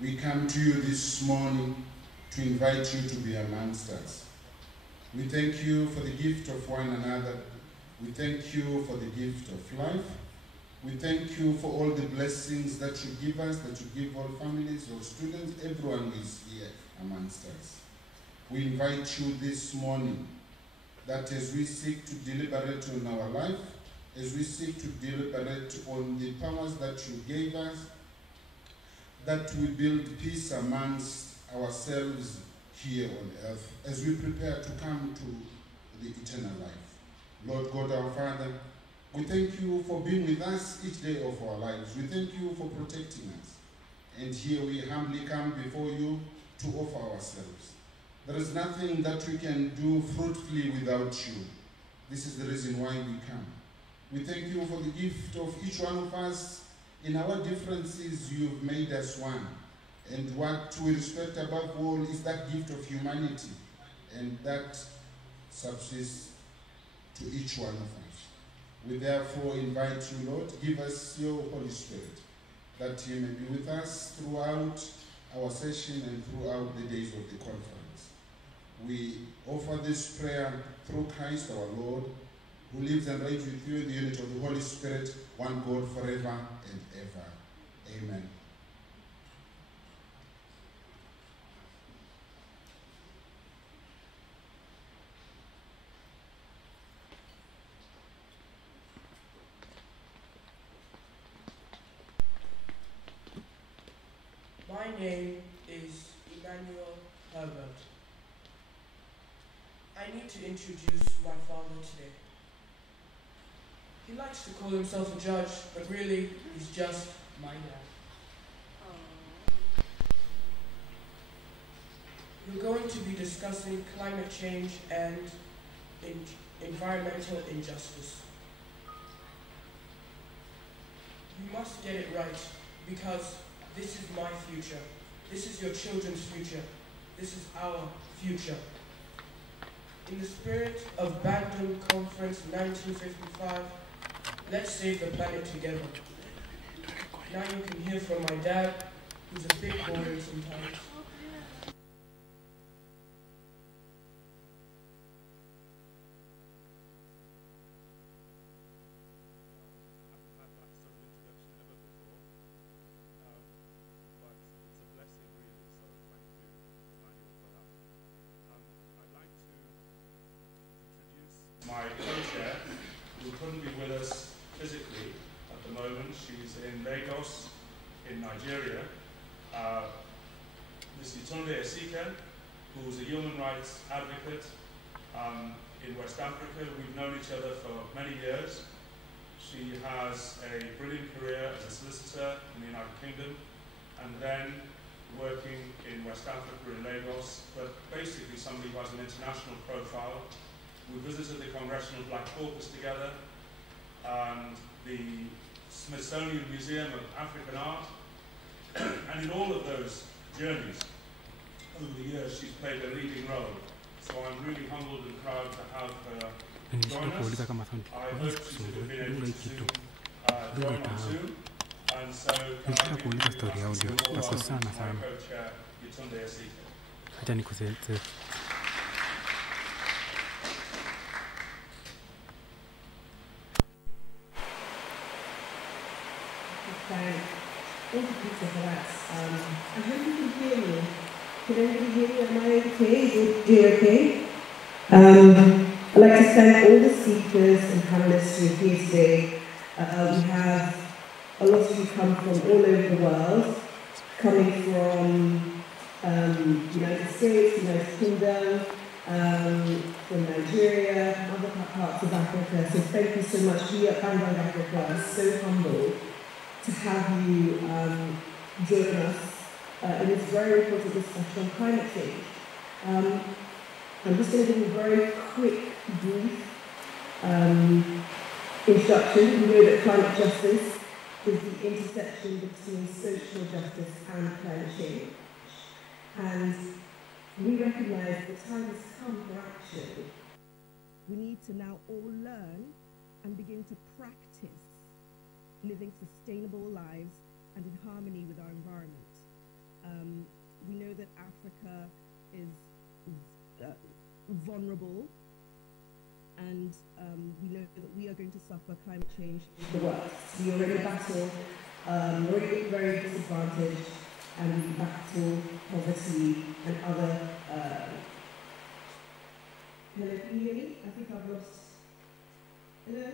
We come to you this morning to invite you to be amongst us. We thank you for the gift of one another. We thank you for the gift of life. We thank you for all the blessings that you give us, that you give all families, all students, everyone who is here amongst us. We invite you this morning that as we seek to deliberate on our life, as we seek to deliberate on the powers that you gave us, that we build peace amongst ourselves here on earth, as we prepare to come to the eternal life. Lord God our Father, we thank you for being with us each day of our lives. We thank you for protecting us. And here we humbly come before you to offer ourselves. There is nothing that we can do fruitfully without you. This is the reason why we come. We thank you for the gift of each one of us. In our differences, you've made us one. And what we respect above all is that gift of humanity. And that subsists to each one of us. We therefore invite you, Lord, give us your Holy Spirit, that he may be with us throughout our session and throughout the days of the conference. We offer this prayer through Christ our Lord, who lives and reigns with you in the unity of the Holy Spirit, one God forever and ever. Amen. My name is Emmanuel Herbert. I need to introduce my father today. He likes to call himself a judge, but really, he's just my dad. We're going to be discussing climate change and environmental injustice. You must get it right, because this is my future. This is your children's future. This is our future. In the spirit of Bandung Conference 1955, let's save the planet together. Now you can hear from my dad, who's a bit boring sometimes. My co-chair, who couldn't be with us physically at the moment. She's in Lagos, in Nigeria. Ms. Yetunde Esike, who's a human rights advocate in West Africa. We've known each other for many years. She has a brilliant career as a solicitor in the United Kingdom, and then working in West Africa in Lagos, but basically somebody who has an international profile. We visited the Congressional Black Caucus together and the Smithsonian Museum of African Art. And in all of those journeys over the years, she's played a leading role. So I'm really humbled and proud to have her join us. I hope she would have been able to join us soon. And so can I introduce my co-chair, Yetunde Esike. Thank you for that. I hope you can hear me. Can everybody hear me? Am I okay? Do you okay? I'd like to thank all the speakers and panelists who are here today. We have a lot of you come from all over the world, coming from the United States, United Kingdom, from Nigeria, other parts of Africa. So thank you so much. We at Bandung Africa are so humbled to have you join us in this very important discussion on climate change. I'm just going to give you a very quick, brief introduction. We know that climate justice is the intersection between social justice and climate change. And we recognise the time has come for action. We need to now all learn and begin to practice living sustainable lives and in harmony with our environment. We know that Africa is vulnerable, and we know that we are going to suffer climate change the worst. We already battle, we're already very disadvantaged, and we battle poverty and other. Hello, can you hear me? I think I've lost. Hello?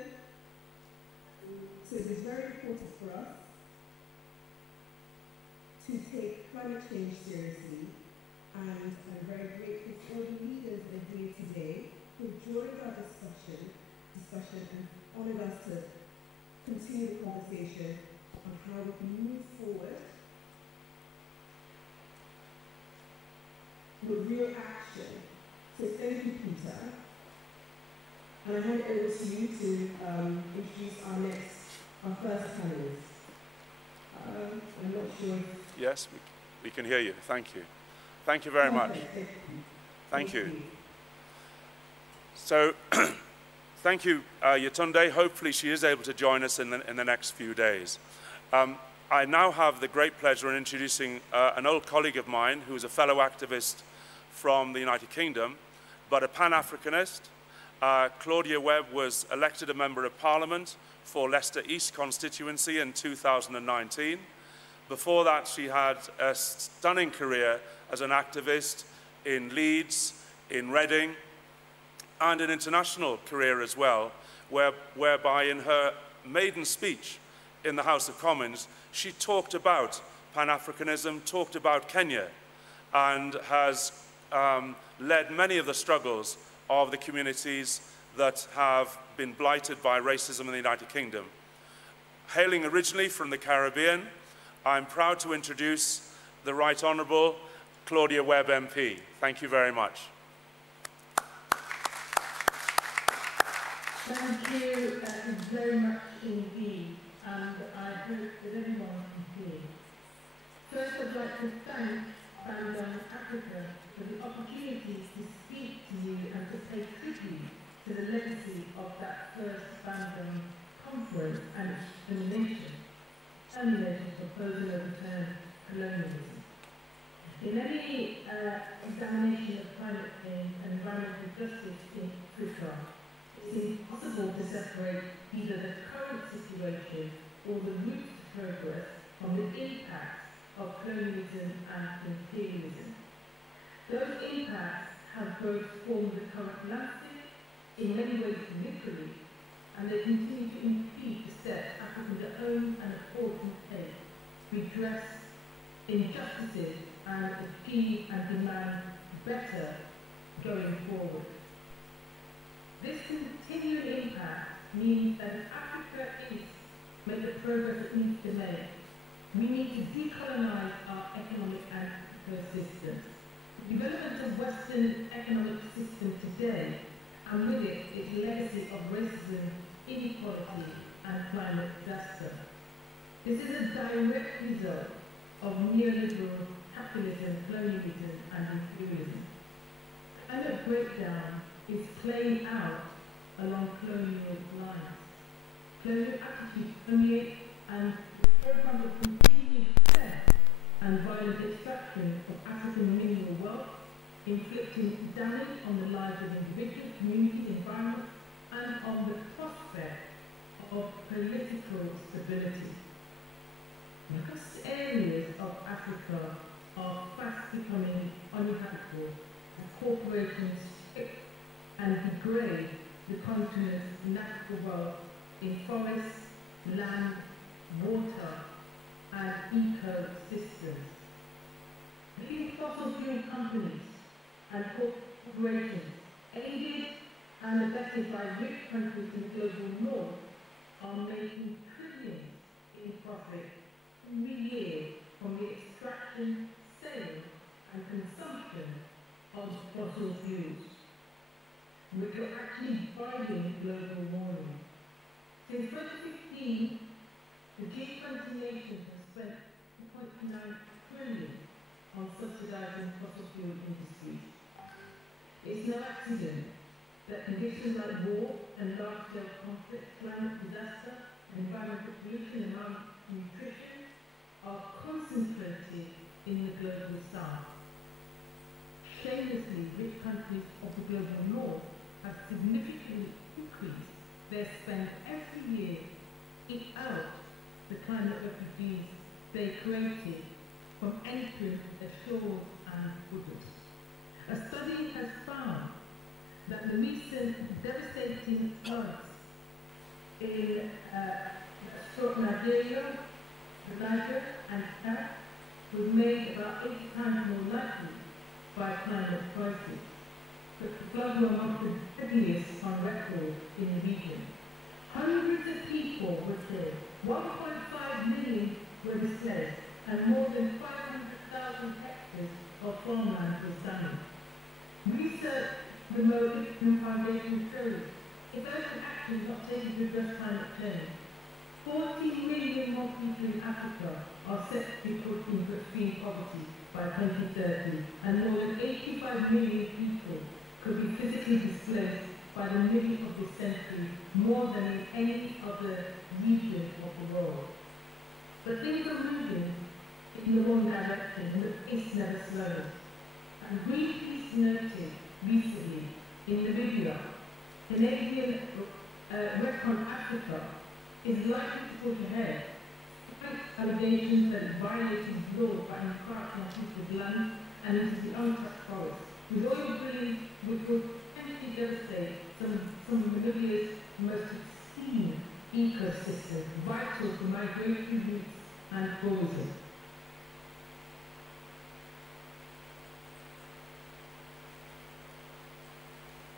So it is very important for us to take climate change seriously, and I'm very grateful to all the leaders that are here today who joined our discussion and honored us to continue the conversation on how we can move forward with real action. So thank you, Peter. And I hand it over to you to introduce our first panelist. I'm not sure. Yes, we can hear you. Thank you. Thank you very much. Thank you. So, thank you, Yetunde. Hopefully she is able to join us in the next few days. I now have the great pleasure in introducing an old colleague of mine who is a fellow activist from the United Kingdom, but a Pan-Africanist. Claudia Webb was elected a Member of Parliament for Leicester East constituency in 2019. Before that, she had a stunning career as an activist in Leeds, in Reading, and an international career as well, whereby in her maiden speech in the House of Commons, she talked about Pan-Africanism, talked about Kenya, and has led many of the struggles of the communities that have been blighted by racism in the United Kingdom. Hailing originally from the Caribbean, I'm proud to introduce the Right Honourable Claudia Webb MP. Thank you very much. Thank you very much indeed, and I hope that everyone can hear. First, I'd like to thank Bandung Africa for the opportunity to speak to you and to pay tribute to the legacy of that first Bandung conference and its termination for opposing overturn colonialism. In any examination of climate change and environmental justice in Africa, it's impossible to separate either the current situation or the route to progress from the impacts of colonialism and imperialism. Those impacts have both formed the current landscape, in many ways literally, and they continue to impede the steps Africans at home and abroad can take to redress injustices and achieve and demand better going forward. This continuing impact means that if Africa is to make the progress it needs to make, we need to decolonize our economic and political systems. The development of Western economic system today, and with it, its legacy of racism, inequality, and climate disaster. This is a direct result of neoliberal capitalism, colonialism, and imperialism. The climate breakdown is playing out along colonial lines. Colonial attitudes permeate, and the program of continued theft and violent extraction of African mineral wealth, inflicting damage on the lives of individuals, communities, environment, and on the prospect of political stability. Vast areas of Africa are fast becoming uninhabitable as corporations strip and degrade the continent's natural wealth in forests, land, water, and ecosystems. Leading fossil fuel companies and corporations, aided and abetted by rich countries in the global north, are making trillions in profit every year from the extraction, sale, and consumption of fossil fuels, which are actually driving global warming. Since 2015, the G20 nations have spent $2.9 trillion on subsidizing fossil fuel industries. It's no accident that conditions like war and large-scale conflict, climate disaster, and environmental pollution and malnutrition are concentrated in the global south. Shamelessly, rich countries of the global north have significantly increased their spend every year in out the climate refugees they created from entering the shores and borders. A study has found that the recent devastating floods in Nigeria, Niger and Chad was made about 8 times more likely by climate crisis. But the floods were among the deadliest on record in the region. Hundreds of people were killed, 1.5 million were displaced, and more than 500,000 hectares of farmland was damaged. Research the Motion Foundation shows if urgent action is not taken to address climate change, 40 million more people in Africa are set to be put into extreme poverty by 2030, and more than 85 million people could be physically displaced by the middle of this century, more than in any other region of the world. But things are moving in the wrong direction, and the pace never slows. And Greenpeace noted recently in Namibia, Canadian Recon Africa is likely to push ahead, despite allegations that it violated law by encroaching on people's land and into the untapped forest, with oil drilling which would potentially devastate some of Namibia's most pristine ecosystems, vital for migratory routes and tourism.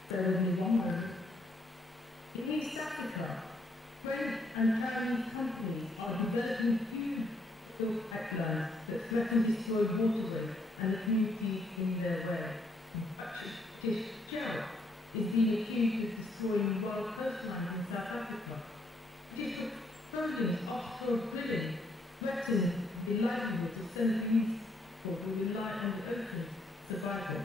There will be one moment. In East Africa, French and Chinese companies are developing huge built pipelines that threaten to destroy waterways and the communities in their way. Shell is being accused of destroying wild coastlines in South Africa. British petroleum offshore drilling threatens the livelihoods of Senegalese people who rely on the ocean's survival.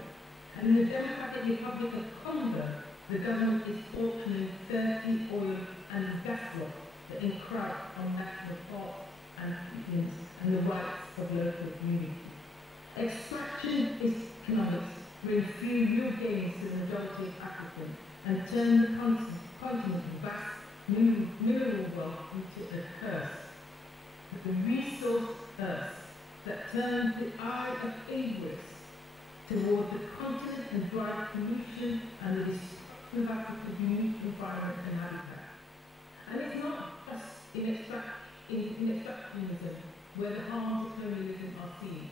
And in the Democratic Republic of Congo, the government is auctioning 30 oil and gas blocks that encroach on national parks and peatlands and the rights of local communities. Extraction is economics brings few real gains to the majority of Africans and turn the continent's vast mineral wealth into a curse. But the resource curse that turns the eye of avarice toward the continent and drive pollution and the destruction of Africa's unique environment and habitat. And it's not just in extractivism where the harms of colonialism are seen.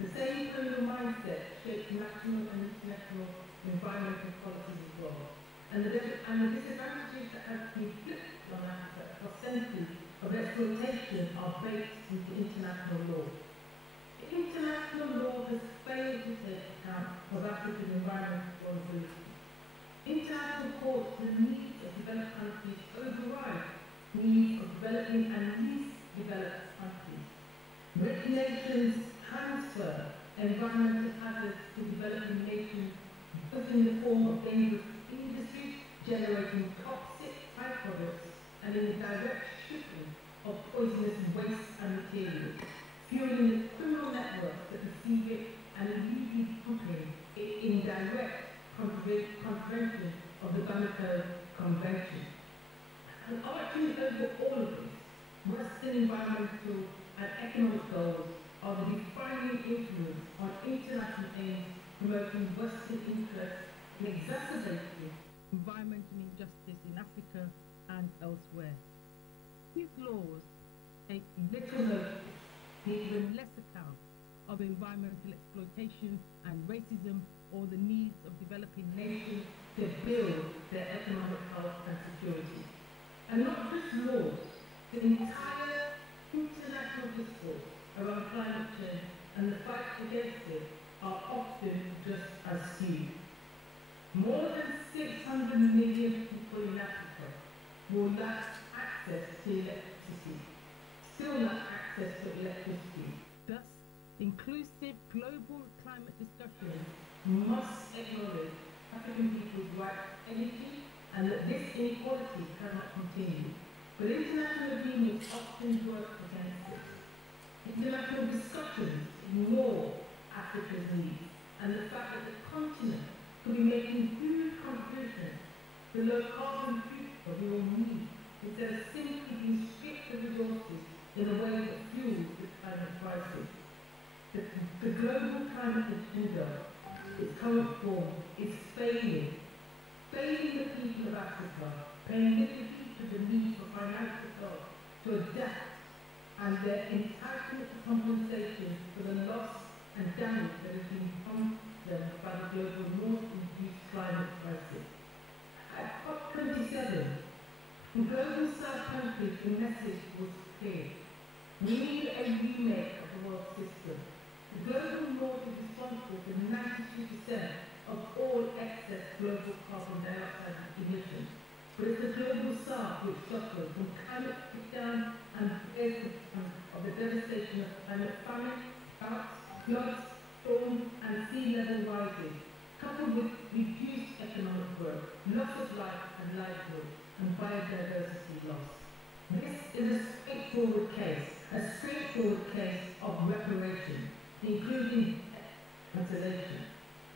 The same colonial mindset shapes national and international environmental policies as well. And the disadvantages that have been inflicted on Africa for centuries of exploitation are baked into international law. International law has failed to take account of Africa's environmental vulnerability. International courts and needs of developed countries override needs of developing and least developed countries. Regulations transfer environmental hazards to developing nations, both in the form of dangerous industries generating toxic byproducts and in the direct shipping of poisonous waste and materials, fueling the criminal networks that receive it and illegally pumping it in direct contravention of the Bamako Convention. And arching over all of this, Western environmental and economic goals are the defining influence on international aims promoting Western interests in exacerbating environmental injustice in Africa and elsewhere. These laws take little notice, even less account of environmental exploitation and racism or the needs of developing nations to build their economic health and security. And not just laws, the entire international discourse around climate change and the fight against it are often just as skewed. More than 600 million people in Africa will lack access to electricity, still lack access to electricity. Thus, inclusive global climate discussions must acknowledge African people's right to energy and that this inequality cannot continue. But international agreements often work against it. and their entitlement to compensation for the loss and damage that has been done to them by the global north-induced climate crisis. At COP27, the global south countries, the message was clear. We need a remake of the world system. The global north is responsible for 92% of all excess global carbon dioxide emissions. But it's the global south which suffers from climate breakdown and bears the brunt of the devastation of climate famine, droughts, floods, storms, and sea level rising, coupled with reduced economic growth, loss of life and livelihood, and biodiversity loss. This is a straightforward case of reparation, including cancellation.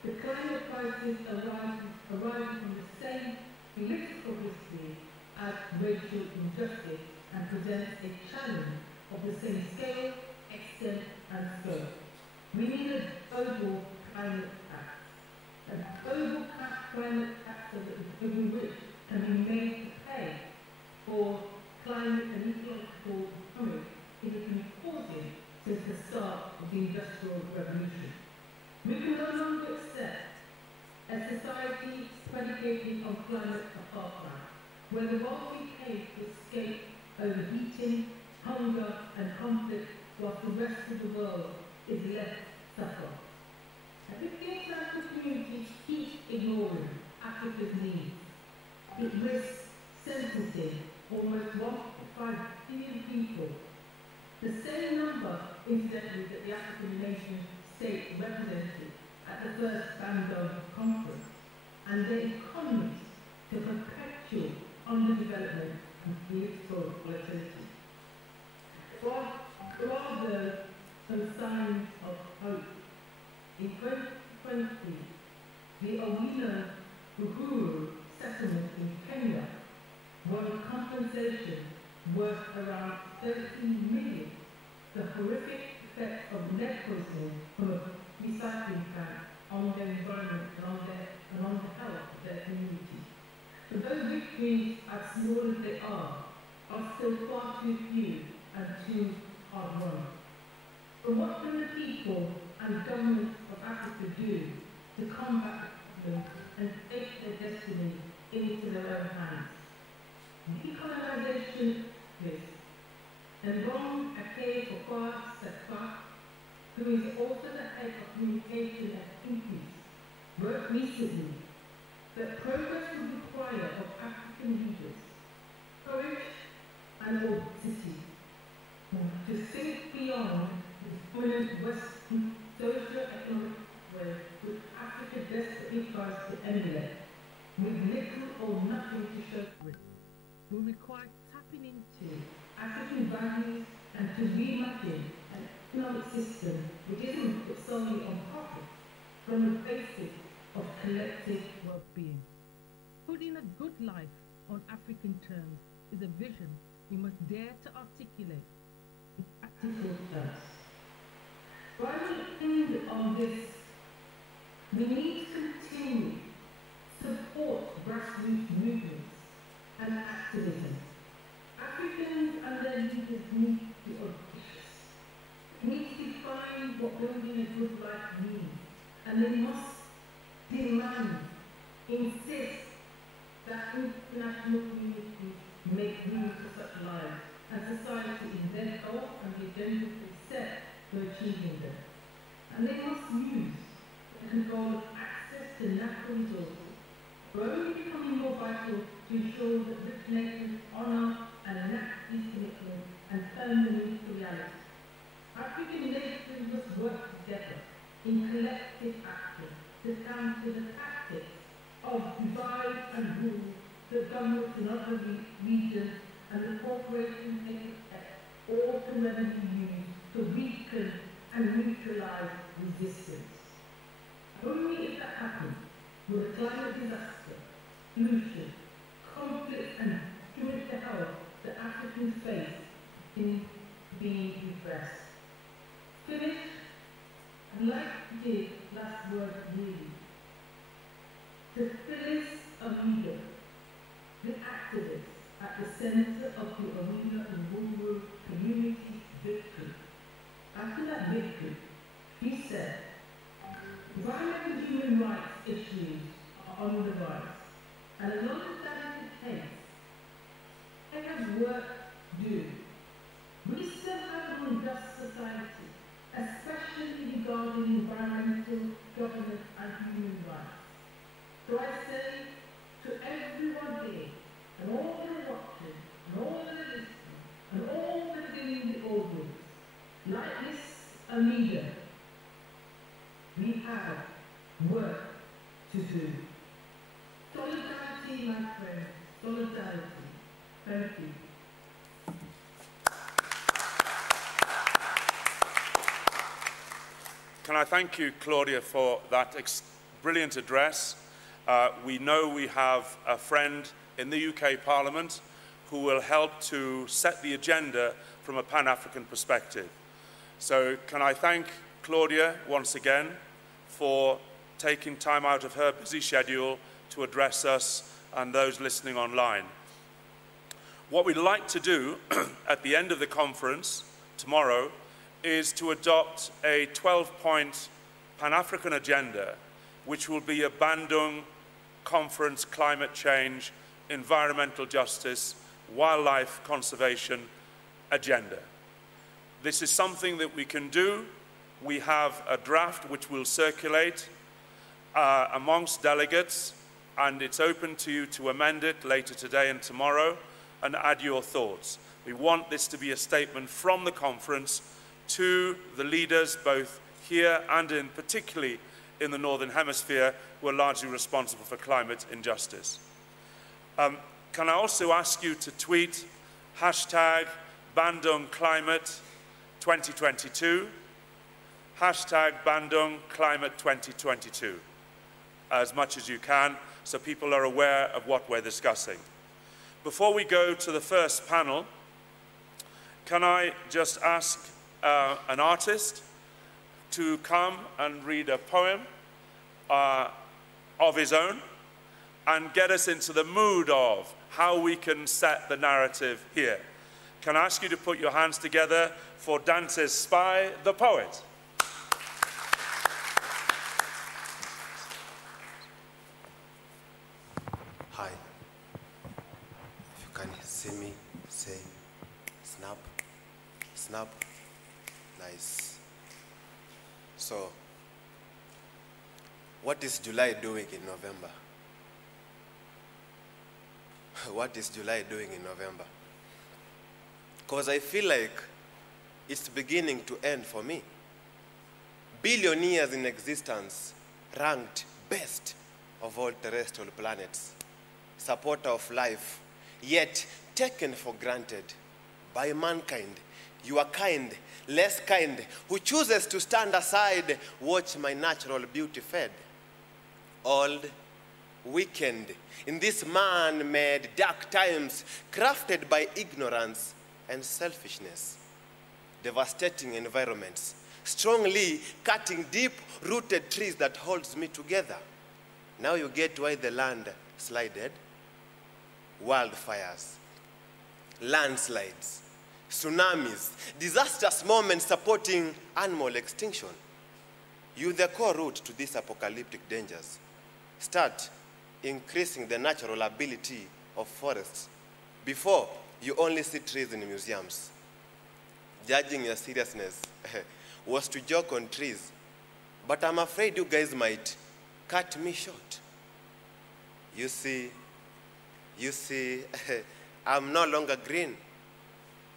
The climate crisis arises from the same political history as racial injustice and presents a challenge of the same scale, extent, and scope. We need a global climate tax. A global climate tax so that the global rich can be made to pay for climate and ecological damage it has been causing since the start of the Industrial Revolution. We can no longer accept a society predicated on climate apartheid, where the wealthy pay to escape overheating, hunger, and conflict, whilst the rest of the world is left to suffer. And if the international community keeps ignoring Africa's needs, it risks sentencing almost 1.5 billion people, the same number, incidentally, that the African nation state represented at the first Bandung conference, and their economies to perpetual underdevelopment and political volatility. Rather than signs of hope, in 2020, the Owino Uhuru settlement in Kenya won compensation worth around 13 million. The horrific effects of lead poisoning from a recycling plant on their environment and on the health of their community. But those victories, as small as they are still far too few and too hard won. But what can the people and governments of Africa do to combat the problem and take their destiny into their own hands? Decolonization is, and Ron Akei Sefa, who is also the head of communication at Greenpeace, wrote recently that progress will require of African leaders courage and audacity to think beyond the dominant Western socio-economic way which Africa desperately tries to emulate, with little or nothing to show for it. Will require tapping into African values and to reimagine an economic system which isn't put solely on profit from the basis of collective well-being. Putting a good life on African terms is a vision we must dare to articulate in practical terms. While we end on this, we need to continue to support grassroots movements and activism. Africans and their leaders need to be audacious. They need to define what building a good life means, and they must demand, insist that international communities make room for such lives, and society is their goal and the agenda is set for achieving them. And they must use the control of access to natural resources, but only becoming more vital to ensure that rich nations honour and enact these commitments and turn them into reality. African nations must work together in collective action to counter the tactics of divide and rule that governments in other regions and the corporations they protect all can readily use to weaken and neutralise resistance. Only if that happens will the climate disaster, pollution, conflict and human health that Africans face in being redressed. Finish, I'd like to give last word really to Phyllis Amiga, the activist at the centre of the Owino and Wuru community issues on the rise. And as long as that is the case, they have work to do. We still have an unjust society, especially regarding environmental, governance and human rights. So I say to everyone here, and all that are watching, and all that are listening, and all that are doing the audience, like this Amida, we have work to do. Solidarity, my friends, solidarity. Thank you. Can I thank you, Claudia, for that brilliant address. We know we have a friend in the UK Parliament who will help to set the agenda from a Pan-African perspective. So can I thank Claudia once again for taking time out of her busy schedule to address us and those listening online. What we'd like to do at the end of the conference tomorrow is to adopt a 12-point Pan-African agenda, which will be a Bandung Conference climate change, environmental justice, wildlife conservation agenda. This is something that we can do. We have a draft which will circulate amongst delegates, and it's open to you to amend it later today and tomorrow and add your thoughts. We want this to be a statement from the conference to the leaders both here and particularly in the Northern Hemisphere who are largely responsible for climate injustice. Can I also ask you to tweet hashtag Bandung Climate 2022, hashtag Bandung Climate 2022, as much as you can, so people are aware of what we're discussing. Before we go to the first panel, can I just ask an artist to come and read a poem of his own and get us into the mood of how we can set the narrative here. Can I ask you to put your hands together for Dante's Spy, the poet? Hi. If you can see me, say snap, snap. Nice. So, what is July doing in November? What is July doing in November? Because I feel like it's beginning to end for me. Billionaires in existence, ranked best of all terrestrial planets, supporter of life, yet taken for granted by mankind. You are kind, less kind, who chooses to stand aside, watch my natural beauty fade. Old, weakened, in these man-made dark times, crafted by ignorance and selfishness. Devastating environments, strongly cutting deep-rooted trees that holds me together. Now you get why the land slided. Wildfires, landslides, tsunamis, disastrous moments supporting animal extinction. You the core route to these apocalyptic dangers. Start increasing the natural ability of forests. Before, you only see trees in museums. Judging your seriousness was to joke on trees, but I'm afraid you guys might cut me short. You see, I'm no longer green.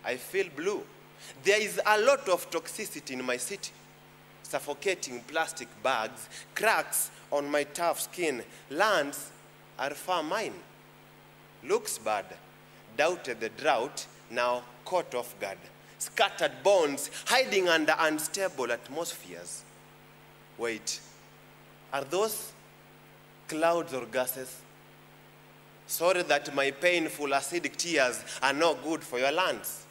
I feel blue. There is a lot of toxicity in my city. Suffocating plastic bags, cracks on my tough skin. Lands are far mine. Looks bad. Doubted the drought, now caught off guard. Scattered bones, hiding under unstable atmospheres. Wait, are those clouds or gases? Sorry that my painful acidic tears are no good for your lands.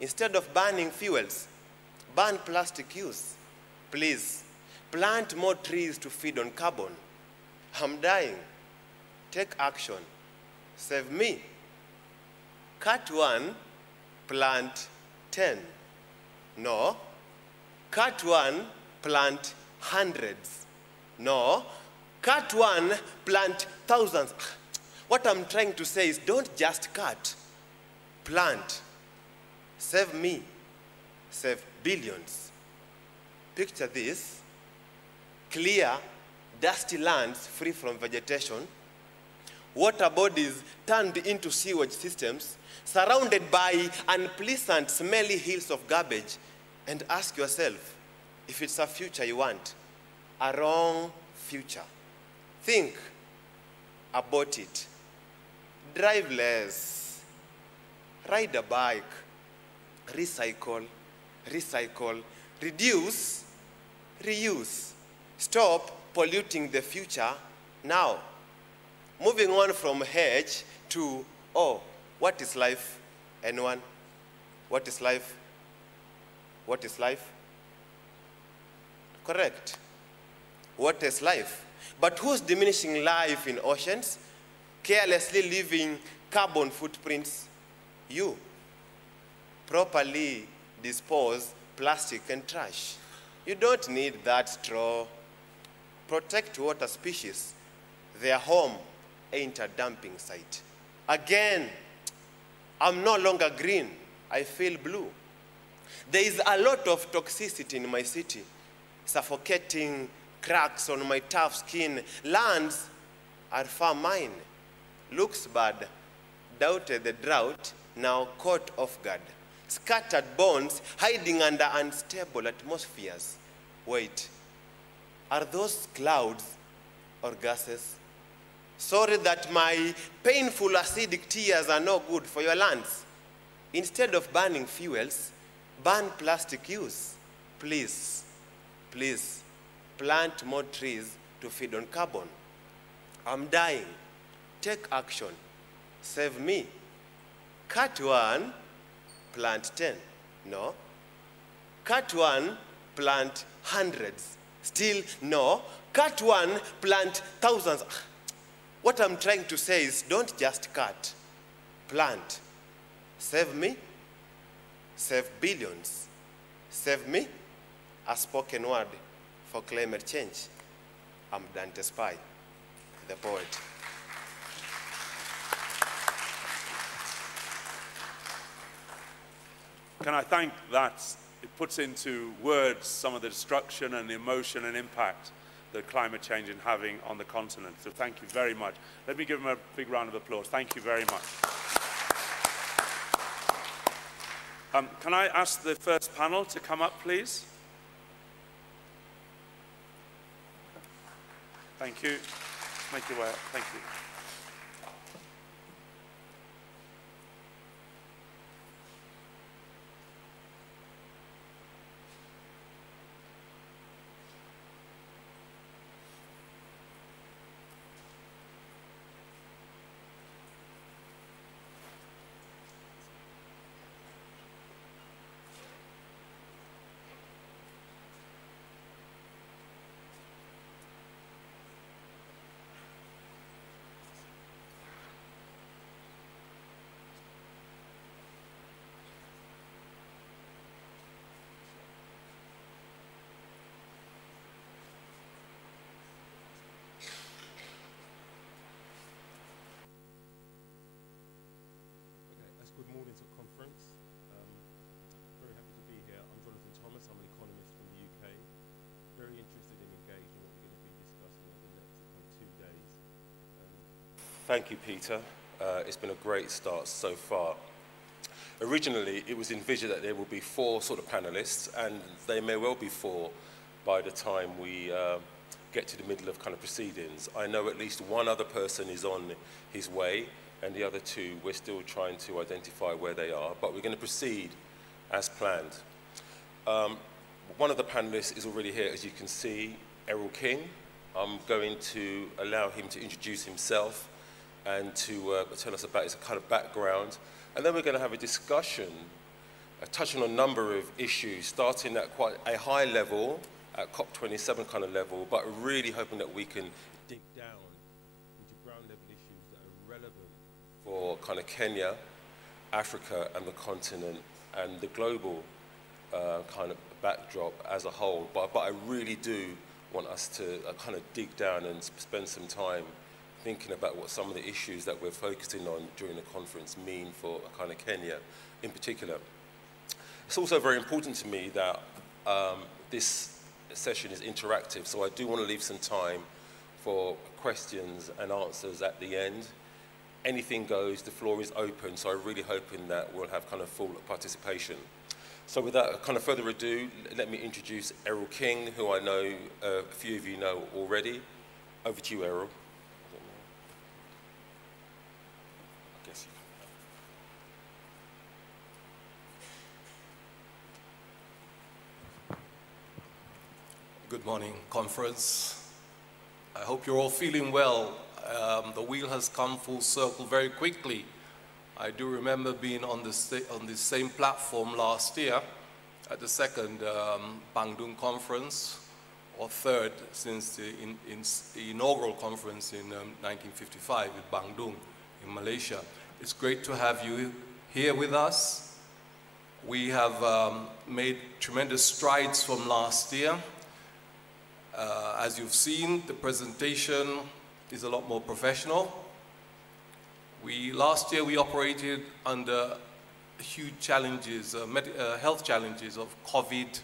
Instead of burning fuels, burn plastic use. Please, plant more trees to feed on carbon. I'm dying. Take action. Save me. Cut one, plant 10. No. Cut one, plant hundreds. No. Cut one, plant thousands. What I'm trying to say is don't just cut, plant. Save me, save billions. Picture this: clear, dusty lands free from vegetation, water bodies turned into sewage systems, surrounded by unpleasant, smelly hills of garbage. And ask yourself if it's a future you want, a wrong future. Think about it. Drive less, ride a bike, recycle, reduce, reuse. Stop polluting the future now. Moving on from hedge to, oh, what is life? Anyone? What is life? What is life? Correct. What is life? But who's diminishing life in oceans? Carelessly leaving carbon footprints? You. Properly dispose plastic and trash. You don't need that straw. Protect water species. Their home ain't a dumping site. Again, I'm no longer green. I feel blue. There is a lot of toxicity in my city, suffocating cracks on my tough skin. Lands are far mine. Looks bad, doubted the drought, now caught off guard. Scattered bones hiding under unstable atmospheres. Wait, are those clouds or gases? Sorry that my painful acidic tears are no good for your lands. Instead of burning fuels, ban plastic use. Please, please, plant more trees to feed on carbon. I'm dying. Take action. Save me. Cut one, plant 10. No. Cut one, plant hundreds. Still no. Cut one, plant thousands. What I'm trying to say is don't just cut, plant. Save me, save billions. Save me, a spoken word for climate change. I'm Dante Spy, the poet. Can I thank that? It puts into words some of the destruction and the emotion and impact that climate change is having on the continent. So thank you very much. Let me give him a big round of applause. Thank you very much. Can I ask the first panel to come up, please? Thank you. Make your way up. Thank you. Good morning to the conference. Very happy to be here. I'm Jonathan Thomas. I'm an economist from the UK. Very interested in engaging what we're going to be discussing over the next kind of 2 days. Thank you, Peter. It's been a great start so far. Originally, it was envisioned that there will be 4 sort of panelists, and they may well be 4 by the time we get to the middle of kind of proceedings. I know at least one other person is on his way, and the other 2, we're still trying to identify where they are, but we're going to proceed as planned. One of the panelists is already here, as you can see, Errol King. I'm going to allow him to introduce himself and to tell us about his kind of background. And then we're going to have a discussion, touching on a number of issues, starting at quite a high level, at COP27 kind of level, but really hoping that we can dig down into ground level issues that are relevant for kind of Kenya, Africa, and the continent, and the global kind of backdrop as a whole. But I really do want us to kind of dig down and spend some time thinking about what some of the issues that we're focusing on during the conference mean for kind of Kenya in particular. It's also very important to me that this session is interactive, so I do want to leave some time for questions and answers at the end. Anything goes, the floor is open, so I'm really hoping that we'll have kind of full participation. So without kind of further ado, let me introduce Errol King, who I know a few of you know already. Over to you, Errol. Good morning, conference. I hope you're all feeling well. The wheel has come full circle very quickly. I do remember being on this same platform last year at the second Bandung conference, or third since the inaugural conference in 1955 in Bandung in Malaysia. It's great to have you here with us. We have made tremendous strides from last year. As you've seen, the presentation is a lot more professional. Last year we operated under huge challenges, health challenges of COVID,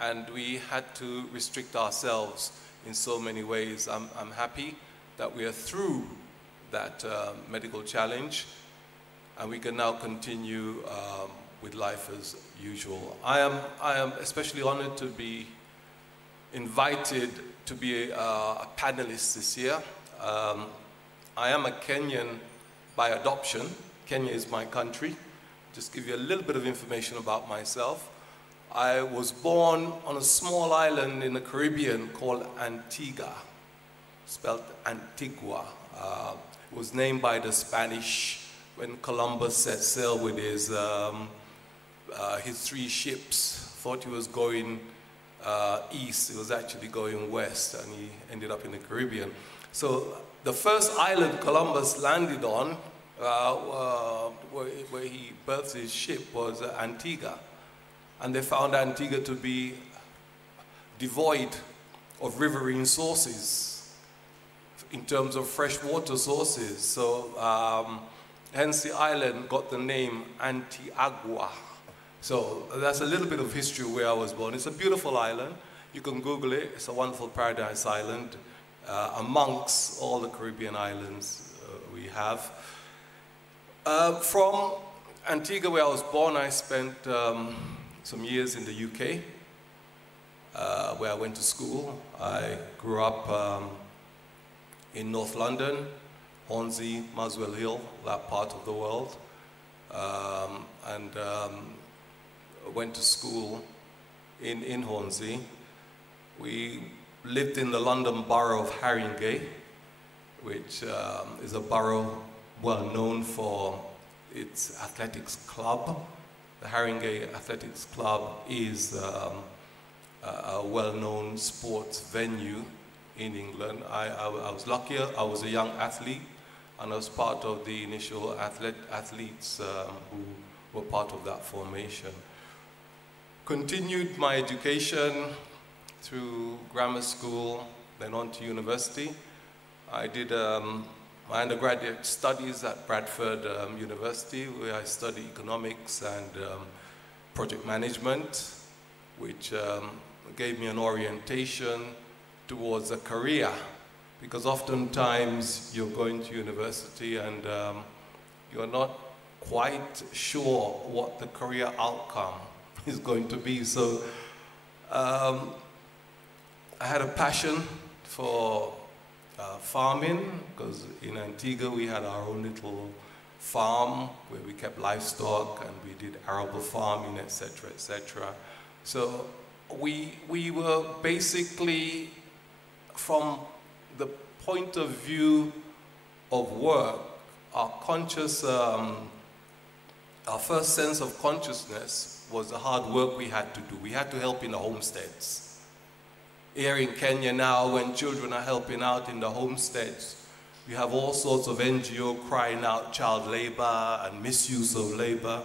and we had to restrict ourselves in so many ways. I'm happy that we are through that medical challenge, and we can now continue with life as usual. I am especially honored to be invited to be a panelist this year. I am a Kenyan by adoption. Kenya is my country. Just give you a little bit of information about myself. I was born on a small island in the Caribbean called Antigua, spelled Antigua. It was named by the Spanish when Columbus set sail with his 3 ships. Thought he was going east, it was actually going west, and he ended up in the Caribbean. So the first island Columbus landed on, where he berthed his ship, was Antigua. And they found Antigua to be devoid of riverine sources in terms of freshwater sources. So hence the island got the name Antigua. So that's a little bit of history where I was born. It's a beautiful island. You can Google it. It's a wonderful paradise island amongst all the Caribbean islands we have. From Antigua, where I was born, I spent some years in the UK, where I went to school. I grew up in North London, Hornsey, Muswell Hill, that part of the world. Went to school in Hornsey. We lived in the London borough of Haringey, which is a borough well known for its athletics club. The Haringey Athletics Club is a well-known sports venue in England. I was lucky, I was a young athlete, and I was part of the initial athletes who were part of that formation. Continued my education through grammar school, then on to university. I did my undergraduate studies at Bradford University, where I studied economics and project management, which gave me an orientation towards a career, because oftentimes you're going to university and you're not quite sure what the career outcome is going to be. So I had a passion for farming, because in Antigua we had our own little farm where we kept livestock and we did arable farming, etc., etc. So we were basically, from the point of view of work, our first sense of consciousness was the hard work we had to do. We had to help in the homesteads. Here in Kenya now, when children are helping out in the homesteads, we have all sorts of NGO crying out child labor and misuse of labor.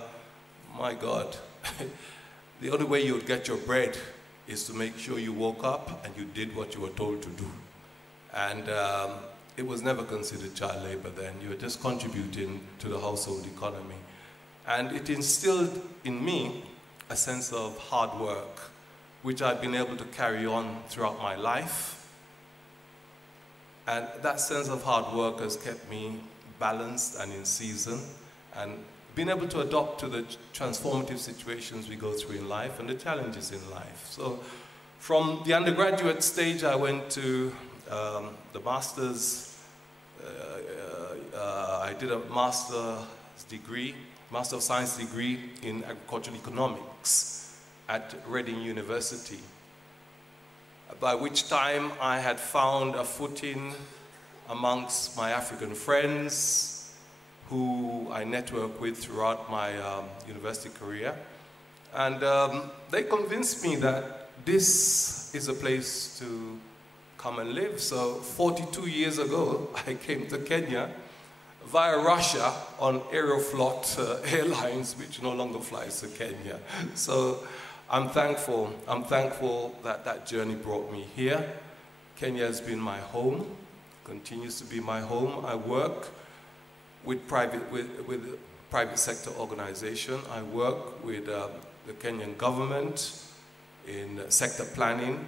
My God, the only way you would get your bread is to make sure you woke up and you did what you were told to do. And it was never considered child labor then. You were just contributing to the household economy. And it instilled in me a sense of hard work, which I've been able to carry on throughout my life. And that sense of hard work has kept me balanced and in season, and been able to adapt to the transformative situations we go through in life and the challenges in life. So from the undergraduate stage, I went to the master's. I did a master's of science degree in agricultural economics at Reading University, by which time I had found a footing amongst my African friends who I networked with throughout my university career. And they convinced me that this is a place to come and live. So 42 years ago, I came to Kenya via Russia on Aeroflot Airlines, which no longer flies to Kenya. So I'm thankful that that journey brought me here. Kenya has been my home, continues to be my home. I work with private sector organization. I work with the Kenyan government in sector planning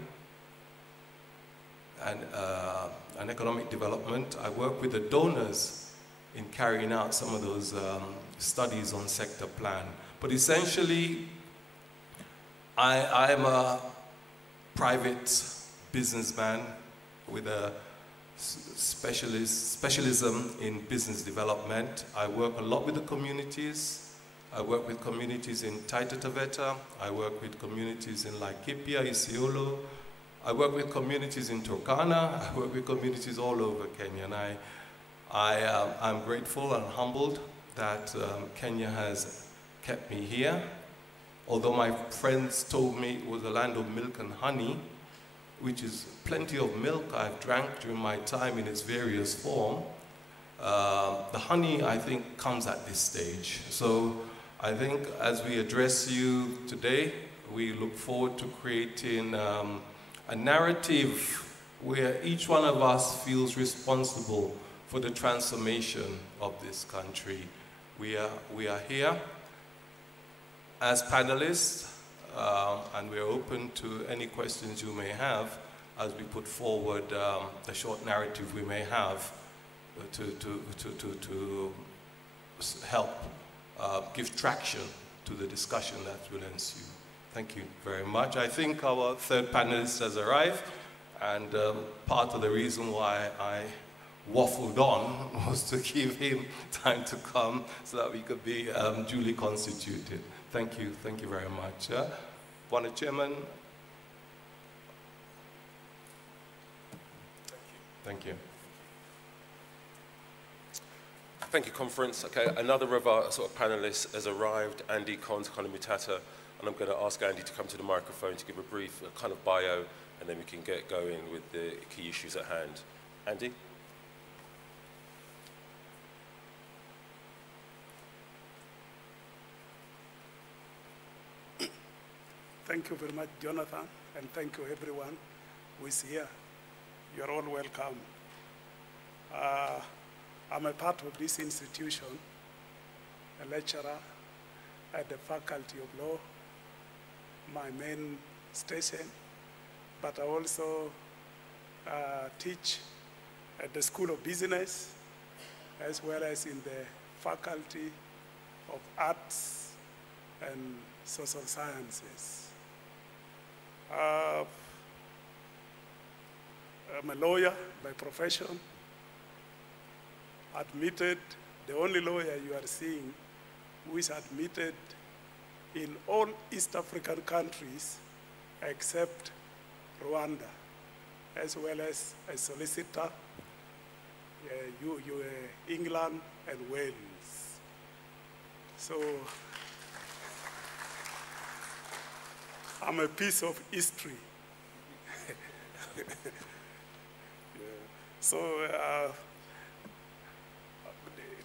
and economic development. I work with the donors in carrying out some of those studies on sector plan. But essentially, I am a private businessman with a specialism in business development. I work a lot with the communities. I work with communities in Taita Taveta. I work with communities in Laikipia, Isiolo. I work with communities in Turkana. I work with communities all over Kenya. And I'm grateful and humbled that Kenya has kept me here. Although my friends told me it was a land of milk and honey, which is plenty of milk I've drank during my time in its various form, the honey, I think, comes at this stage. So I think as we address you today, we look forward to creating a narrative where each one of us feels responsible for the transformation of this country. We are here as panelists, and we're open to any questions you may have as we put forward the short narrative we may have to help give traction to the discussion that will ensue. Thank you very much. I think our third panelist has arrived, and part of the reason why I waffled on was to give him time to come so that we could be duly constituted. Thank you very much. Bwana Chairman. Thank you. Thank you, conference. Okay, another of our sort of panelists has arrived, Andy Kons-Kalamutata, and I'm going to ask Andy to come to the microphone to give a brief kind of bio, and then we can get going with the key issues at hand. Andy? Thank you very much, Jonathan, and thank you everyone who is here. You're all welcome. I'm a part of this institution, a lecturer at the Faculty of Law, my main station, but I also teach at the School of Business, as well as in the Faculty of Arts and Social Sciences. I'm a lawyer by profession, admitted, the only lawyer you are seeing who is admitted in all East African countries except Rwanda, as well as a solicitor, England and Wales. So I'm a piece of history. So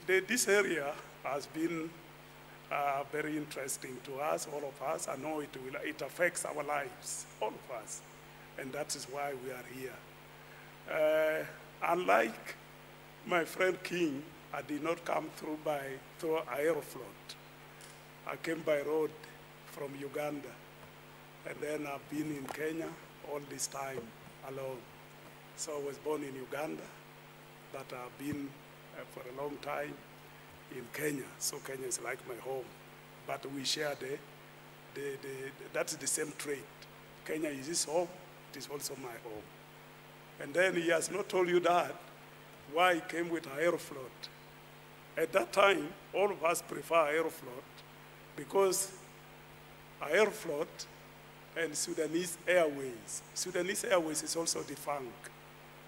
this area has been very interesting to us, all of us. I know it affects our lives, all of us, and that is why we are here. Unlike my friend King, I did not come through Aeroflot. I came by road from Uganda, and then I've been in Kenya all this time alone. So I was born in Uganda, but I've been for a long time in Kenya. So Kenya is like my home, but we share that's the same trait. Kenya is his home, it is also my home. And then he has not told you that, why he came with Aeroflot. At that time, all of us prefer Aeroflot because Aeroflot and Sudanese Airways. Sudanese Airways is also defunct.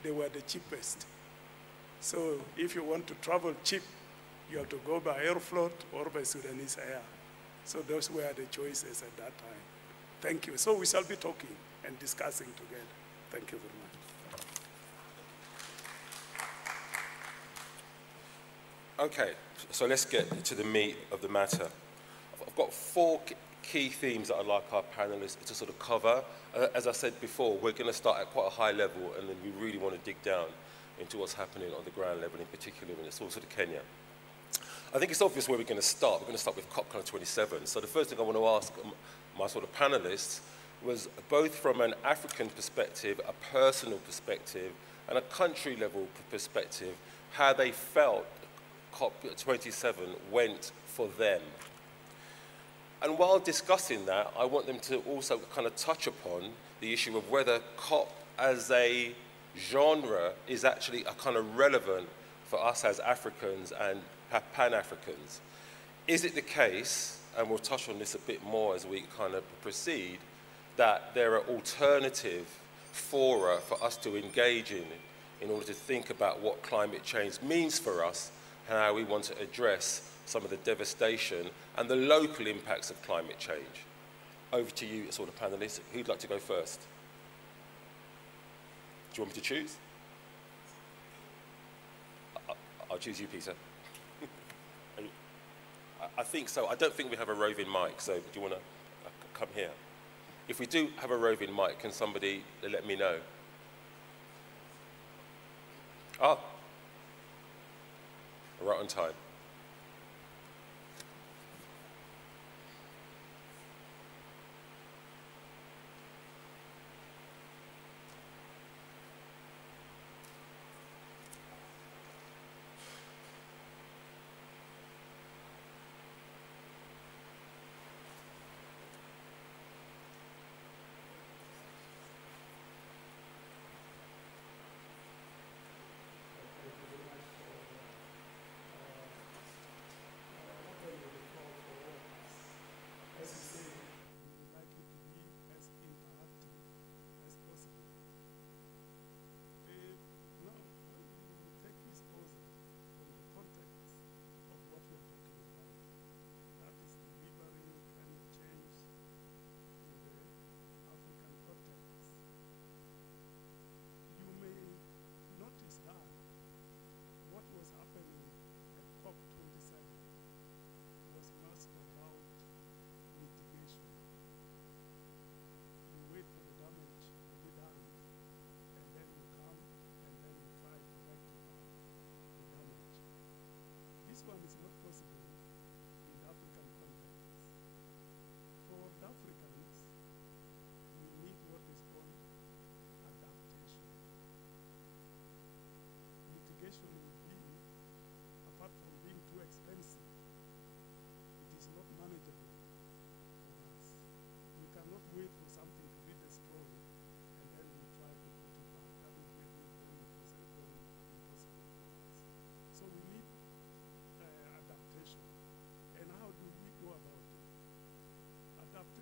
They were the cheapest. So if you want to travel cheap, you have to go by Aeroflot or by Sudanese Air. So those were the choices at that time. Thank you. So we shall be talking and discussing together. Thank you very much. Okay, so let's get to the meat of the matter. I've got 4 key themes that I'd like our panelists to sort of cover. As I said before, we're going to start at quite a high level, and then we really want to dig down into what's happening on the ground level, in particular when it's also to Kenya. I think it's obvious where we're going to start. We're going to start with COP27. So the first thing I want to ask my sort of panelists was, both from an African perspective, a personal perspective, and a country level perspective, how they felt COP27 went for them. And while discussing that, I want them to also kind of touch upon the issue of whether COP as a genre is actually a kind of relevant for us as Africans and Pan-Africans. Is it the case, and we'll touch on this a bit more as we kind of proceed, that there are alternative fora for us to engage in order to think about what climate change means for us and how we want to address some of the devastation and the local impacts of climate change? Over to you, sort of panelists. Who'd like to go first? Do you want me to choose? I'll choose you, Peter. I think so. I don't think we have a roving mic, so do you want to come here? If we do have a roving mic, can somebody let me know? Ah, right on time.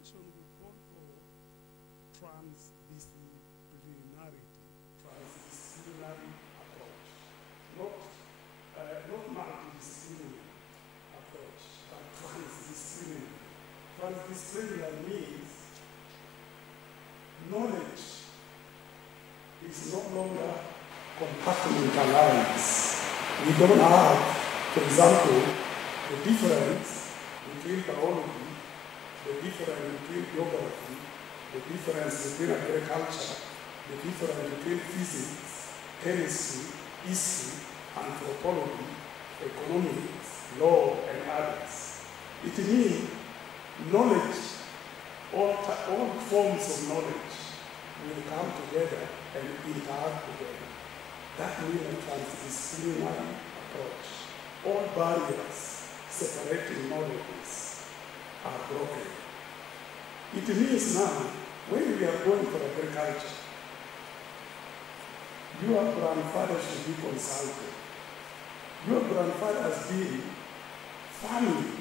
We call for transdisciplinarity approach, not multidisciplinary approach, but transdisciplinary. Transdisciplinary means knowledge is no longer compartmentalized. We don't have, for example, the difference between biology, the difference between geography, the difference between agriculture, the difference between physics, chemistry, history, anthropology, economics, law, and others. It means knowledge, all forms of knowledge will come together and interact together. That means a transdisciplinary approach. All barriers separating knowledges are broken. It means now, when we are going for agriculture, your grandfather should be consulted. Your grandfather has been farming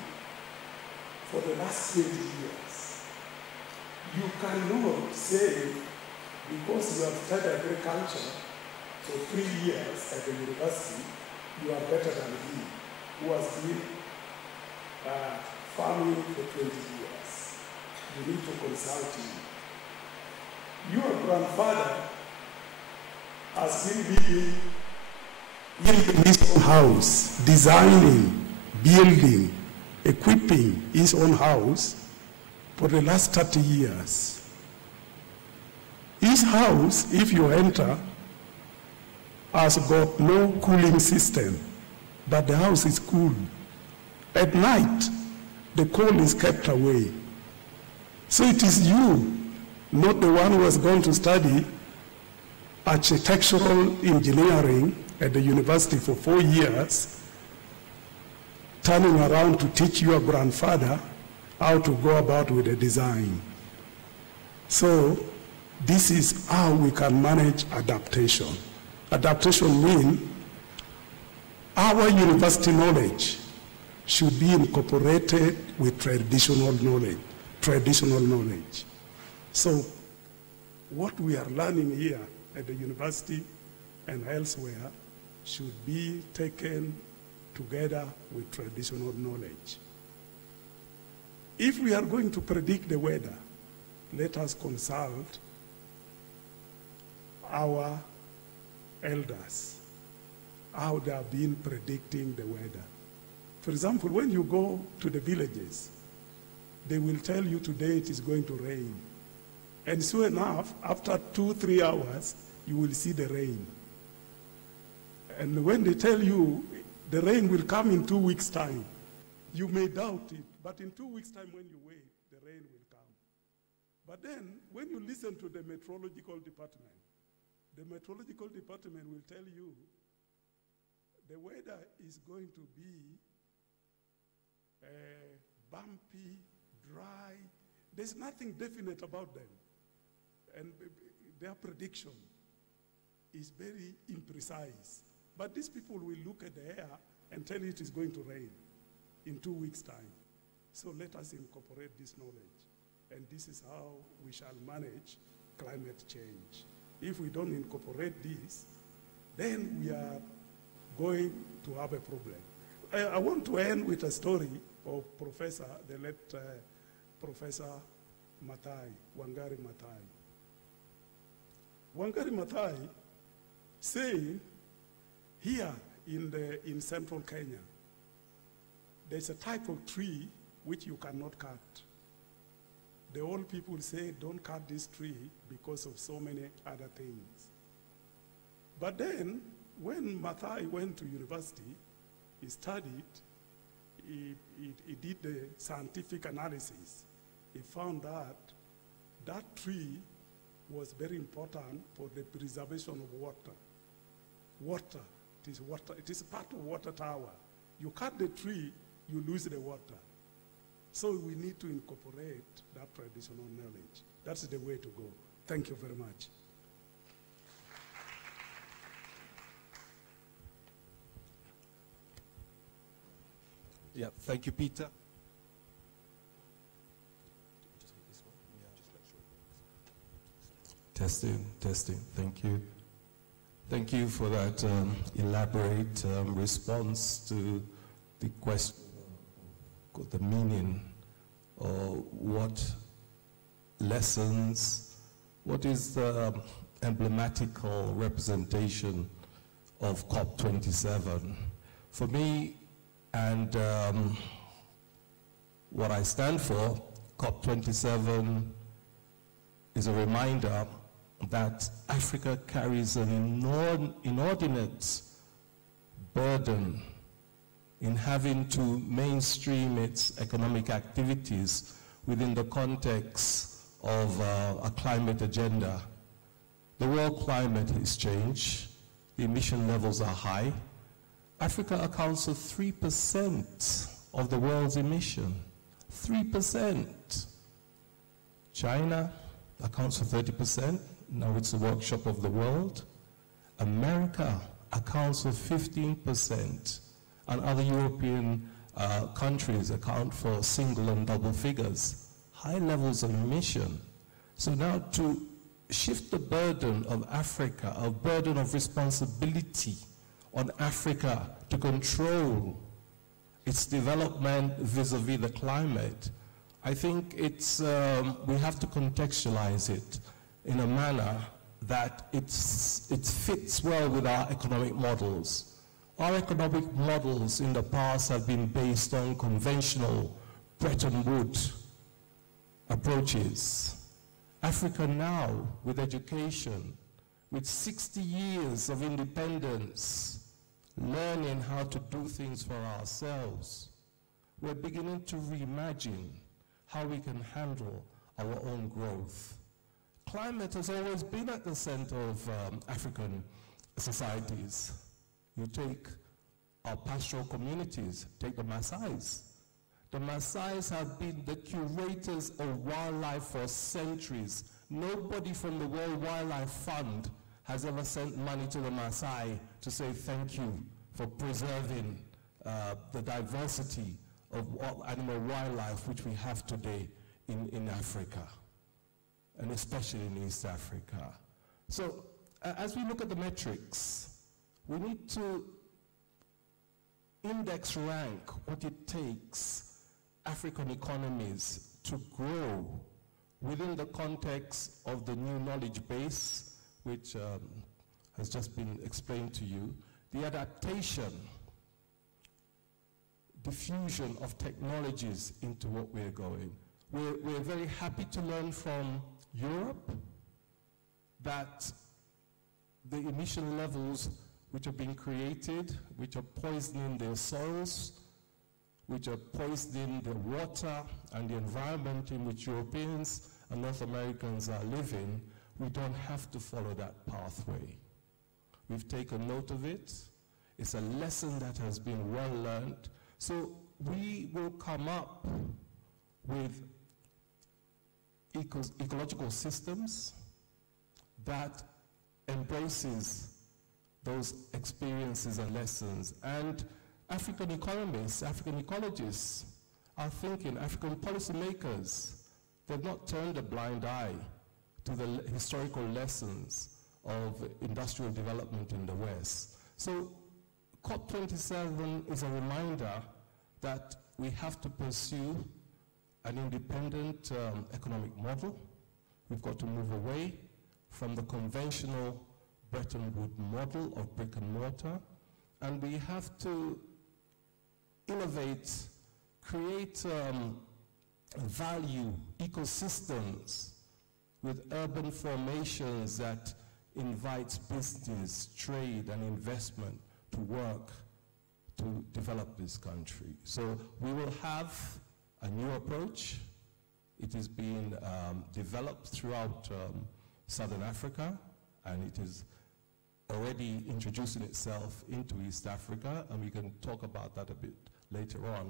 for the last 20 years. You cannot say, because you have studied agriculture for 3 years at the university, you are better than he, who has been farming for 20 years. You need to consult him. Your grandfather has been living in his own house, designing, building, equipping his own house for the last 30 years. His house, if you enter, has got no cooling system, but the house is cool. At night, the cold is kept away. So it is you, not the one who has gone to study architectural engineering at the university for 4 years, turning around to teach your grandfather how to go about with the design. So this is how we can manage adaptation. Adaptation means our university knowledge should be incorporated with traditional knowledge. So what we are learning here at the university and elsewhere should be taken together with traditional knowledge. If we are going to predict the weather, let us consult our elders, how they have been predicting the weather. For example, when you go to the villages, they will tell you today it is going to rain. And soon enough, after 2-3 hours, you will see the rain. And when they tell you the rain will come in 2 weeks' time, you may doubt it, but in 2 weeks' time when you wait, the rain will come. But then, when you listen to the meteorological department will tell you the weather is going to be bumpy, dry. There's nothing definite about them. And their prediction is very imprecise. But these people will look at the air and tell you it is going to rain in 2 weeks' time. So let us incorporate this knowledge. And this is how we shall manage climate change. If we don't incorporate this, then we are going to have a problem. I want to end with a story of the late Professor Mathai, Wangari Mathai. Wangari Mathai saying, here in central Kenya, there's a type of tree which you cannot cut. The old people say, don't cut this tree because of so many other things. But then, when Mathai went to university, he studied, he did the scientific analysis. He found that that tree was very important for the preservation of water. Water, it is part of water tower. You cut the tree, you lose the water. So we need to incorporate that traditional knowledge. That's the way to go. Thank you very much. Yeah, thank you, Peter. Testing, thank you. Thank you for that elaborate response to the question of the meaning of what lessons, what is the emblematical representation of COP27. For me, and what I stand for, COP27 is a reminder that Africa carries an inordinate burden in having to mainstream its economic activities within the context of a climate agenda. The world climate has changed. The emission levels are high. Africa accounts for 3% of the world's emission. 3%. China accounts for 30%. Now it's the workshop of the world. America accounts for 15%. And other European countries account for single and double figures. High levels of emission. So now to shift the burden of Africa, a burden of responsibility on Africa to control its development vis-a-vis the climate, I think it's, we have to contextualize it in a manner that it fits well with our economic models. Our economic models in the past have been based on conventional Bretton Woods approaches. Africa now, with education, with 60 years of independence, learning how to do things for ourselves, we're beginning to reimagine how we can handle our own growth. Climate has always been at the center of African societies. You take our pastoral communities, take the Maasais. The Maasais have been the curators of wildlife for centuries. Nobody from the World Wildlife Fund has ever sent money to the Maasai to say thank you for preserving the diversity of animal wildlife which we have today in Africa, and especially in East Africa. So as we look at the metrics, we need to index rank what it takes African economies to grow within the context of the new knowledge base, which has just been explained to you, the adaptation, diffusion of technologies into what we're going. We're very happy to learn from Europe that the emission levels which are being created, which are poisoning their soils, which are poisoning the water and the environment in which Europeans and North Americans are living, we don't have to follow that pathway. We've taken note of it. It's a lesson that has been well learned. So we will come up with ecological systems that embraces those experiences and lessons. And African economists, African ecologists are thinking, African policymakers, they've not turned a blind eye to the historical lessons of industrial development in the West. So COP27 is a reminder that we have to pursue an independent economic model. We've got to move away from the conventional Bretton Woods model of brick and mortar, and we have to innovate, create value ecosystems with urban formations that invites business, trade, and investment to work to develop this country. So we will have a new approach. It is being developed throughout Southern Africa, and it is already introducing itself into East Africa, and we can talk about that a bit later on.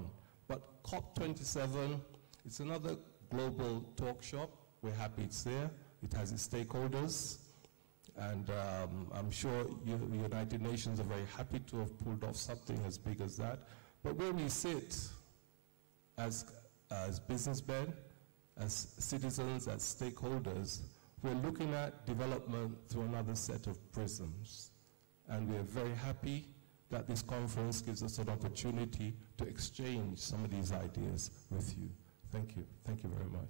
But COP27, it's another global talk shop. We're happy it's there. It has its stakeholders, and I'm sure the United Nations are very happy to have pulled off something as big as that. But where we sit as businessmen, as citizens, as stakeholders, we're looking at development through another set of prisms. And we're very happy that this conference gives us an opportunity to exchange some of these ideas with you. Thank you. Thank you very much.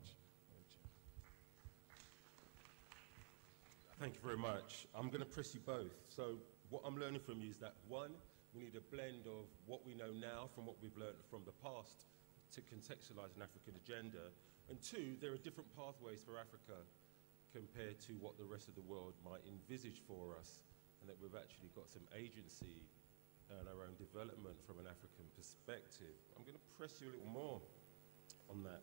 Thank you very much. I'm going to press you both. So what I'm learning from you is that, one, we need a blend of what we know now from what we've learned from the past to contextualize an African agenda, and two, there are different pathways for Africa compared to what the rest of the world might envisage for us, and that we've actually got some agency and our own development from an African perspective. I'm going to press you a little more on that.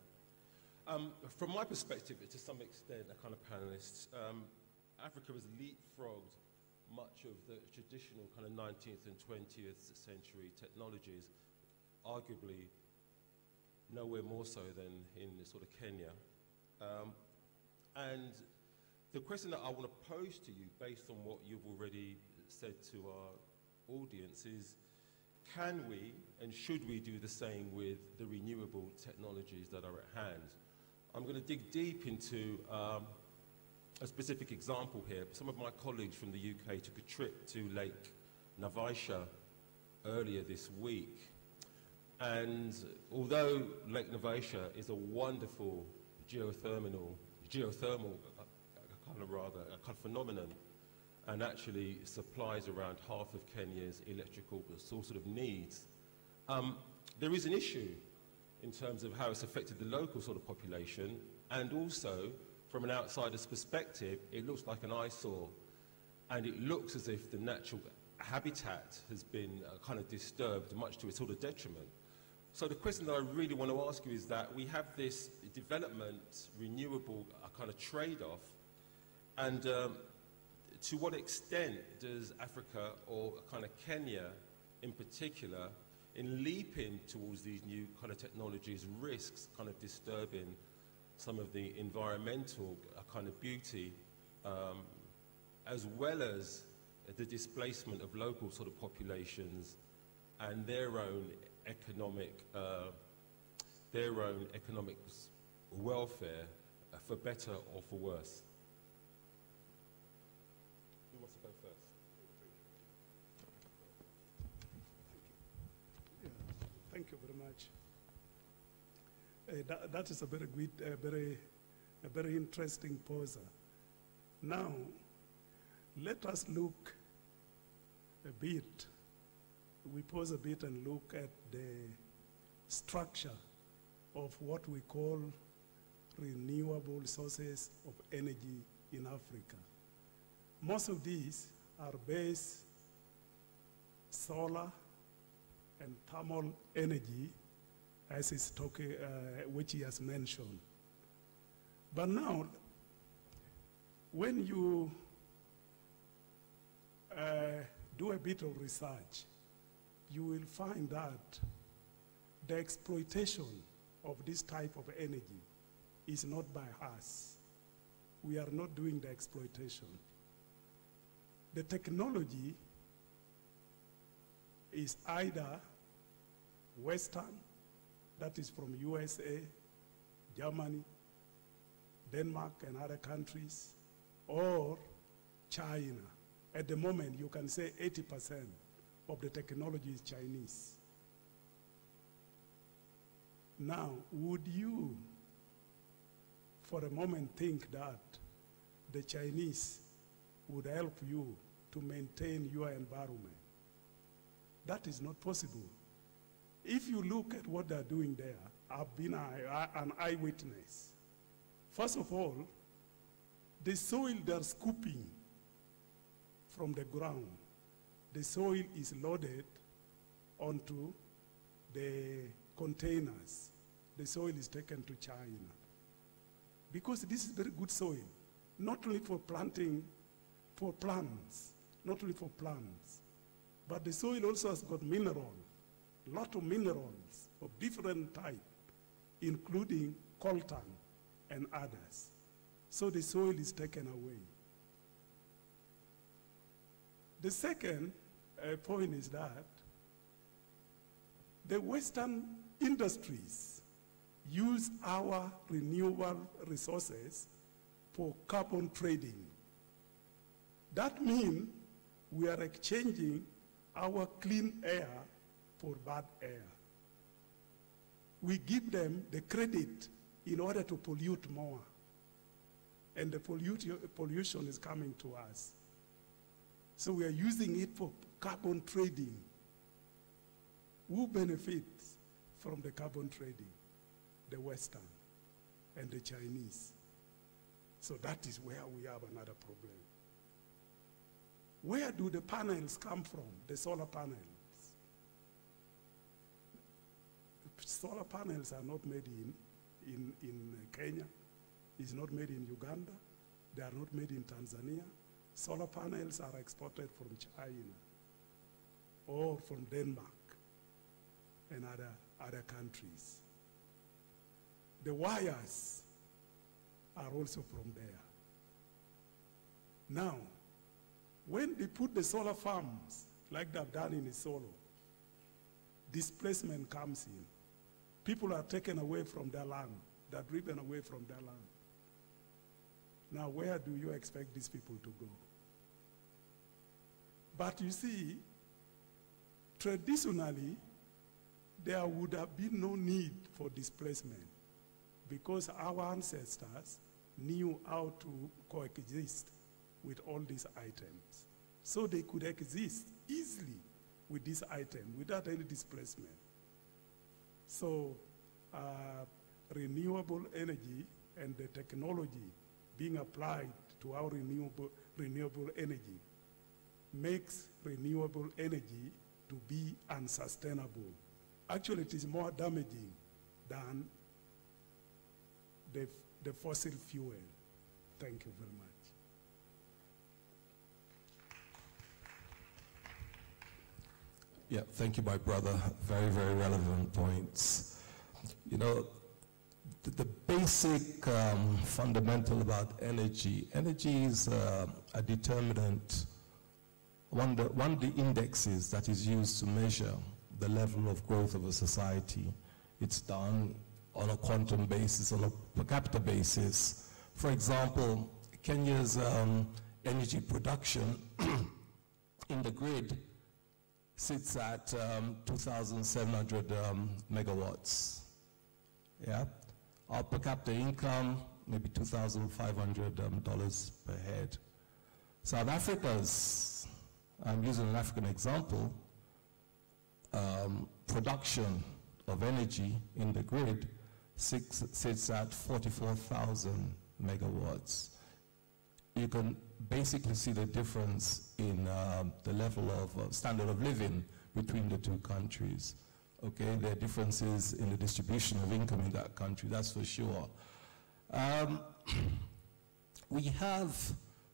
From my perspective, to some extent, a kind of panelist, Africa has leapfrogged much of the traditional kind of 19th and 20th century technologies, arguably nowhere more so than in sort of Kenya. And the question that I want to pose to you, based on what you've already said to our audience, is can we and should we do the same with the renewable technologies that are at hand? I'm going to dig deep into a specific example here. Some of my colleagues from the UK took a trip to Lake Navaisha earlier this week. And although Lake Navaisha is a wonderful geothermal kind of phenomenon, and actually supplies around half of Kenya's electrical sort of needs, there is an issue in terms of how it's affected the local sort of population, and also from an outsider's perspective, it looks like an eyesore, and it looks as if the natural habitat has been kind of disturbed, much to its sort of detriment. So the question that I really want to ask you is that we have this development, renewable kind of trade-off, and to what extent does Africa, or kind of Kenya in particular, in leaping towards these new kind of technologies, risks kind of disturbing some of the environmental kind of beauty, as well as the displacement of local sort of populations and their own economic welfare, for better or for worse? Who wants to go first? Thank you very much. That is a very good, a very interesting pose. Now, let us look a bit. We pause a bit and look at the structure of what we call renewable sources of energy in Africa. Most of these are based solar and thermal energy, as is talking, which he has mentioned. But now, when you do a bit of research, you will find that the exploitation of this type of energy is not by us. We are not doing the exploitation. The technology is either Western, that is from USA, Germany, Denmark and other countries, or China. At the moment, you can say 80% of the technology is Chinese. Now, would you, for a moment, think that the Chinese would help you to maintain your environment? That is not possible. If you look at what they're doing there, I've been an eyewitness. First of all, the soil they're scooping from the ground, the soil is loaded onto the containers. The soil is taken to China. Because this is very good soil, not only for planting, for plants, not only for plants, but the soil also has got minerals, a lot of minerals of different type, including coltan and others. So the soil is taken away. The second point is that the Western industries use our renewable resources for carbon trading. That means we are exchanging our clean air for bad air. We give them the credit in order to pollute more. And the pollution is coming to us. So we are using it for carbon trading. Who benefits from the carbon trading? the Western and the Chinese. So that is where we have another problem. Where do the panels come from, the solar panels? Solar panels are not made in Kenya, it's not made in Uganda, they are not made in Tanzania. Solar panels are exported from China or from Denmark and other countries. The wires are also from there. Now, when they put the solar farms, like they've done in Isolo, displacement comes in. People are taken away from their land. They're driven away from their land. Now, where do you expect these people to go? But you see, traditionally, there would have been no need for displacement because our ancestors knew how to coexist with all these items. So they could exist easily with this item without any displacement. So renewable energy and the technology being applied to our renewable energy makes renewable energy to be unsustainable. Actually, it is more damaging than the fossil fuel. Thank you very much. Yeah, thank you, my brother. Very, very relevant points. You know, the basic fundamental about energy is a determinant, one of the indexes that is used to measure the level of growth of a society. It's done on a quantum basis, on a per capita basis. For example, Kenya's energy production in the grid sits at 2,700 megawatts. Yeah, our per capita income maybe $2,500 per head. South Africa's, I'm using an African example, production of energy in the grid sits at 44,000 megawatts. You can basically see the difference in the level of standard of living between the two countries. Okay, there are differences in the distribution of income in that country, that's for sure. We have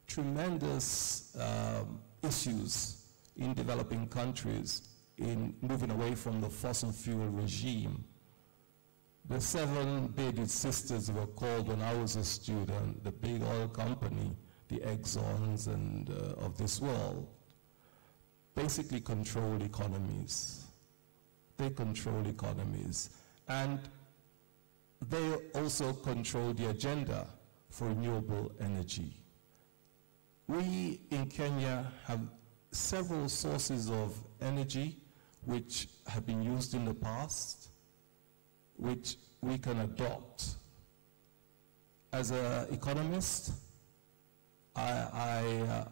tremendous issues in developing countries in moving away from the fossil fuel regime. The 7 big sisters were called when I was a student, the big oil company, the Exxons and of this world, basically control economies. They control economies. And they also control the agenda for renewable energy. We in Kenya have several sources of energy which have been used in the past, which we can adopt. As an economist, I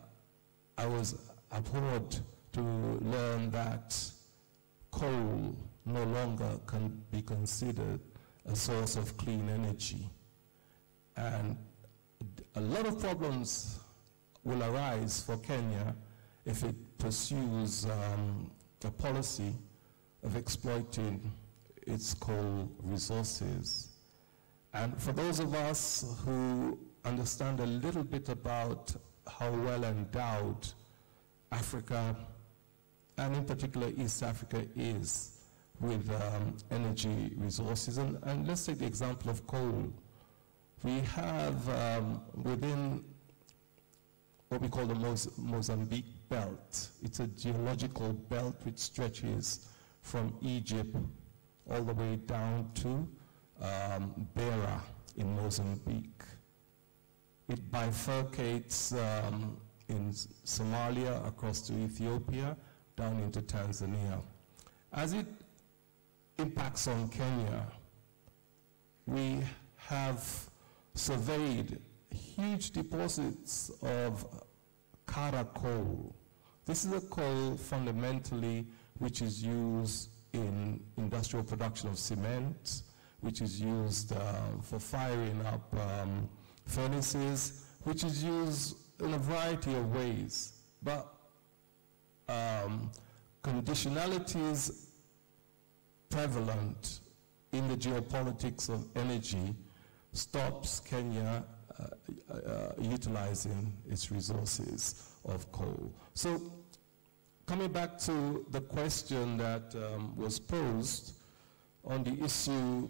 was abhorred to learn that coal no longer can be considered a source of clean energy. And a lot of problems will arise for Kenya if it pursues a policy of exploiting its coal resources. And for those of us who understand a little bit about how well endowed Africa, and in particular East Africa, is with energy resources, and let's take the example of coal. We have within what we call the Mozambique belt. It's a geological belt which stretches from Egypt all the way down to Beira in Mozambique. It bifurcates in Somalia across to Ethiopia, down into Tanzania. As it impacts on Kenya, we have surveyed huge deposits of Kara coal. This is a coal fundamentally which is used in industrial production of cement, which is used for firing up furnaces, which is used in a variety of ways. But conditionalities prevalent in the geopolitics of energy stops Kenya utilizing its resources of coal. So coming back to the question that was posed on the issue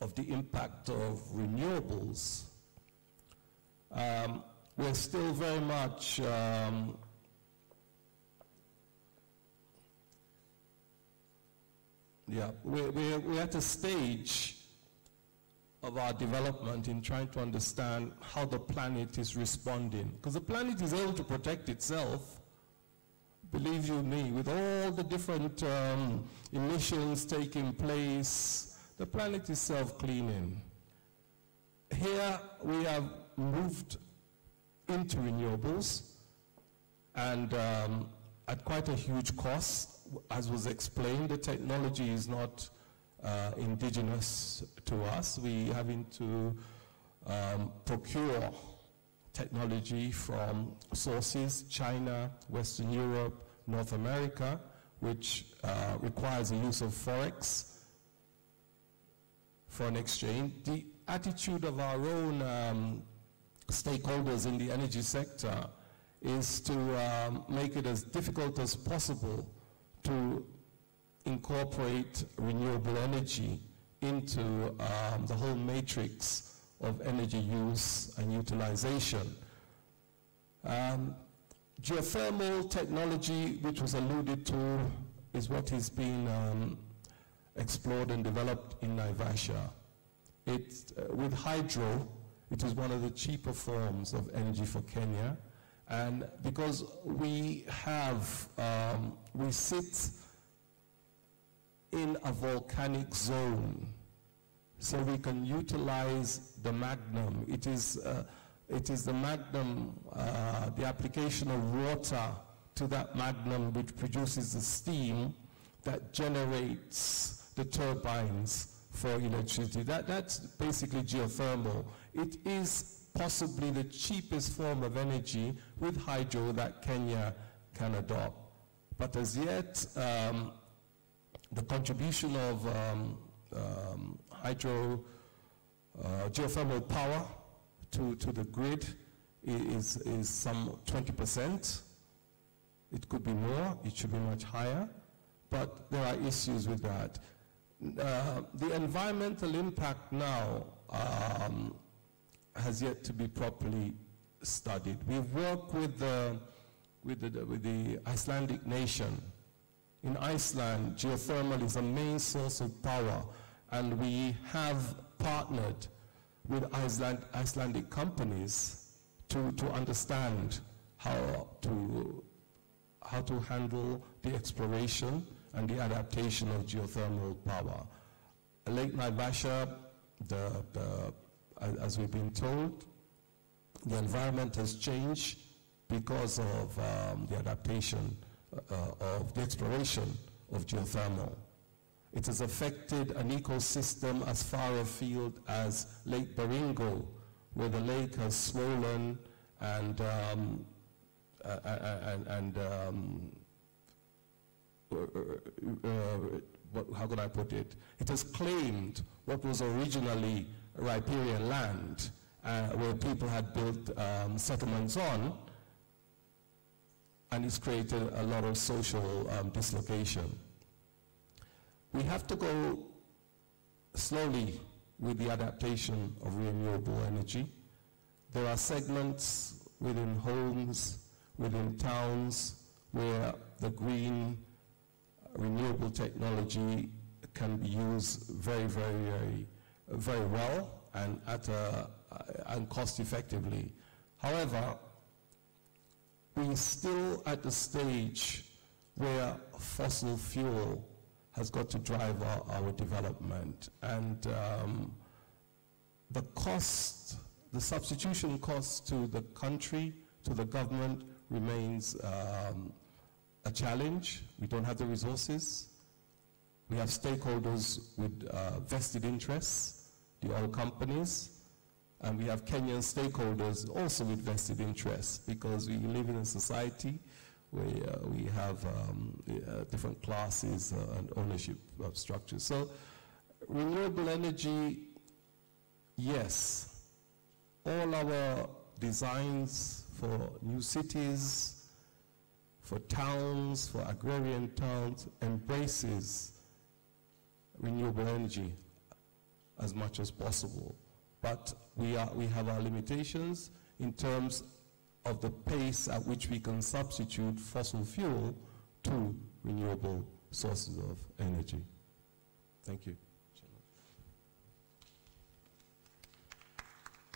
of the impact of renewables, we're still very much we're at a stage of our development in trying to understand how the planet is responding. Because the planet is able to protect itself, believe you me, with all the different emissions taking place, the planet is self-cleaning. Here we have moved into renewables, and at quite a huge cost. As was explained, the technology is not indigenous to us. We're having to procure technology from sources, China, Western Europe, North America, which requires the use of Forex, foreign exchange. The attitude of our own stakeholders in the energy sector is to make it as difficult as possible to incorporate renewable energy into the whole matrix of energy use and utilization. Geothermal technology, which was alluded to, is what is being explored and developed in Naivasha. With hydro, it is one of the cheaper forms of energy for Kenya. And because we sit in a volcanic zone, so we can utilize the magnum. It is the magnum, the application of water to that magnum which produces the steam that generates the turbines for electricity. That's basically geothermal. It is possibly the cheapest form of energy with hydro that Kenya can adopt. But as yet, the contribution of geothermal power to the grid is some 20%. It could be more, it should be much higher, but there are issues with that. The environmental impact now has yet to be properly studied. We've worked with the Icelandic nation. In Iceland, geothermal is a main source of power, and we have partnered with Icelandic companies to understand how to handle the exploration and the adaptation of geothermal power. Lake Naivasha, as we've been told, the environment has changed because of the adaptation of the exploration of geothermal. It has affected an ecosystem as far afield as Lake Baringo, where the lake has swollen and how could I put it? It has claimed what was originally riparian land, where people had built settlements on, and it's created a lot of social dislocation. We have to go slowly with the adaptation of renewable energy. There are segments within homes, within towns, where the green renewable technology can be used very, very, very well and and cost effectively. However, we're still at the stage where fossil fuel has got to drive our development, and the substitution cost to the country, to the government, remains a challenge. We don't have the resources. We have stakeholders with vested interests, the oil companies, and we have Kenyan stakeholders also with vested interests, because we live in a society where we have different classes and ownership of structures. So renewable energy, yes. All our designs for new cities, for towns, for agrarian towns, embraces renewable energy as much as possible. But we have our limitations in terms of the pace at which we can substitute fossil fuel to renewable sources of energy. Thank you.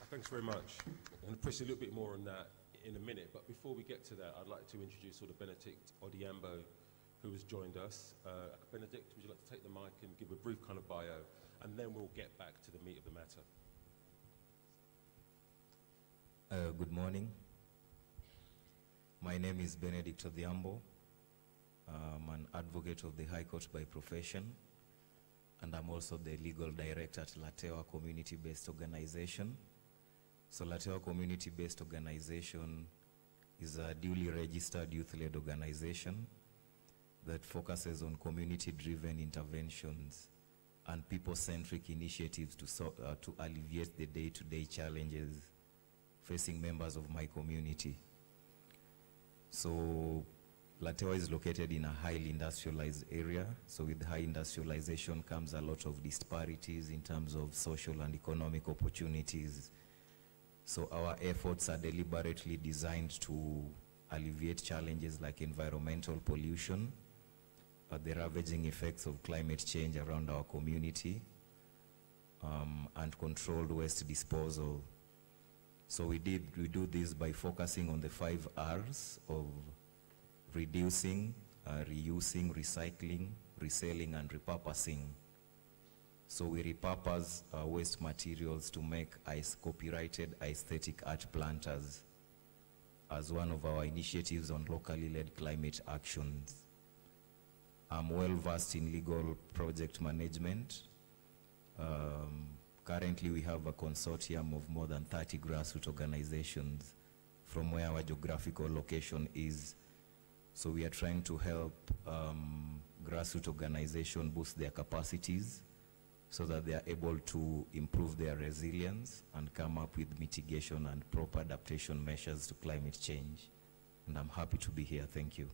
Thanks very much. I'm going to press a little bit more on that in a minute, but before we get to that, I'd like to introduce sort of Benedict Odiambo, who has joined us. Benedict, would you like to take the mic and give a brief kind of bio, and then we'll get back to the meat of the matter. Good morning. My name is Benedict Odiambo. I'm an advocate of the High Court by profession, and I'm also the legal director at Latewa Community-Based Organization. So Latewa Community-Based Organization is a duly registered youth-led organization that focuses on community-driven interventions and people-centric initiatives to alleviate the day-to-day challenges facing members of my community. So Latewa is located in a highly industrialized area. So with high industrialization comes a lot of disparities in terms of social and economic opportunities. So our efforts are deliberately designed to alleviate challenges like environmental pollution, the ravaging effects of climate change around our community, and controlled waste disposal. So we do this by focusing on the 5 R's of reducing, reusing, recycling, reselling, and repurposing. So we repurpose waste materials to make copyrighted aesthetic art planters as one of our initiatives on locally led climate actions. I'm well versed in legal project management. Currently we have a consortium of more than 30 grassroots organizations from where our geographical location is. So we are trying to help grassroots organizations boost their capacities so that they are able to improve their resilience and come up with mitigation and proper adaptation measures to climate change. And I'm happy to be here. Thank you.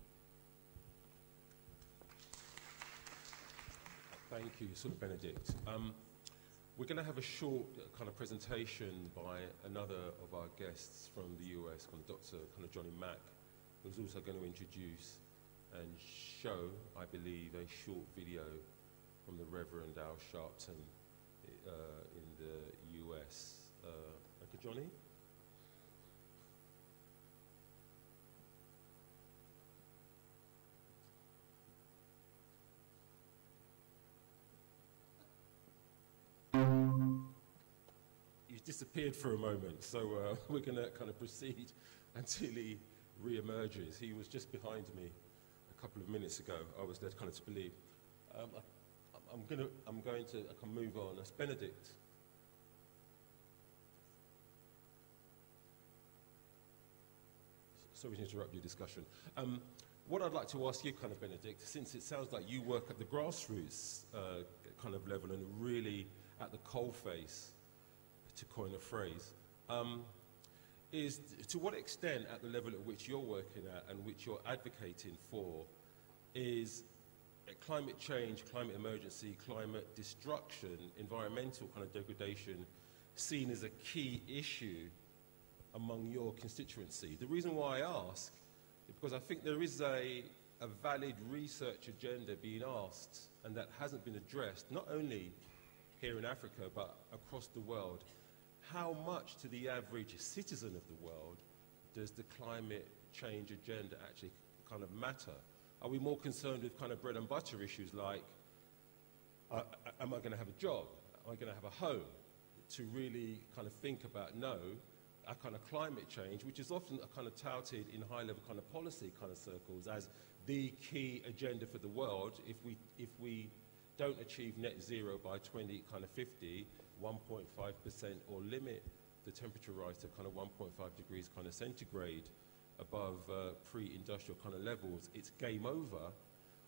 Thank you, Sir Benedict. We're going to have a short kind of presentation by another of our guests from the US, kind of Dr. kind of Johnny Mack, who's also going to introduce and show, I believe, a short video from the Reverend Al Sharpton in the US. Okay, Johnny? He's disappeared for a moment, so we're going to kind of proceed until he re-emerges. He was just behind me a couple of minutes ago. I was led kind of to believe. I'm going to I can move on. That's Benedict. Sorry to interrupt your discussion. What I'd like to ask you, kind of Benedict, since it sounds like you work at the grassroots kind of level and really at the coalface, to coin a phrase, is to what extent at the level at which you're working at and which you're advocating for is climate change, climate emergency, climate destruction, environmental kind of degradation seen as a key issue among your constituency? The reason why I ask is because I think there is a valid research agenda being asked and that hasn't been addressed, not only here in Africa but across the world. How much to the average citizen of the world does the climate change agenda actually kind of matter? Are we more concerned with kind of bread and butter issues like, am I going to have a job? Am I going to have a home? To really kind of think about, no, a kind of climate change, which is often kind of touted in high-level kind of policy kind of circles as the key agenda for the world if we don't achieve net zero by 2050, 1.5%, or limit the temperature rise to kind of 1.5 degrees kind of centigrade above pre-industrial kind of levels, it's game over.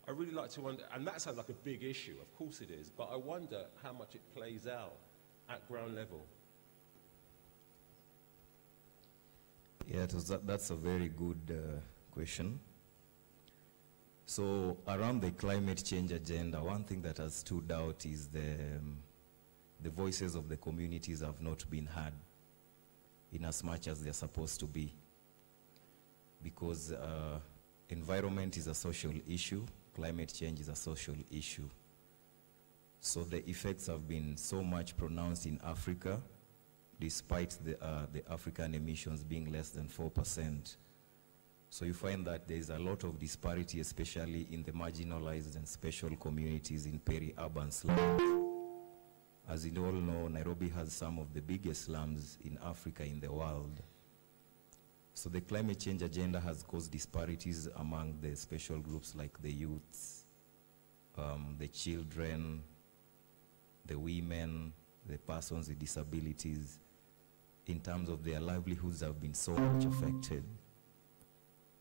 I really like to wonder, and that sounds like a big issue, of course it is, but I wonder how much it plays out at ground level. Yeah, that's a very good question. So around the climate change agenda, one thing that has stood out is the voices of the communities have not been heard in as much as they're supposed to be. Because environment is a social issue, climate change is a social issue. So the effects have been so much pronounced in Africa, despite the African emissions being less than 4%. So you find that there is a lot of disparity, especially in the marginalized and special communities in peri-urban slums. As you all know, Nairobi has some of the biggest slums in Africa in the world. So the climate change agenda has caused disparities among the special groups like the youths, the children, the women, the persons with disabilities. In terms of their livelihoods have been so much affected.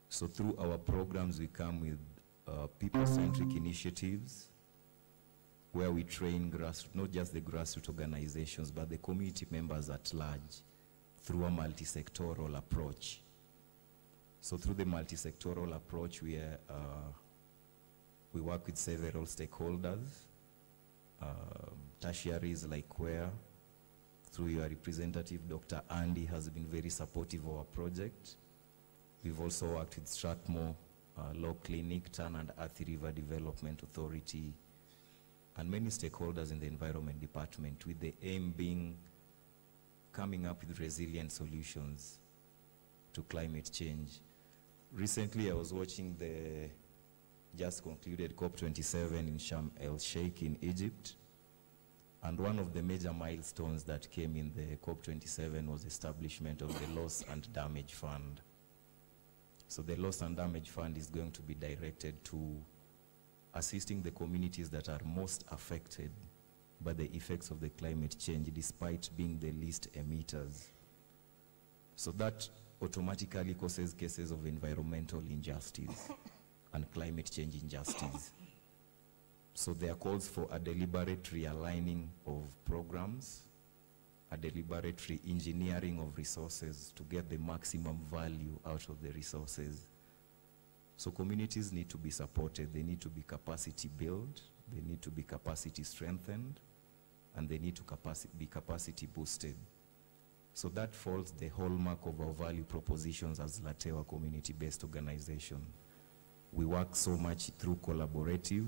So through our programs, we come with people-centric initiatives where we train not just the grassroots organizations, but the community members at large through a multi-sectoral approach. So through the multi-sectoral approach, we work with several stakeholders, tertiaries like where, through your representative, Dr. Andy, has been very supportive of our project. We've also worked with Strathmore Law Clinic, Turn and Athi River Development Authority, and many stakeholders in the Environment Department, with the aim being coming up with resilient solutions to climate change. Recently, I was watching the just concluded COP27 in Sharm el-Sheikh in Egypt, and one of the major milestones that came in the COP27 was establishment of the Loss and Damage Fund. So the Loss and Damage Fund is going to be directed to assisting the communities that are most affected by the effects of the climate change, despite being the least emitters. So that automatically causes cases of environmental injustice and climate change injustice. So there are calls for a deliberate realigning of programs, a deliberate re-engineering of resources to get the maximum value out of the resources. So communities need to be supported, they need to be capacity built, they need to be capacity strengthened, and they need to be capacity boosted. So that falls the hallmark of our value propositions as Latewa community-based organization. We work so much through collaborative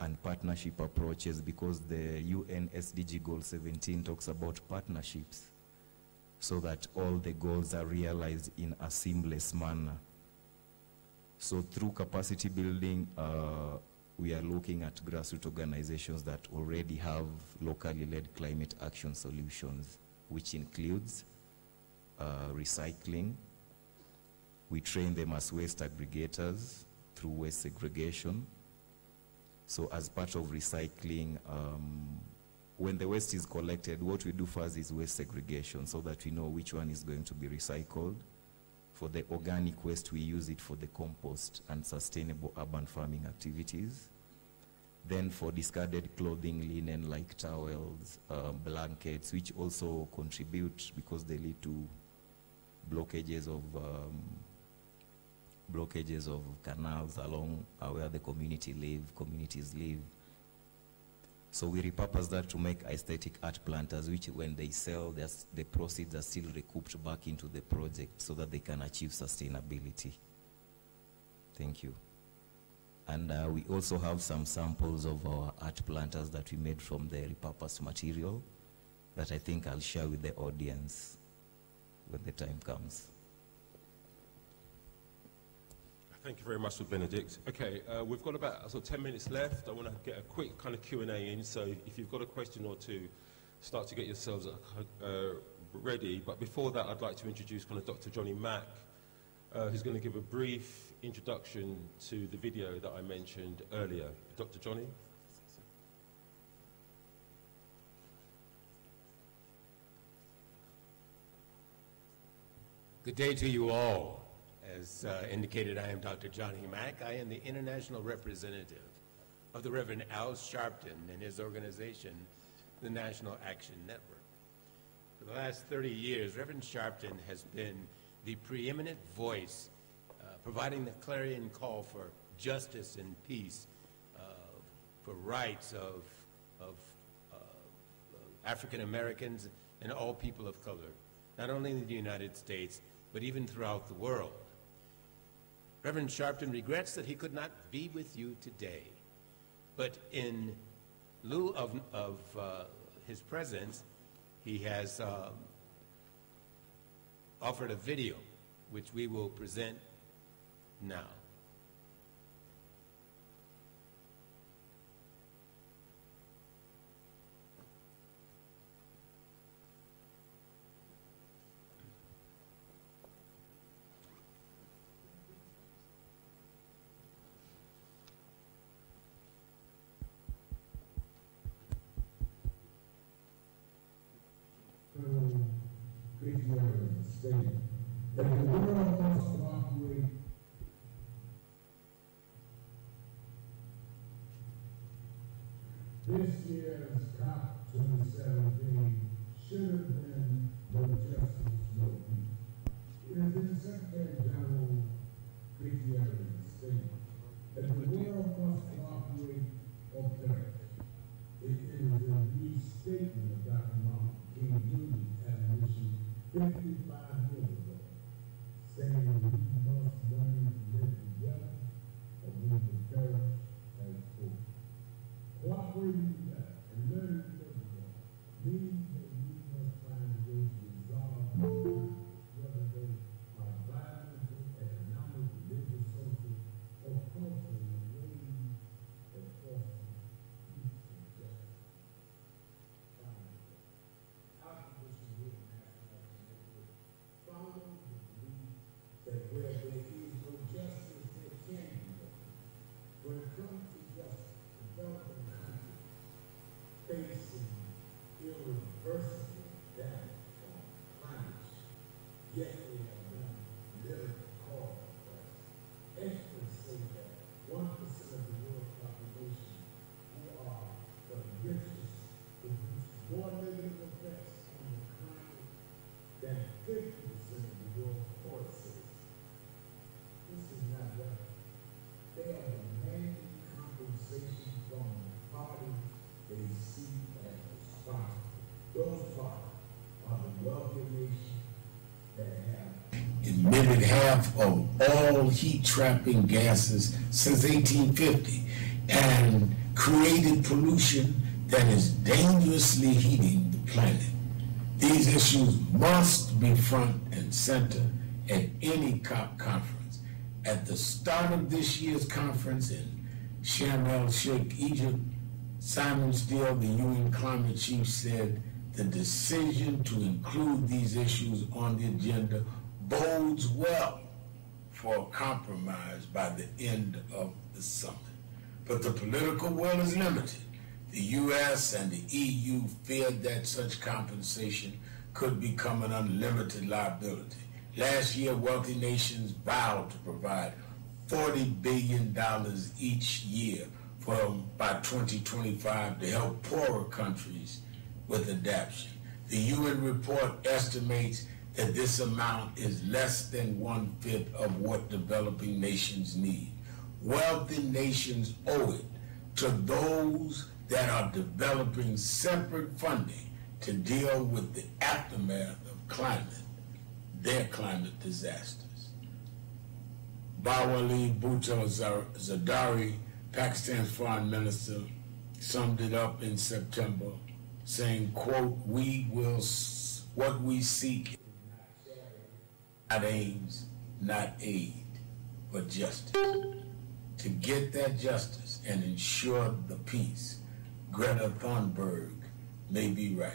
and partnership approaches because the UN SDG Goal 17 talks about partnerships so that all the goals are realized in a seamless manner. So through capacity building, we are looking at grassroots organizations that already have locally led climate action solutions, which includes recycling. We train them as waste aggregators through waste segregation. So as part of recycling, when the waste is collected, what we do first is waste segregation so that we know which one is going to be recycled. For the organic waste, we use it for the compost and sustainable urban farming activities. Then for discarded clothing, linen like towels, blankets, which also contribute because they lead to blockages of canals along where the communities live. So we repurpose that to make aesthetic art planters, which when they sell, the proceeds are still recouped back into the project so that they can achieve sustainability. Thank you. And we also have some samples of our art planters that we made from the repurposed material that I think I'll share with the audience when the time comes. Thank you very much, Benedict. Okay, we've got about 10 minutes left. I want to get a quick kind of Q&A in, so if you've got a question or two, start to get yourselves ready. But before that, I'd like to introduce kind of Dr. Johnny Mack, who's going to give a brief introduction to the video that I mentioned earlier. Dr. Johnny? Good day to you all. As indicated, I am Dr. Johnny Mack. I am the international representative of the Reverend Al Sharpton and his organization, the National Action Network. For the last 30 years, Reverend Sharpton has been the preeminent voice providing the clarion call for justice and peace, for rights of African Americans and all people of color, not only in the United States, but even throughout the world. Reverend Sharpton regrets that he could not be with you today, but in lieu of his presence, he has offered a video, which we will present now. This year's COP 2017 should have been no justice, no peace. It has been Secretary General Gutierrez's statement that the world must cooperate or perish. It is a restatement of Dr. Martin King Jr.'s admonition 55 years ago, saying we must learn to live together or we will perish as poor. Cooperating together and learning to live together means that we must find ways to resolve problems, whether they are environmental, economic, religious, social, or cultural, in ways that foster peace and justice. Finally, our position here in National Action Network follows the belief that where there is no justice, there can be no peace. When it comes to justice, development facing irreversible damage from climate change, yet they have done little to cause us. Experts say that 1% of the world's population, who are the richest, produce more negative effects on the climate than 50% of the world's poor citizens. This is not right. They are demanding compensation from the parties they see as responsible. Those parties are the wealthy nations that have emitted half of all heat-trapping gases since 1850 and created pollution that is dangerously heating the planet. These issues must be front and center at any COP conference. At the start of this year's conference in Sharm el-Sheikh, Egypt, Simon Steele, the UN climate chief, said the decision to include these issues on the agenda bodes well for a compromise by the end of the summit. But the political will is limited. The U.S. and the EU feared that such compensation could become an unlimited liability. Last year, wealthy nations vowed to provide $40 billion each year by 2025 to help poorer countries with adaptation. The UN report estimates that this amount is less than 1/5 of what developing nations need. Wealthy nations owe it to those that are developing separate funding to deal with the aftermath of their climate disasters. Bawali Bhutto Zardari, Pakistan's foreign minister, summed it up in September, saying, quote, what we seek is not charity, not aims, not aid, but justice. To get that justice and ensure the peace, Greta Thunberg may be right.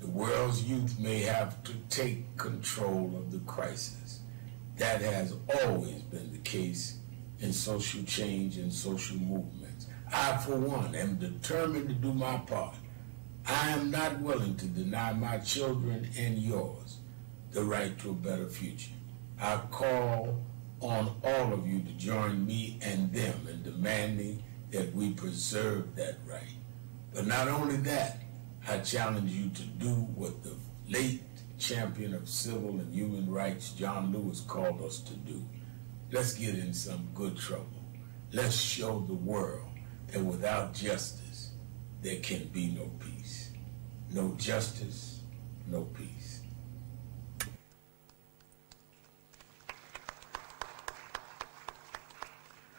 The world's youth may have to take control of the crisis. That has always been the case in social change and social movements. I, for one, am determined to do my part. I am not willing to deny my children and yours the right to a better future. I call on all of you to join me and them in demanding that we preserve that right. But not only that, I challenge you to do what the late champion of civil and human rights, John Lewis, called us to do. Let's get in some good trouble. Let's show the world that without justice, there can be no peace. No justice, no peace.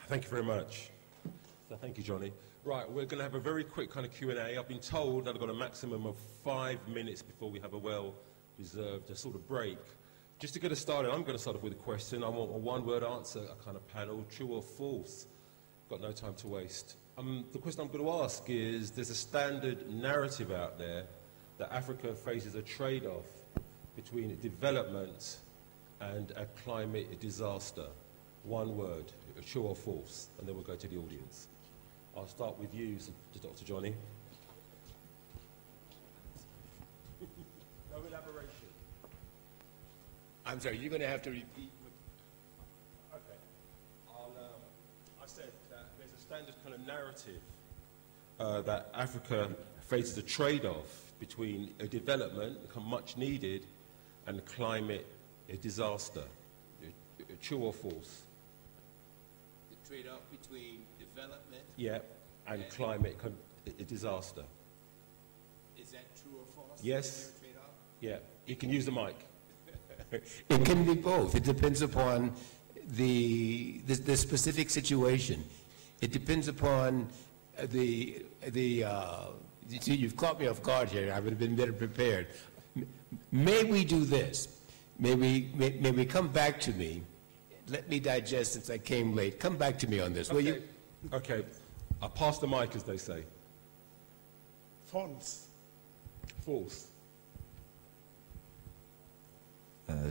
Thank you very much. So thank you, Johnny. Right, we're going to have a very quick kind of Q&A. I've been told that I've got a maximum of 5 minutes before we have a well-deserved sort of break. Just to get us started, I'm going to start off with a question. I want a one-word answer, a kind of panel, true or false. Got no time to waste. The question I'm going to ask is, there's a standard narrative out there that Africa faces a trade-off between development and a climate disaster. One word, true or false, and then we'll go to the audience. I'll start with you, Dr. Johnny. No elaboration. I'm sorry, you're going to have to repeat. Okay. I said that there's a standard kind of narrative that Africa faces a trade-off between a development, much needed, and climate disaster. True or false? The trade-off between development and climate disaster. Is that true or false? Yes. Yeah. You can use the mic. It can be both. It depends upon the specific situation. It depends upon see, you've caught me off guard here. I would have been better prepared. May we do this? May we come back to me? Let me digest since I came late. Come back to me on this, will you? Okay. I'll pass the mic, as they say. False. False.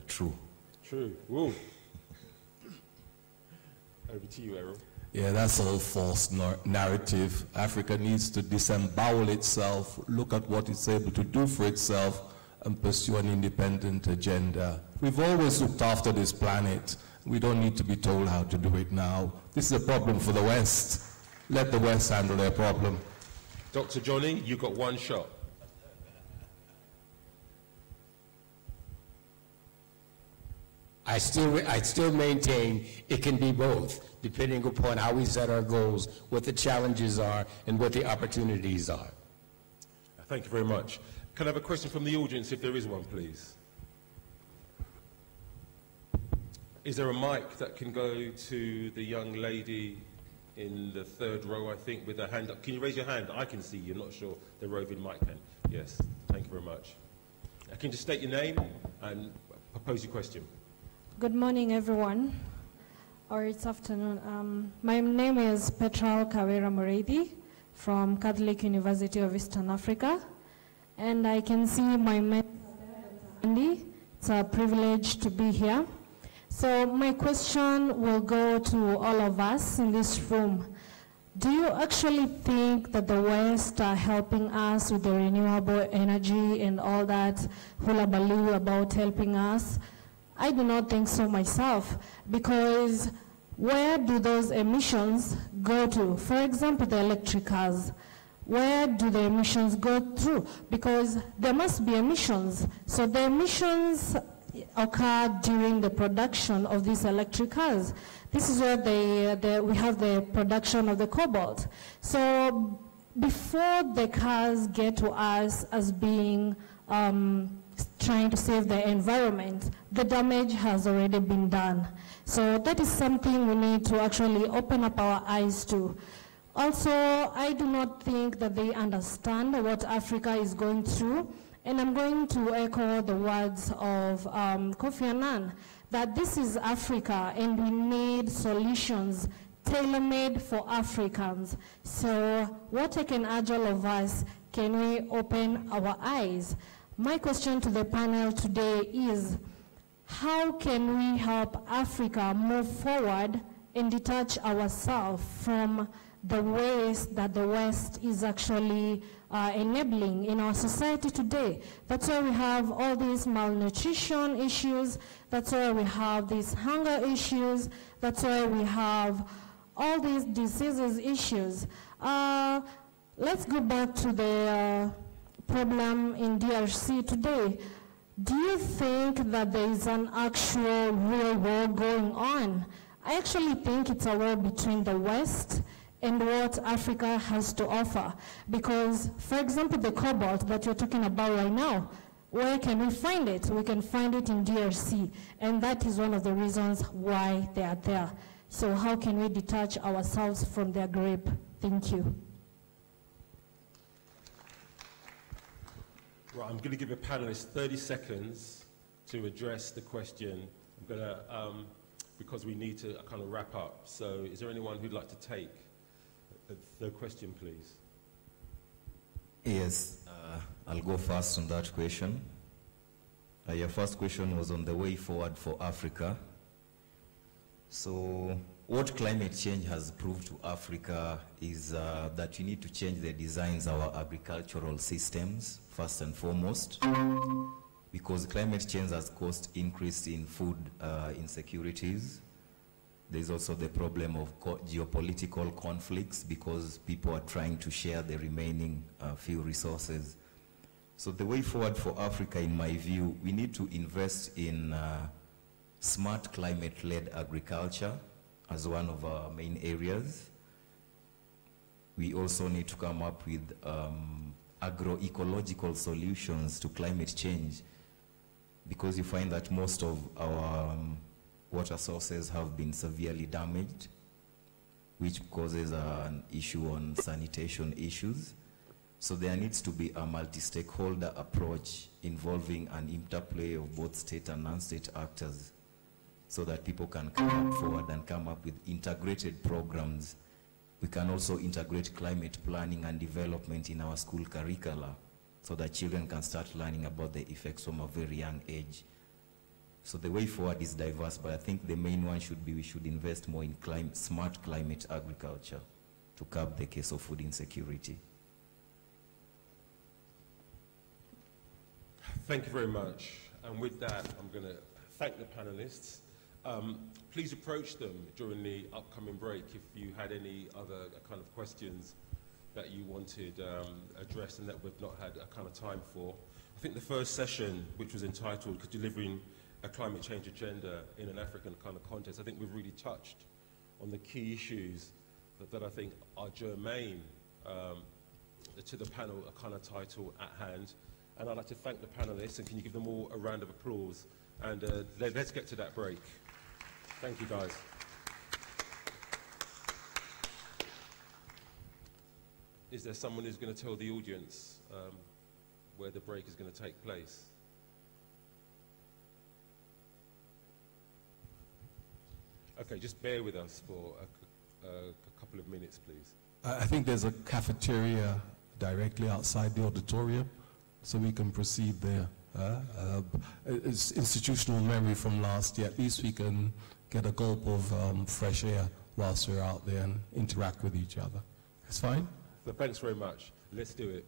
True. True. Woo. Over to you, Errol. Yeah, that's all false narrative. Africa needs to disembowel itself, look at what it's able to do for itself, and pursue an independent agenda. We've always looked after this planet. We don't need to be told how to do it now. This is a problem for the West. Let the West handle their problem. Dr. Johnny, you got one shot. I still maintain it can be both, depending upon how we set our goals, what the challenges are, and what the opportunities are. Thank you very much. Can I have a question from the audience, if there is one, please? Is there a mic that can go to the young lady in the third row, I think, with her hand up? Can you raise your hand? I can see you. I'm not sure the roving mic can. Yes, thank you very much. Can you just state your name and propose your question? Good morning, everyone, or it's afternoon. My name is Petrol Kawera Muredi from Catholic University of Eastern Africa, and I can see my mentor. It's a privilege to be here. So my question will go to all of us in this room. Do you actually think that the West are helping us with the renewable energy and all that hullabaloo about helping us? I do not think so myself, because where do those emissions go to? For example, the electric cars. Where do the emissions go through? Because there must be emissions. So the emissions occur during the production of these electric cars. This is where we have the production of the cobalt. So before the cars get to us as being trying to save the environment, the damage has already been done. So that is something we need to actually open up our eyes to. Also, I do not think that they understand what Africa is going through. And I'm going to echo the words of Kofi Annan, that this is Africa and we need solutions tailor-made for Africans. So what I can urge all of us, can we open our eyes? My question to the panel today is, how can we help Africa move forward and detach ourselves from the ways that the West is actually enabling in our society today. That's why we have all these malnutrition issues. That's why we have these hunger issues. That's why we have all these diseases issues. Let's go back to the problem in DRC today. Do you think that there is an actual real war going on? I actually think it's a war between the West and what Africa has to offer. Because, for example, the cobalt that you're talking about right now, where can we find it? We can find it in DRC, and that is one of the reasons why they are there. So how can we detach ourselves from their grip? Thank you. Right, I'm going to give a panelist 30 seconds to address the question. I'm going to, because we need to kind of wrap up. So is there anyone who'd like to take the question, please? Yes, I'll go first on that question. Your first question was on the way forward for Africa. So what climate change has proved to Africa is that you need to change the designs of our agricultural systems, first and foremost, because climate change has caused increase in food insecurities. There's also the problem of geopolitical conflicts because people are trying to share the remaining few resources. So the way forward for Africa, in my view, we need to invest in smart climate-led agriculture as one of our main areas. We also need to come up with agroecological solutions to climate change, because you find that most of our water sources have been severely damaged, which causes an issue on sanitation issues. So there needs to be a multi-stakeholder approach involving an interplay of both state and non-state actors, so that people can come up forward and come up with integrated programs. We can also integrate climate planning and development in our school curricula, so that children can start learning about the effects from a very young age. So the way forward is diverse, but I think the main one should be we should invest more in smart climate agriculture to curb the case of food insecurity. Thank you very much. And with that, I'm going to thank the panelists. Please approach them during the upcoming break if you had any other kind of questions that you wanted addressed and that we've not had a kind of time for. I think the first session, which was entitled Delivering a Climate Change Agenda in an African kind of context, I think we've really touched on the key issues that I think are germane to the panel, a kind of title at hand. And I'd like to thank the panelists, and can you give them all a round of applause? And let's get to that break. Thank you, guys. Is there someone who's going to tell the audience where the break is going to take place? Okay, just bear with us for a couple of minutes, please. I think there's a cafeteria directly outside the auditorium, so we can proceed there. It's institutional memory from last year. At least we can get a gulp of fresh air whilst we're out there and interact with each other. That's fine? So thanks very much. Let's do it.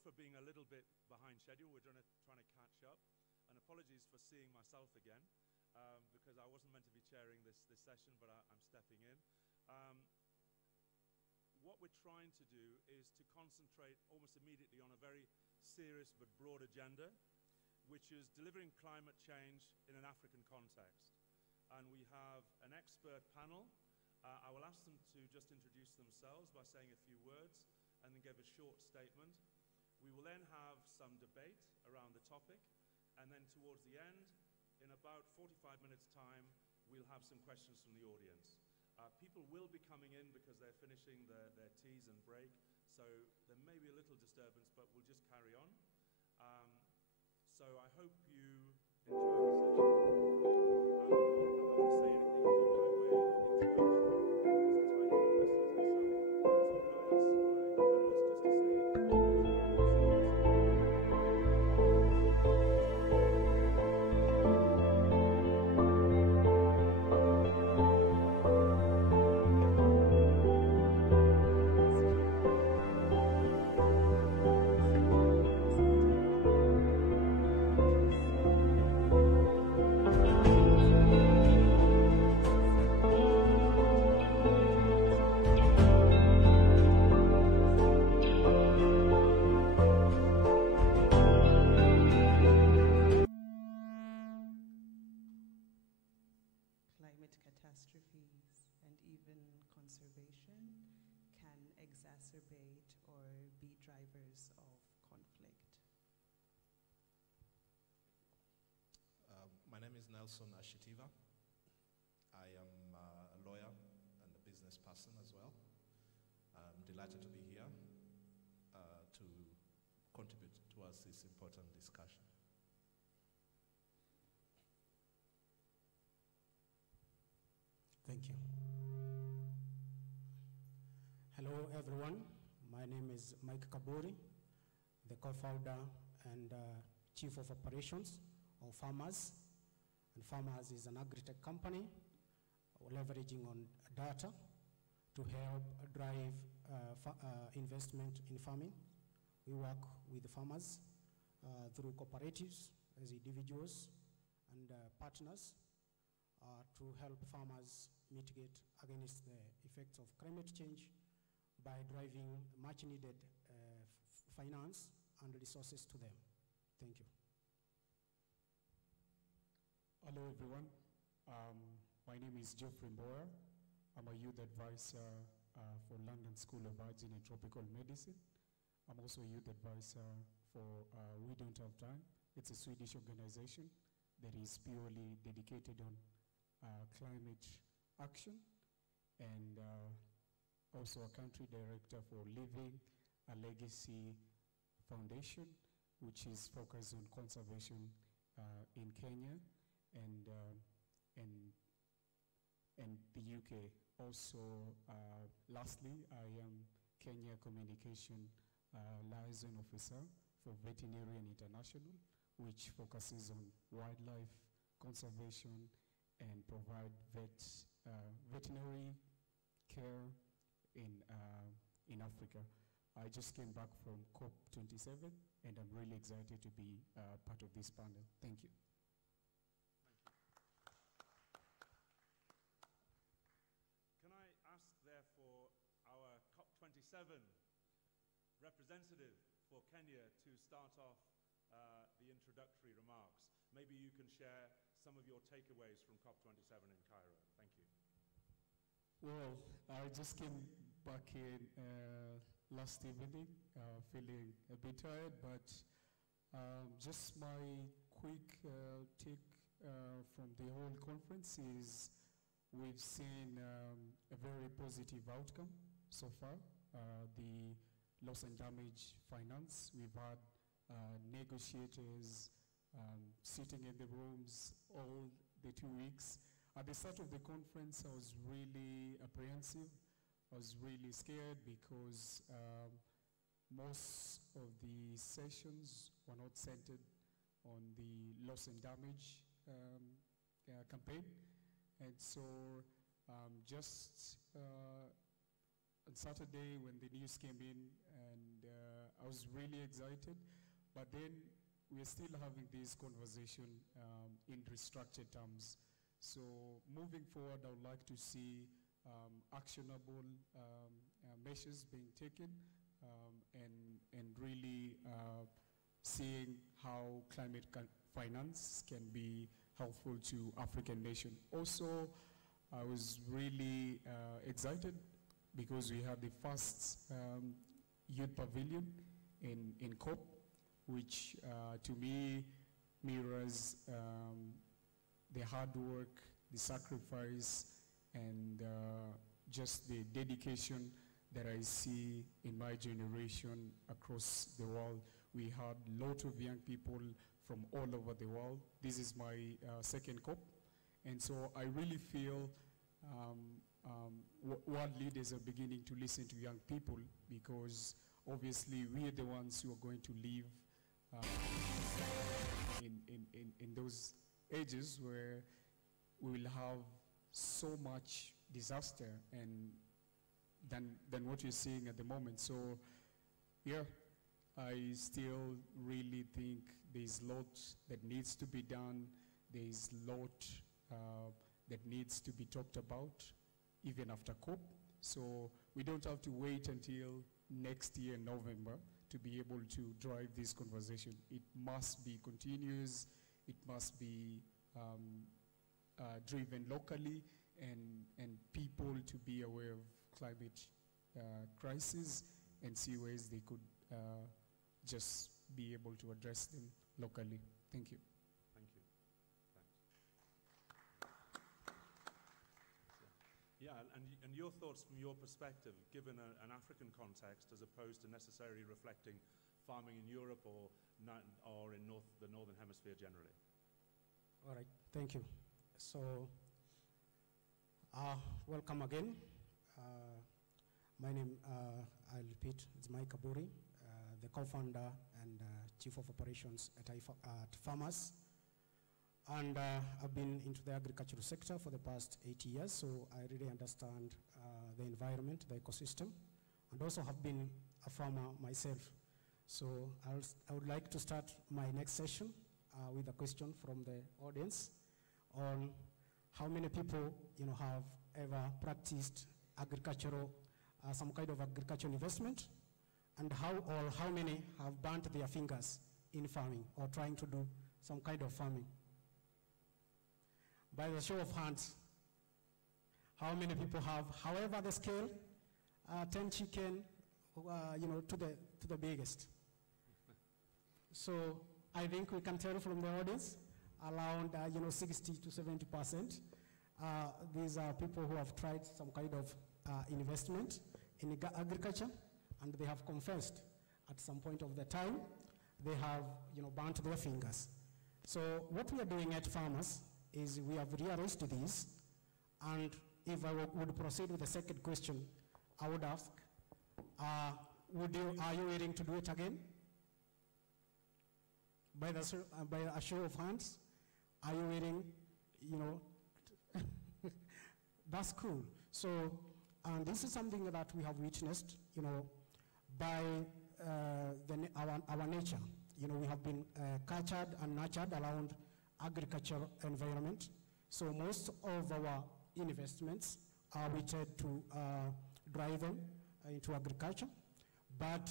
for being a little bit behind schedule. We're trying to catch up. And apologies for seeing myself again, because I wasn't meant to be chairing this session, but I'm stepping in. What we're trying to do is to concentrate almost immediately on a very serious but broad agenda, which is delivering climate change in an African context. And we have an expert panel. I will ask them to just introduce themselves by saying a few words and then give a short statement. We will then have some debate around the topic, and then towards the end, in about 45 minutes' time, we'll have some questions from the audience. People will be coming in because they're finishing their teas and break, so there may be a little disturbance, but we'll just carry on. So I hope you enjoy the session. I'm not going to say anything more by way of introduction. There's a tiny bit of message itself, so can I ask my panelists just to say a few words Climate catastrophes and even conservation can exacerbate or be drivers of conflict. My name is Nelson Ashitiva. I am a lawyer and a business person as well. I'm delighted to be here to contribute towards this important discussion. Thank you. Hello, everyone. My name is Mike Kaburi, the co-founder and chief of operations of Farmers. And Farmers is an agri-tech company leveraging on data to help drive investment in farming. We work with farmers through cooperatives as individuals and partners to help farmers mitigate against the effects of climate change by driving much needed finance and resources to them. Thank you. Hello everyone, my name is Geoffrey Mboya. I'm a youth advisor for London School of Hygiene and Tropical Medicine. I'm also a youth advisor for We Don't Have Time. It's a Swedish organization that is purely dedicated on climate action, and also a country director for Living a Legacy Foundation, which is focused on conservation in Kenya and the UK. Also, lastly, I am Kenya Communication Liaison Officer for Veterinarian International, which focuses on wildlife conservation and provide veterinary care in Africa. I just came back from COP27, and I'm really excited to be part of this panel. Thank you. Can I ask, therefore, our COP27 representative for Kenya to start off the introductory remarks? Maybe you can share some of your takeaways from COP27 in Cairo. Thank you. Well, I just came back in last evening, feeling a bit tired, but just my quick take from the whole conference is we've seen a very positive outcome so far. The loss and damage finance, we've had negotiators sitting in the rooms all the 2 weeks. At the start of the conference, I was really apprehensive. I was really scared because most of the sessions were not centered on the loss and damage campaign. And so just on Saturday when the news came in and I was really excited, but then we're still having this conversation in restructured terms. So moving forward, I would like to see actionable measures being taken and really seeing how climate finance can be helpful to African nations. Also, I was really excited because we had the first youth pavilion in COP, which to me mirrors the hard work, the sacrifice, and just the dedication that I see in my generation across the world. We had a lot of young people from all over the world. This is my second COP, and so I really feel world leaders are beginning to listen to young people, because obviously we are the ones who are going to live in those ages where we will have so much disaster and than what you're seeing at the moment. So yeah, I still really think there's a lot that needs to be done. There's a lot that needs to be talked about even after COP. So we don't have to wait until next year, November, to be able to drive this conversation. It must be continuous. It must be driven locally, and people to be aware of climate crisis and see ways they could just be able to address them locally. Thank you. Thank you. Thanks. Yeah, and your thoughts from your perspective, given an African context as opposed to necessarily reflecting farming in Europe or in the Northern Hemisphere generally? All right, thank you. So, welcome again. My name, I'll repeat, it's Mike Kaburi, the co-founder and chief of operations at Farmers. And I've been into the agricultural sector for the past 8 years, so I really understand the environment, the ecosystem, and also have been a farmer myself. So I would like to start my next session with a question from the audience on how many people have ever practiced agricultural, some kind of agricultural investment, and how many have burnt their fingers in farming or trying to do some kind of farming. By the show of hands, how many people have, however the scale, 10 chicken, to the biggest. So I think we can tell from the audience, around 60 to 70%. These are people who have tried some kind of investment in agriculture, and they have confessed at some point of the time they have burnt their fingers. So what we are doing at Farmers is we have rearranged this, and if I would proceed with the second question, I would ask, are you willing to do it again? By a show of hands, are you willing, that's cool. So, and this is something that we have witnessed, by our nature. We have been cultured and nurtured around agricultural environment. So most of our investments are weighted to drive them into agriculture. But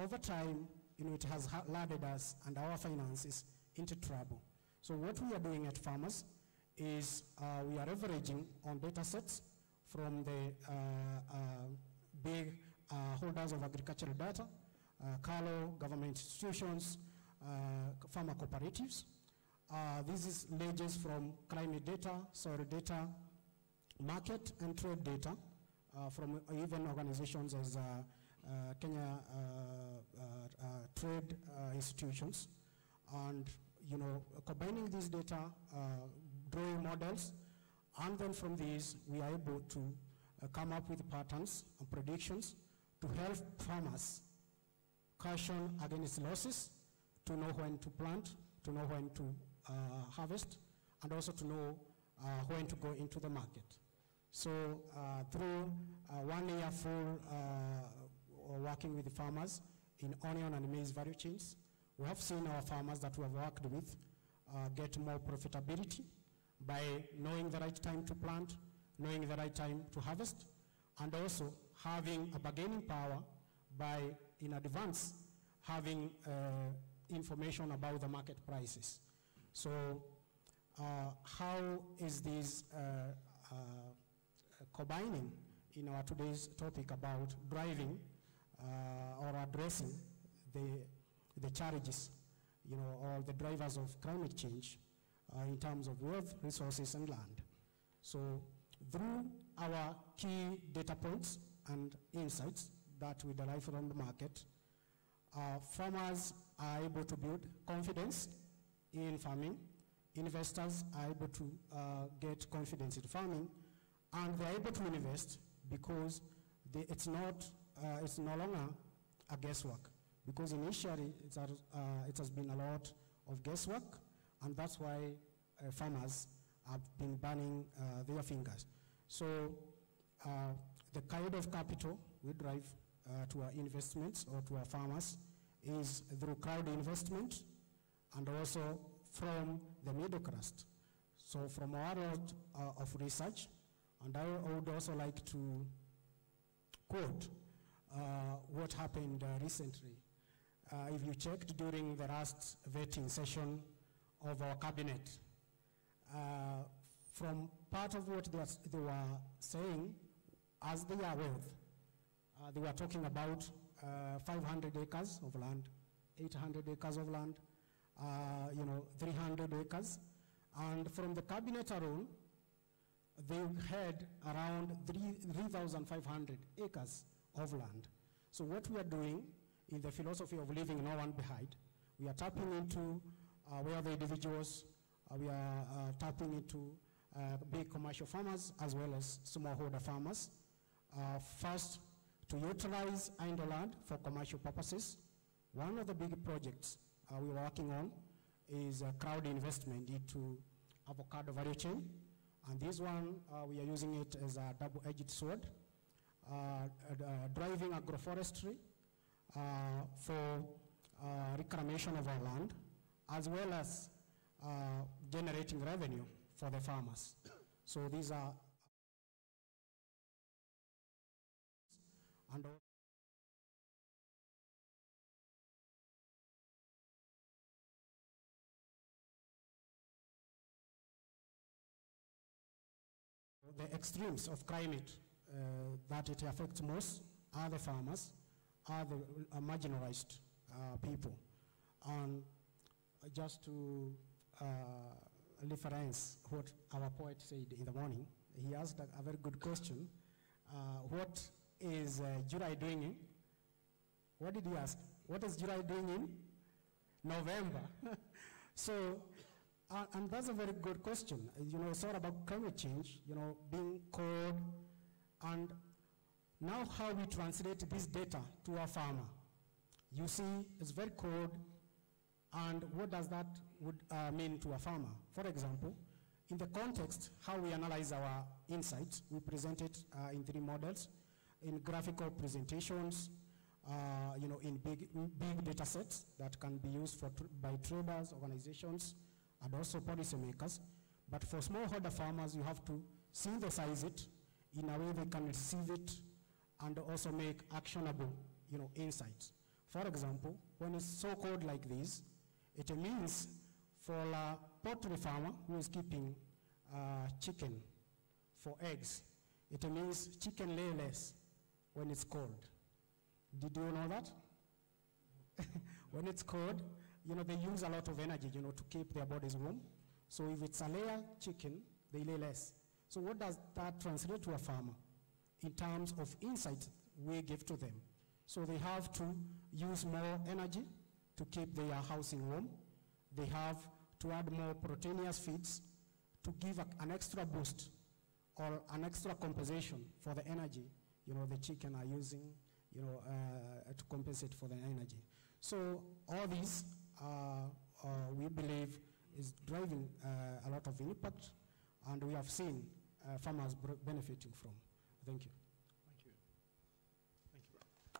over time, it has landed us and our finances into trouble. So what we are doing at Farmers is we are leveraging on data sets from the big holders of agricultural data, CALO, government institutions, farmer cooperatives. This is ranges from climate data, soil data, market and trade data from even organizations as Kenya trade institutions, and combining these data, drawing models, and then from these we are able to come up with patterns and predictions to help farmers caution against losses, to know when to plant, to know when to harvest, and also to know when to go into the market. So through 1 year full working with the farmers in onion and maize value chains. We have seen our farmers that we have worked with get more profitability by knowing the right time to plant, knowing the right time to harvest, and also having a bargaining power by, in advance, having information about the market prices. So how is this combining in our today's topic about driving or addressing the challenges, or the drivers of climate change in terms of wealth, resources, and land. So through our key data points and insights that we derive from the market, farmers are able to build confidence in farming, investors are able to get confidence in farming, and they're able to invest because it's no longer a guesswork. Because initially it has been a lot of guesswork, and that's why farmers have been burning their fingers. So the kind of capital we drive to our investments or to our farmers is through crowd investment and also from the middle class. So from our lot of research, and I would also like to quote what happened recently. If you checked during the last vetting session of our cabinet, from part of what they were saying, as they are with, they were talking about 500 acres of land, 800 acres of land, 300 acres. And from the cabinet alone, they had around 3,500 acres of land. So what we are doing in the philosophy of leaving no one behind, we are tapping into where the individuals, we are tapping into big commercial farmers as well as smallholder farmers. First, to utilize idle land for commercial purposes. One of the big projects we're working on is crowd investment into avocado value chain. And this one, we are using it as a double-edged sword, driving agroforestry for reclamation of our land, as well as generating revenue for the farmers. So these are, and the extremes of climate that it affects most are the farmers, are the marginalized people. And just to reference what our poet said in the morning, he asked a very good question. What is July doing in? What did he ask? What is July doing in November? So, and that's a very good question. It's all about climate change, being cold, and now how we translate this data to our farmer. You see, it's very cold, and what does that mean to a farmer? For example, in the context, how we analyze our insights, we present it in 3 models, in graphical presentations, in big data sets that can be used by traders, organizations, and also policymakers. But for smallholder farmers, you have to synthesize it in a way they can receive it and also make actionable, insights. For example, when it's so cold like this, it means for a poultry farmer who is keeping chicken for eggs, it means chicken lay less when it's cold. Did you know that? When it's cold, they use a lot of energy, to keep their bodies warm. So if it's a layer chicken, they lay less. So what does that translate to a farmer in terms of insights we give to them? So they have to use more energy to keep their housing warm. They have to add more proteinous feeds to give an extra boost or an extra compensation for the energy, the chicken are using, to compensate for the energy. So all these, we believe, is driving a lot of impact, and we have seen farmers benefiting from. Thank you. Thank you.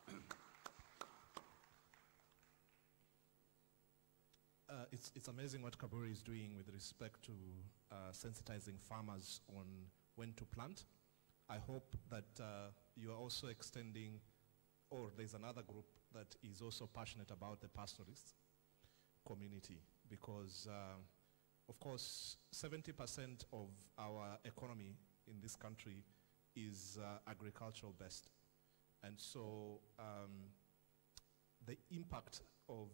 Thank you. it's amazing what Kaburi is doing with respect to sensitizing farmers on when to plant. I hope that you are also extending, or there's another group that is also passionate about the pastoralist community, because of course 70% of our economy in this country is agricultural based. And so the impact of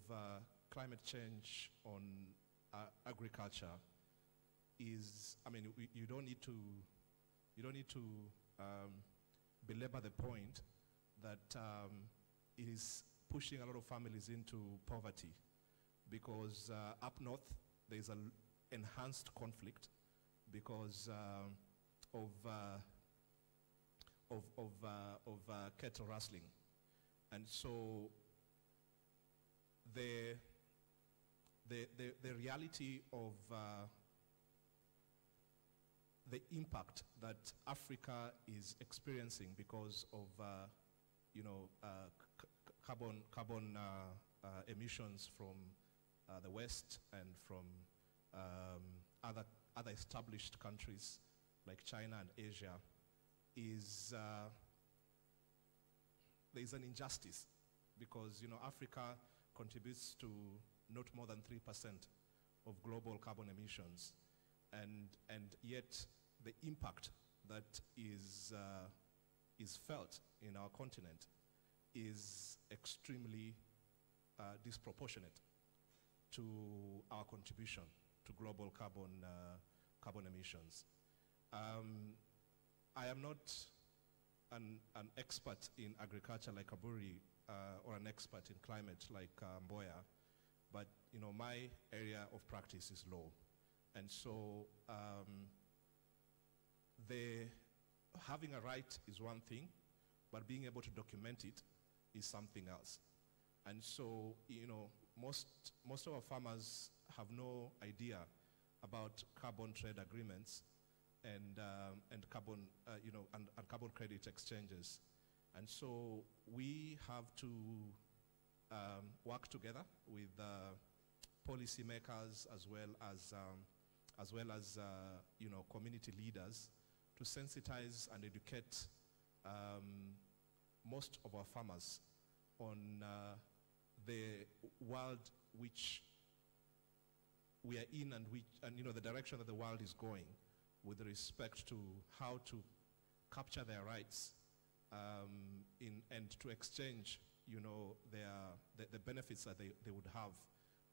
climate change on agriculture is, I mean, you don't need to belabor the point that it is pushing a lot of families into poverty, because up north there's an enhanced conflict because of cattle rustling. And so the reality of the impact that Africa is experiencing because of carbon emissions from the West and from other established countries like China and Asia is there is an injustice, because Africa contributes to not more than 3% of global carbon emissions, and yet the impact that is felt in our continent is extremely disproportionate to our contribution to global carbon emissions. I am not an expert in agriculture like Kaburi, or an expert in climate like Mboya, but my area of practice is law, and so having a right is one thing, but being able to document it is something else. And so most of our farmers have no idea about carbon trade agreements and carbon and carbon credit exchanges. And so we have to work together with policymakers as well as community leaders to sensitize and educate most of our farmers on the world which we are in, and the direction that the world is going with respect to how to capture their rights and to exchange the benefits that they would have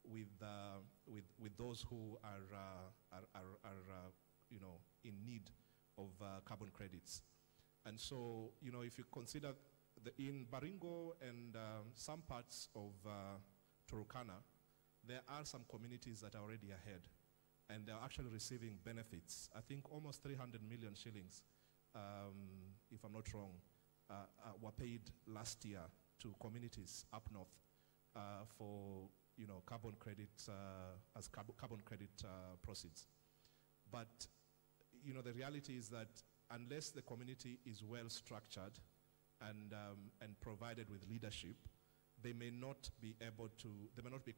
with those who are in need of carbon credits. And so if you consider in Baringo and some parts of Turkana, there are some communities that are already ahead, and they're actually receiving benefits. I think almost 300 million shillings, if I'm not wrong, were paid last year to communities up north for carbon credits as carbon credit proceeds. But the reality is that unless the community is well structured and provided with leadership, they may not be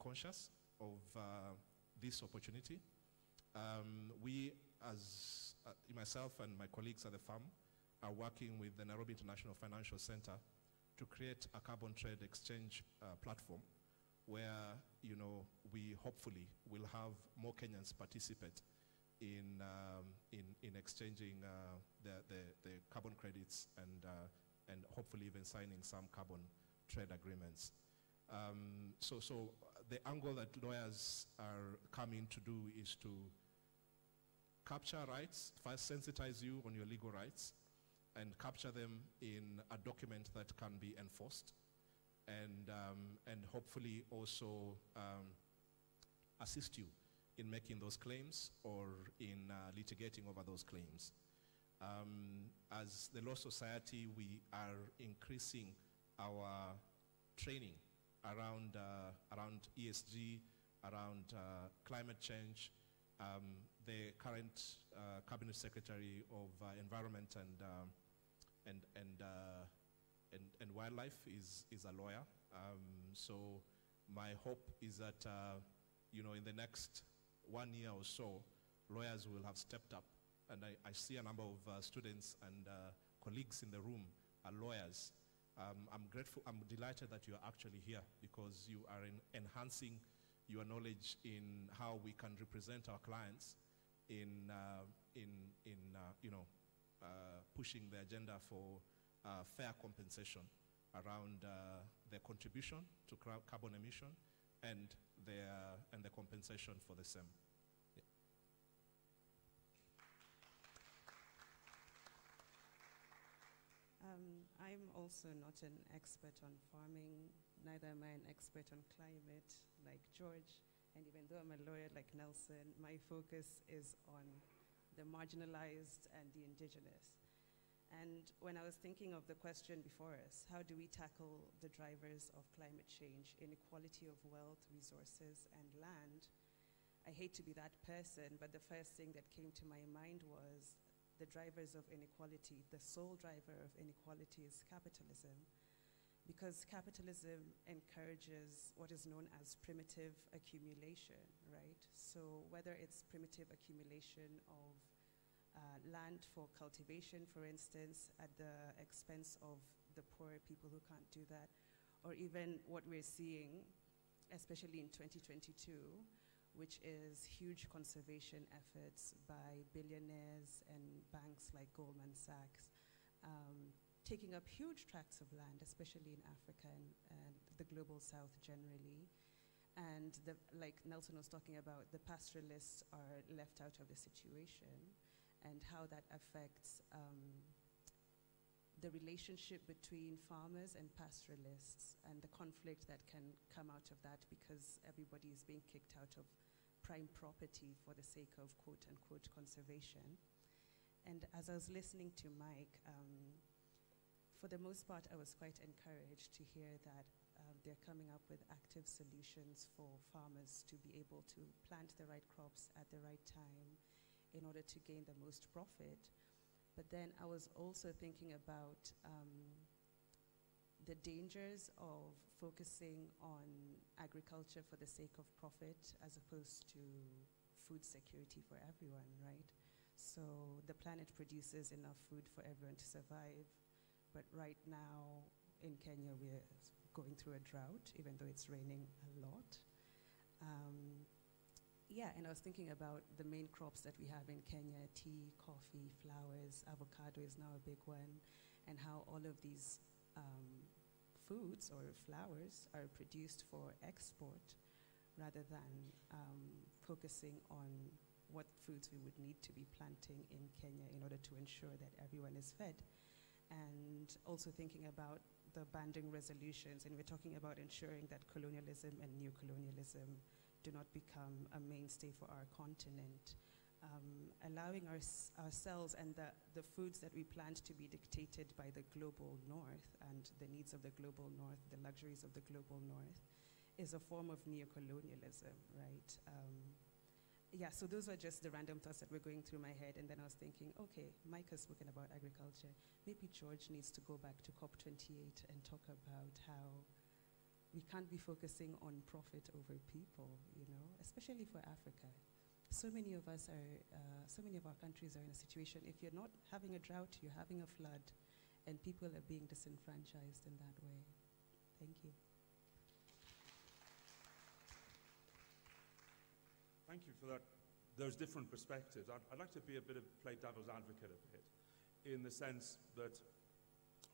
conscious of this opportunity. We, as myself and my colleagues at the farm, are working with the Nairobi International Financial Center to create a carbon trade exchange platform where we hopefully will have more Kenyans participate in exchanging the carbon credits and hopefully even signing some carbon trade agreements. So the angle that lawyers are coming to do is to capture rights, first sensitize you on your legal rights, and capture them in a document that can be enforced, and hopefully also assist you in making those claims or in litigating over those claims. As the Law Society, we are increasing our training around ESG, around climate change. The current Cabinet Secretary of Environment and Wildlife is a lawyer. So my hope is that in the next 1 year or so, lawyers will have stepped up. And I see a number of students and colleagues in the room are lawyers. I'm grateful, I'm delighted that you are actually here because you are enhancing your knowledge in how we can represent our clients in pushing the agenda for fair compensation around their contribution to carbon emission and the compensation for the same. Yeah. I'm also not an expert on farming, neither am I an expert on climate like George, and even though I'm a lawyer like Nelson, my focus is on the marginalized and the indigenous. And when I was thinking of the question before us, how do we tackle the drivers of climate change, inequality of wealth, resources, and land, I hate to be that person, but the first thing that came to my mind was the drivers of inequality. The sole driver of inequality is capitalism, because capitalism encourages what is known as primitive accumulation, right? So whether it's primitive accumulation of land for cultivation, for instance, at the expense of the poor people who can't do that, or even what we're seeing, especially in 2022, which is huge conservation efforts by billionaires and banks like Goldman Sachs, taking up huge tracts of land, especially in Africa and the global south generally. And like Nelson was talking about, the pastoralists are left out of the situation, and how that affects the relationship between farmers and pastoralists, and the conflict that can come out of that because everybody is being kicked out of prime property for the sake of quote-unquote conservation. And as I was listening to Mike, for the most part, I was quite encouraged to hear that they're coming up with active solutions for farmers to be able to plant the right crops at the right time in order to gain the most profit. But then I was also thinking about the dangers of focusing on agriculture for the sake of profit as opposed to food security for everyone, right? So the planet produces enough food for everyone to survive, but right now in Kenya we're going through a drought, even though it's raining a lot. Yeah, and I was thinking about the main crops that we have in Kenya: tea, coffee, flowers, avocado is now a big one, and how all of these foods or flowers are produced for export rather than focusing on what foods we would need to be planting in Kenya in order to ensure that everyone is fed. And also thinking about the Bandung resolutions, and we're talking about ensuring that colonialism and neo-colonialism do not become a mainstay for our continent. Allowing ourselves and the foods that we plant to be dictated by the global north and the needs of the global north, the luxuries of the global north, is a form of neo-colonialism, right? Yeah, so those are just the random thoughts that were going through my head, and then I was thinking, okay, Mike has spoken about agriculture. Maybe George needs to go back to COP28 and talk about how we can't be focusing on profit over people, you know, especially for Africa. So many of us are, so many of our countries are in a situation, if you're not having a drought, you're having a flood, and people are being disenfranchised in that way. Thank you. Thank you for that, those different perspectives. I'd like to be play devil's advocate a bit, in the sense that,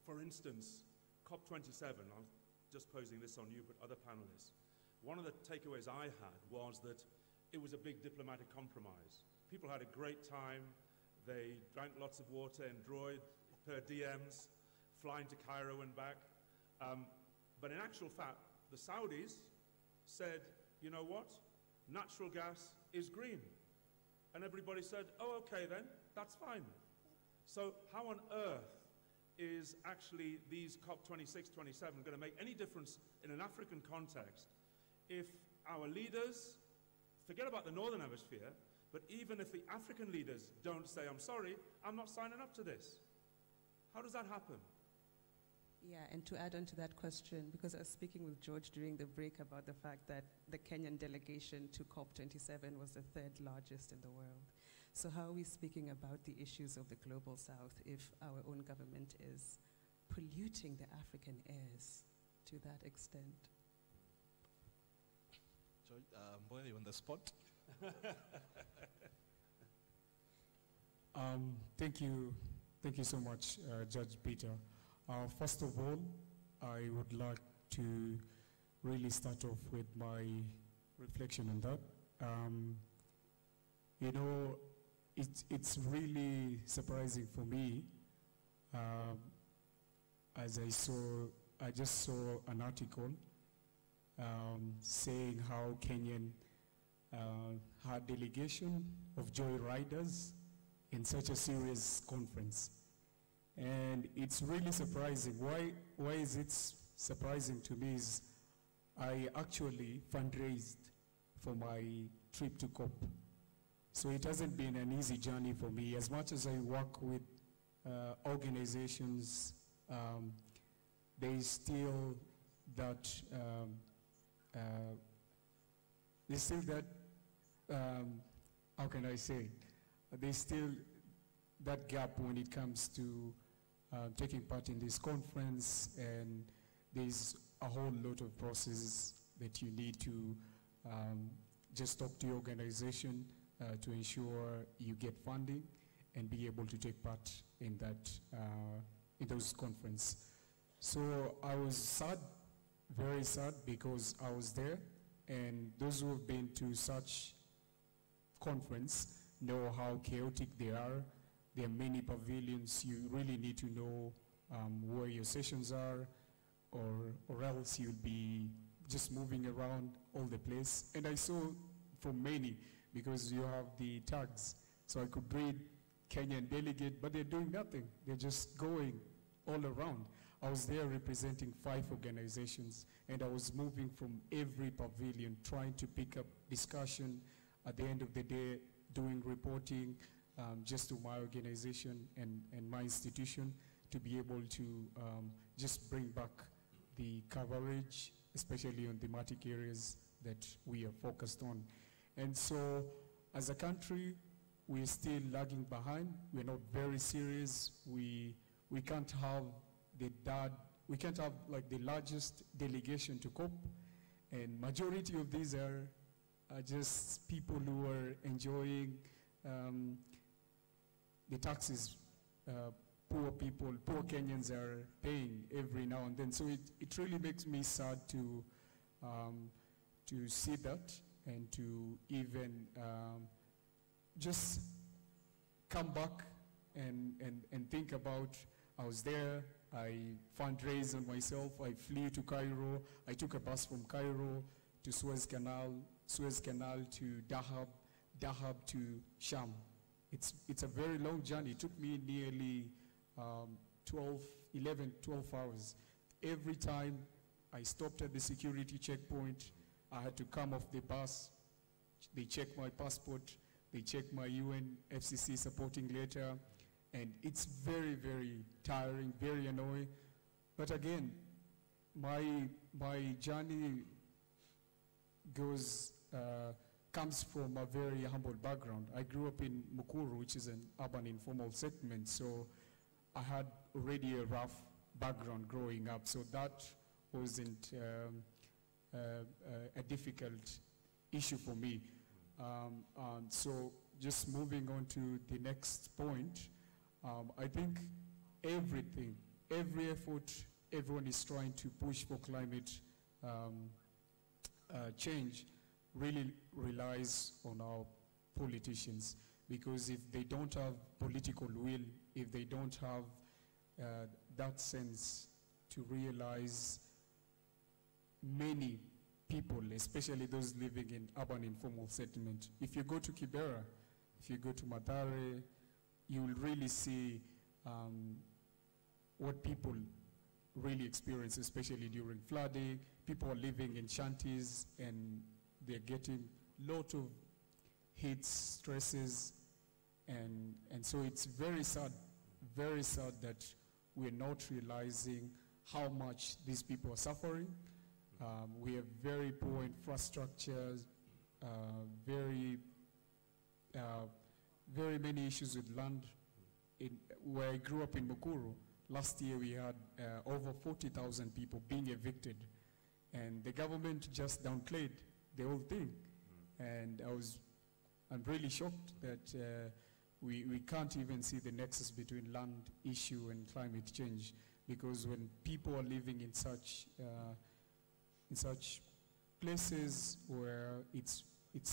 for instance, COP27, I'm just posing this on you, but other panelists, one of the takeaways I had was that it was a big diplomatic compromise. People had a great time, they drank lots of water, enjoyed per diems, flying to Cairo and back. But in actual fact, the Saudis said, you know what? Natural gas is green. And everybody said, oh, okay then, that's fine. So how on earth is actually these COP26, 27 going to make any difference in an African context if our leaders, forget about the Northern Hemisphere, but even if the African leaders don't say, I'm sorry, I'm not signing up to this? How does that happen? Yeah, and to add on to that question, because I was speaking with George during the break about the fact that the Kenyan delegation to COP27 was the third largest in the world. So how are we speaking about the issues of the global south if our own government is polluting the African airs to that extent? George, boy, you're on the spot. Thank you so much, Judge Peter. First of all, I would like to really start off with my reflection on that. You know, it's really surprising for me as I just saw an article saying how Kenyan had delegation of joyriders in such a serious conference. And it's really surprising. Why is it surprising to me is I actually fundraised for my trip to COP. So it hasn't been an easy journey for me. As much as I work with organizations, there's still that, how can I say? There's still that gap when it comes to taking part in this conference, and there's a whole lot of processes that you need to just talk to your organization to ensure you get funding and be able to take part in that in those conferences. So I was sad, very sad, because I was there, and those who have been to such conference know how chaotic they are. There are many pavilions. You really need to know where your sessions are, or else you'll be just moving around all the place. And I saw for many, because you have the tags, so I could read Kenyan delegate, but they're doing nothing. They're just going all around. I was there representing 5 organizations, and I was moving from every pavilion, trying to pick up discussion. At the end of the day, doing reporting just to my organization and my institution to be able to just bring back the coverage, especially on thematic areas that we are focused on. And so, as a country, we're still lagging behind. We're not very serious. We can't have we can't have like the largest delegation to COP, and majority of these are just people who are enjoying the taxes poor people, poor Kenyans are paying every now and then. So it really makes me sad to see that, and to even just come back and think about, I was there, I fundraised on myself, I flew to Cairo, I took a bus from Cairo to Suez Canal to Dahab to Sham. It's a very long journey. It took me nearly 12 hours. Every time I stopped at the security checkpoint, I had to come off the bus. They checked my passport, they checked my UNFCCC supporting letter, and it's very, very tiring, very annoying. But again, my journey comes from a very humble background. I grew up in Mukuru, which is an urban informal settlement, so I had already a rough background growing up, so that wasn't a difficult issue for me. So just moving on to the next point, I think every effort everyone is trying to push for climate change really relies on our politicians, because if they don't have political will, if they don't have that sense to realize many people, especially those living in urban informal settlement. If you go to Kibera, if you go to Mathare, you will really see what people really experience, especially during flooding. People are living in shanties and they're getting a lot of heat stresses, and so it's very sad that we're not realizing how much these people are suffering. We have very poor infrastructures, very many issues with land. Where I grew up in Mukuru, last year we had over 40,000 people being evicted, and the government just downplayed the whole thing. And I'm really shocked that we can't even see the nexus between land issue and climate change, because when people are living in such places where it's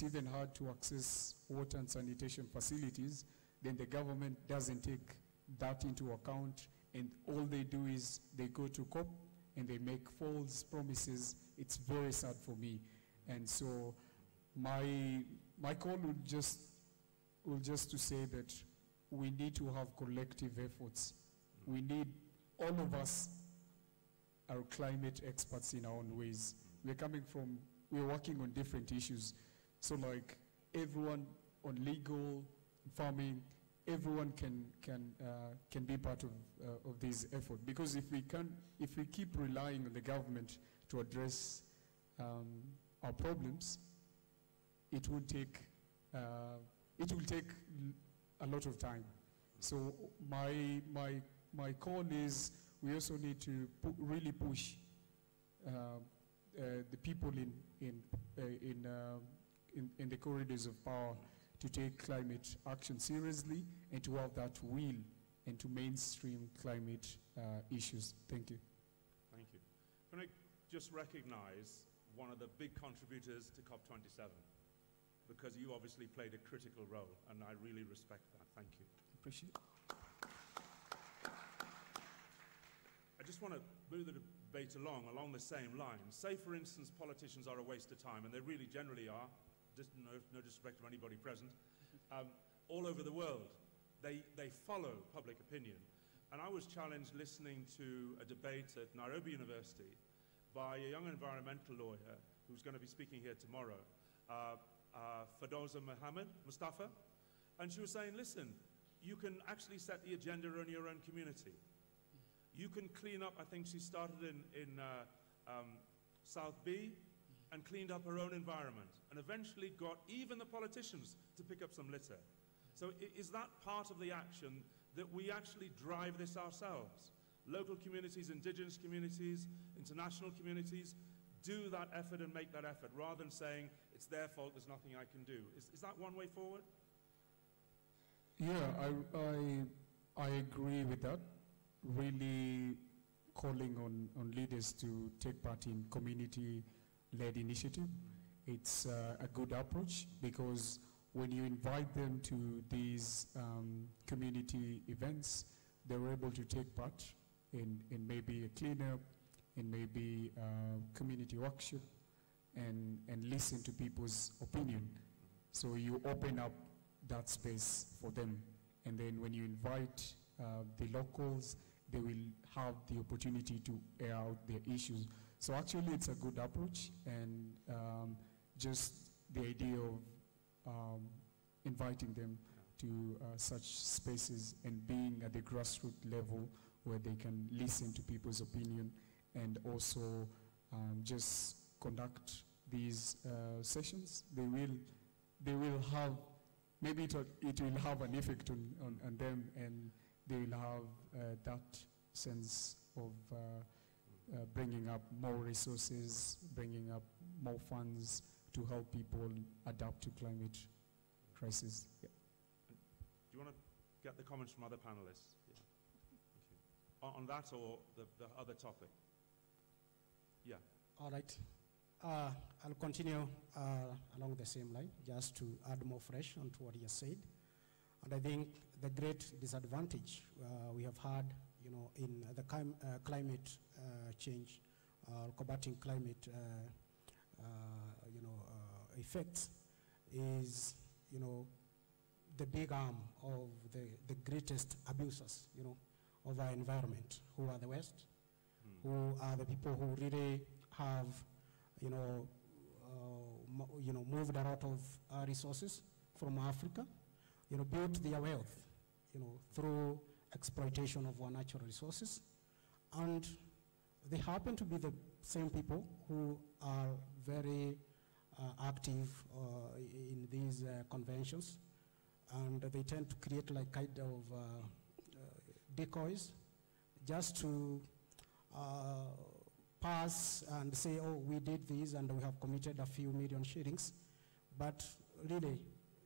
even hard to access water and sanitation facilities, then the government doesn't take that into account, and all they do is they go to COP and they make false promises. It's very sad for me. And so my call would just to say that we need to have collective efforts. We need, all of us are climate experts in our own ways. We're working on different issues. So like everyone on legal, farming, everyone can be part of this effort. Because if we keep relying on the government to address our problems, it will take a lot of time. So my call is we also need to really push the people in the corridors of power to take climate action seriously and to have that will and to mainstream climate issues. Thank you. Thank you. Can I just recognize one of the big contributors to COP27? Because you obviously played a critical role, and I really respect that. Thank you. Appreciate it. I just want to move the debate along the same lines. Say, for instance, politicians are a waste of time, and they really generally are. Just no disrespect to anybody present. All over the world, they follow public opinion. And I was challenged listening to a debate at Nairobi University by a young environmental lawyer who's going to be speaking here tomorrow, Fadoza Mustafa, and she was saying, listen, you can actually set the agenda in your own community. You can clean up, I think she started in South B and cleaned up her own environment and eventually got even the politicians to pick up some litter. So is that part of the action, that we actually drive this ourselves? Local communities, indigenous communities, international communities, do that effort and make that effort, rather than saying, it's their fault, there's nothing I can do. Is that one way forward? Yeah, I agree with that. Really calling on leaders to take part in community-led initiative. It's a good approach, because when you invite them to these community events, they're able to take part in maybe a cleanup, in maybe a community workshop, and listen to people's opinion. So you open up that space for them. And then when you invite the locals, they will have the opportunity to air out their issues. So actually it's a good approach, and just the idea of inviting them to such spaces and being at the grassroots level where they can listen to people's opinion and also just conduct these sessions. They will have, maybe it will have an effect on them, and they will have that sense of bringing up more resources, bringing up more funds to help people adapt to climate crisis. Yeah. Do you want to get the comments from other panelists? Yeah. Thank you. On that or the other topic? Yeah. All right. I'll continue along the same line, just to add more fresh onto what you said. And I think the great disadvantage we have had, in the climate change, combating climate, effects, is, the big arm of the greatest abusers, of our environment, who are the West, who are the people who really have, moved a lot of resources from Africa, built their wealth, through exploitation of our natural resources, and they happen to be the same people who are very active in these conventions, and they tend to create like kind of decoys just to pass and say, oh, we did this and we have committed a few million shillings, but really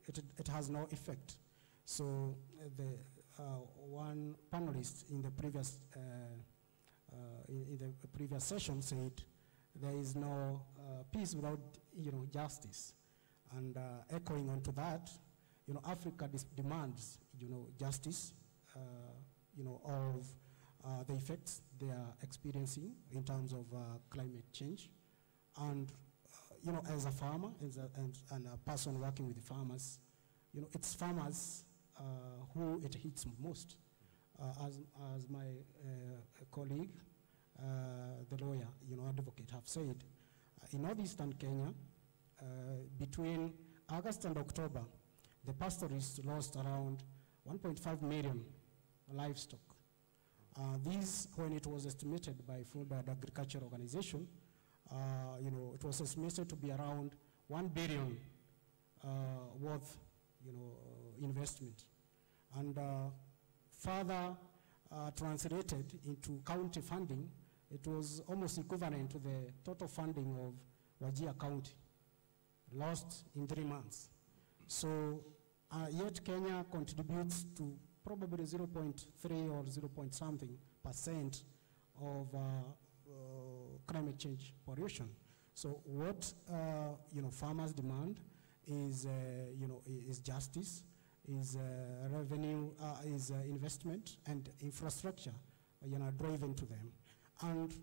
it has no effect. So the one panelist in the previous session said there is no peace without justice, and echoing onto that, Africa demands justice of the effects they are experiencing in terms of climate change, and as a farmer and a person working with farmers, it's farmers who it hits most. As my colleague, the lawyer, advocate, have said, in northeastern Kenya, between August and October, the pastoralists lost around 1.5 million livestock. These, when it was estimated by Food and Agriculture Organization, it was estimated to be around 1 billion worth, investment. And further translated into county funding, it was almost equivalent to the total funding of Wajir County, lost in 3 months. So yet Kenya contributes to probably 0.3 or 0.something% of climate change pollution. So what farmers demand is is justice, is revenue, is investment and infrastructure, driven to them, and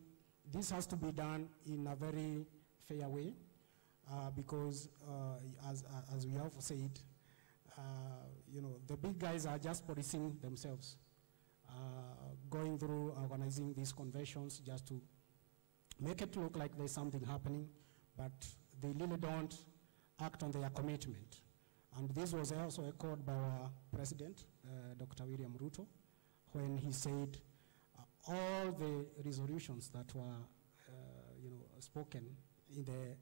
this has to be done in a very fair way, because as we have said, the big guys are just policing themselves, going through organizing these conventions just to make it look like there's something happening, but they really don't act on their commitment. And this was also echoed by our president, Dr. William Ruto, when he said all the resolutions that were spoken in the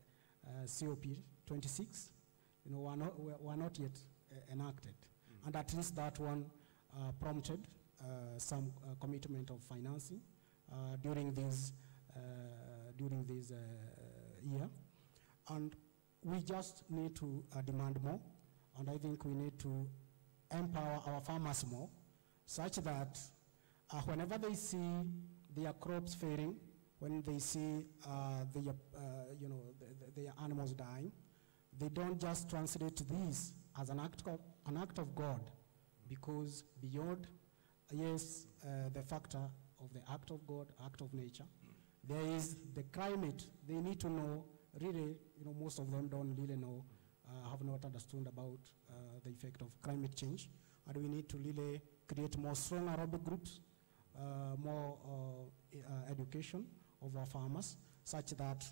COP 26 were not yet enacted. And at least that one prompted some commitment of financing during this year. And we just need to demand more, and I think we need to empower our farmers more, such that whenever they see their crops failing, when they see their animals dying, they don't just translate this as an act of God, because beyond, yes, the factor of the act of God, act of nature, there is the climate. They need to know, really, most of them don't really know, have not understood about the effect of climate change, and we need to really create more strong aerobic groups, more education of our farmers, such that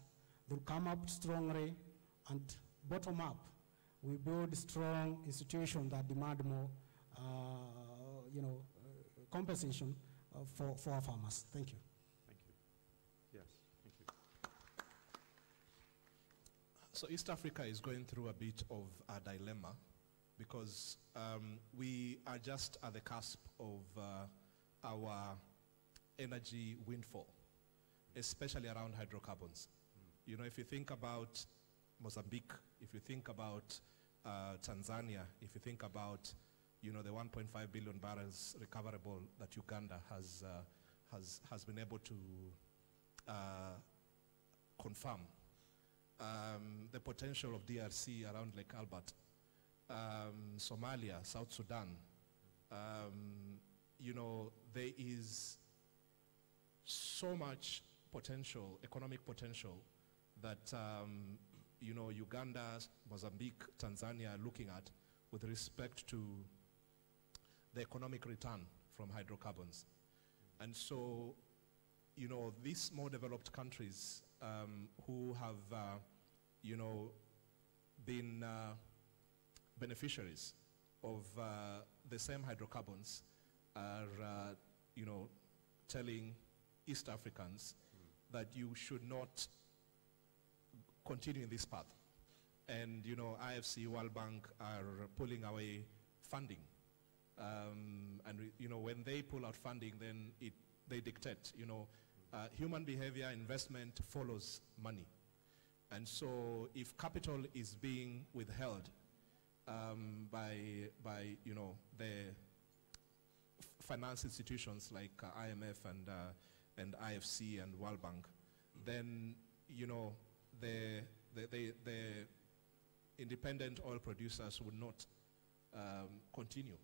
they'll come up strongly, and bottom up, we build strong institutions that demand more, compensation for our farmers. Thank you. Thank you. Yes, thank you. So East Africa is going through a bit of a dilemma, because we are just at the cusp of our energy windfall, especially around hydrocarbons. If you think about Mozambique, if you think about Tanzania, if you think about the 1.5 billion barrels recoverable that Uganda has been able to confirm, the potential of DRC around Lake Albert, Somalia, South Sudan, there is so much potential, economic potential, that Uganda, Mozambique, Tanzania are looking at with respect to the economic return from hydrocarbons. And so, these more developed countries who have, been beneficiaries of the same hydrocarbons are, telling East Africans that you should not continue in this path. And, you know, IFC, World Bank are pulling away funding. You know, when they pull out funding, then they dictate, you know, human behavior investment follows money. And so if capital is being withheld by you know, the finance institutions like IMF and IFC and World Bank, then, you know, the independent oil producers would not continue,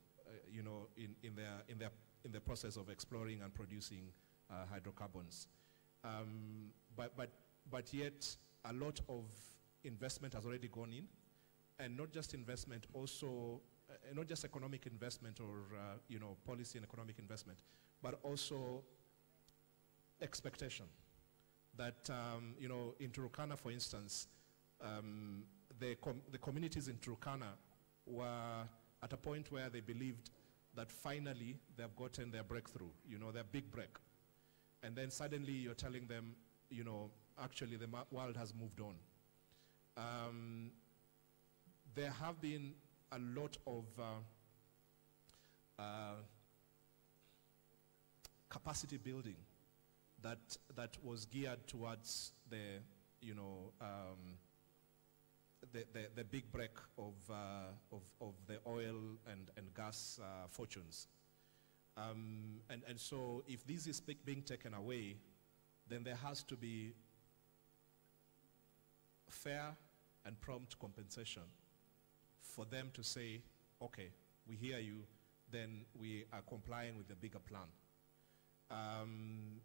you know, in the process of exploring and producing hydrocarbons. But yet a lot of investment has already gone in, and not just investment, also not just economic investment or you know, policy and economic investment, but also expectation that you know, in Turkana, for instance, the communities in Turkana were at a point where they believed that finally they have gotten their breakthrough, you know, their big break. And then suddenly you're telling them, you know, actually the world has moved on. There have been a lot of capacity building that was geared towards the, you know, the big break of the oil and gas fortunes. And so if this is being taken away, then there has to be fair and prompt compensation for them to say, okay, we hear you, then we are complying with the bigger plan.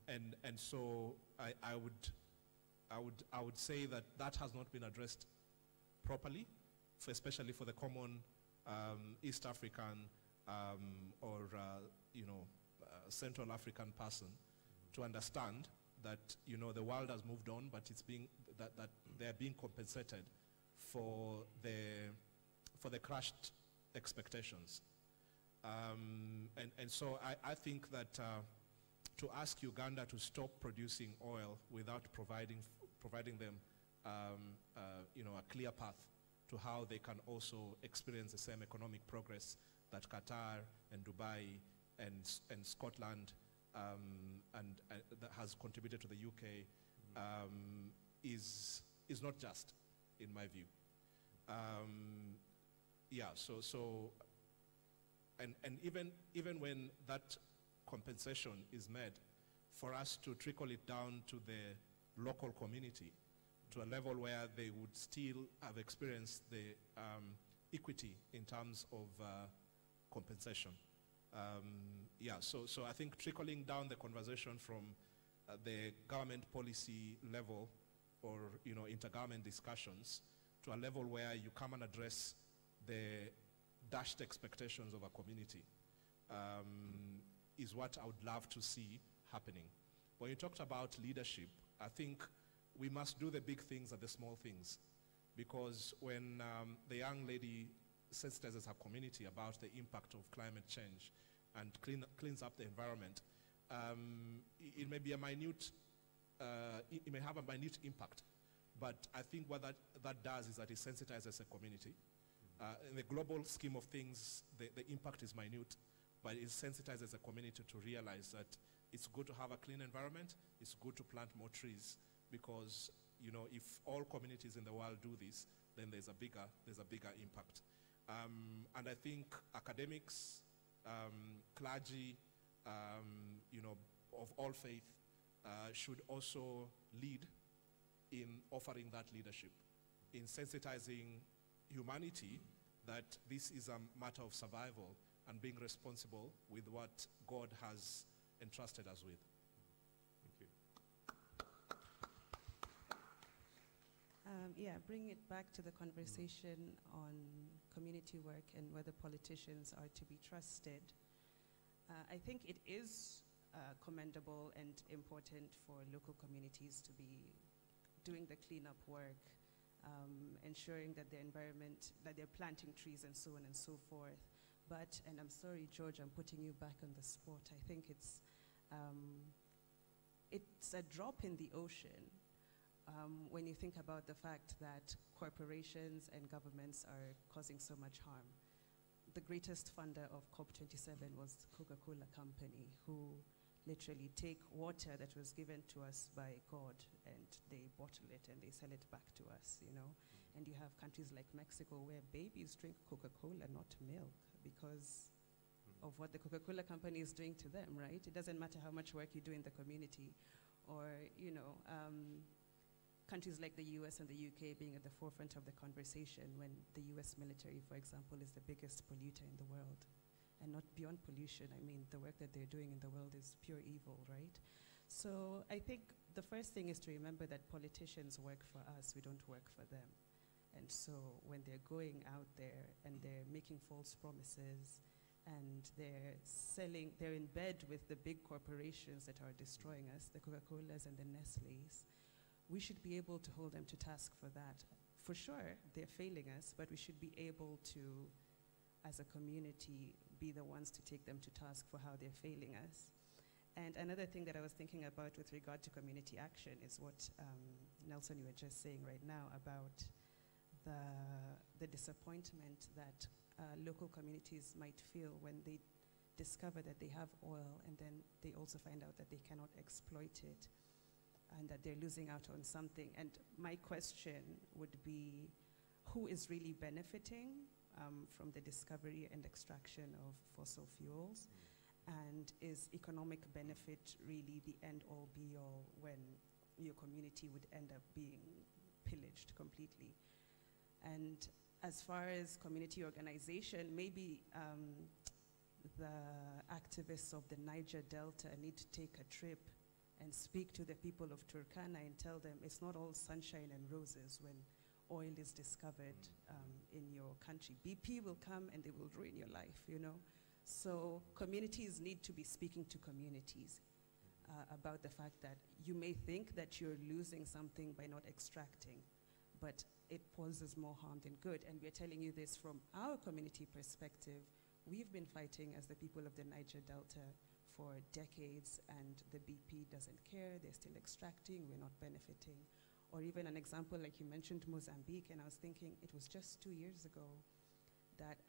And so I would say that has not been addressed properly, especially for the common East African or you know, Central African person to understand that, you know, the world has moved on, but it's being that they are being compensated for the crushed expectations. And so I think that to ask Uganda to stop producing oil without providing them you know, a clear path to how they can also experience the same economic progress that Qatar and Dubai and Scotland that has contributed to the UK is not just, in my view. Yeah, so and even when that compensation is made, for us to trickle it down to the local community to a level where they would still have experienced the equity in terms of compensation. Yeah, so I think trickling down the conversation from the government policy level or, you know, intergovernment discussions to a level where you come and address the dashed expectations of a community is what I would love to see happening. When you talked about leadership, I think we must do the big things and the small things, because when the young lady sensitizes her community about the impact of climate change and cleans up the environment, it may be a minute, it may have a minute impact, but I think what that does is that it sensitizes a community. In the global scheme of things, the impact is minute, but it sensitizes a community to realize that it's good to have a clean environment, it's good to plant more trees, because, you know, if all communities in the world do this, then there's a bigger impact. And I think academics, clergy, you know, of all faith should also lead in offering that leadership, in sensitizing humanity that this is a matter of survival and being responsible with what God has entrusted us with. Thank you. Yeah, bring it back to the conversation on community work and whether politicians are to be trusted. I think it is commendable and important for local communities to be doing the cleanup work, ensuring that the environment, that they're planting trees and so on and so forth. But, and I'm sorry, George, I'm putting you back on the spot. I think it's a drop in the ocean when you think about the fact that corporations and governments are causing so much harm. The greatest funder of COP27 was the Coca-Cola company, who literally take water that was given to us by God and they bottle it and they sell it back to us, you know. And you have countries like Mexico where babies drink Coca-Cola, not milk, because of what the Coca-Cola company is doing to them, right? It doesn't matter how much work you do in the community, or, you know, countries like the US and the UK being at the forefront of the conversation when the US military, for example, is the biggest polluter in the world. And not beyond pollution, I mean, the work that they're doing in the world is pure evil, right? So I think the first thing is to remember that politicians work for us, we don't work for them. And so when they're going out there and they're making false promises and they're in bed with the big corporations that are destroying us, the Coca-Colas and the Nestle's, we should be able to hold them to task for that. For sure, they're failing us, but we should be able to, as a community, be the ones to take them to task for how they're failing us. And another thing that I was thinking about with regard to community action is what, Nelson, you were just saying right now about the disappointment that local communities might feel when they discover that they have oil and then they also find out that they cannot exploit it and that they're losing out on something. And my question would be, who is really benefiting from the discovery and extraction of fossil fuels? And is economic benefit really the end-all, be-all when your community would end up being pillaged completely? And as far as community organization, maybe the activists of the Niger Delta need to take a trip and speak to the people of Turkana and tell them it's not all sunshine and roses when oil is discovered in your country. BP will come and they will ruin your life, you know? So communities need to be speaking to communities about the fact that you may think that you're losing something by not extracting, but it poses more harm than good. And we're telling you this from our community perspective. We've been fighting as the people of the Niger Delta for decades, and the BP doesn't care, they're still extracting, we're not benefiting. Or even an example, like you mentioned Mozambique, and I was thinking it was just 2 years ago that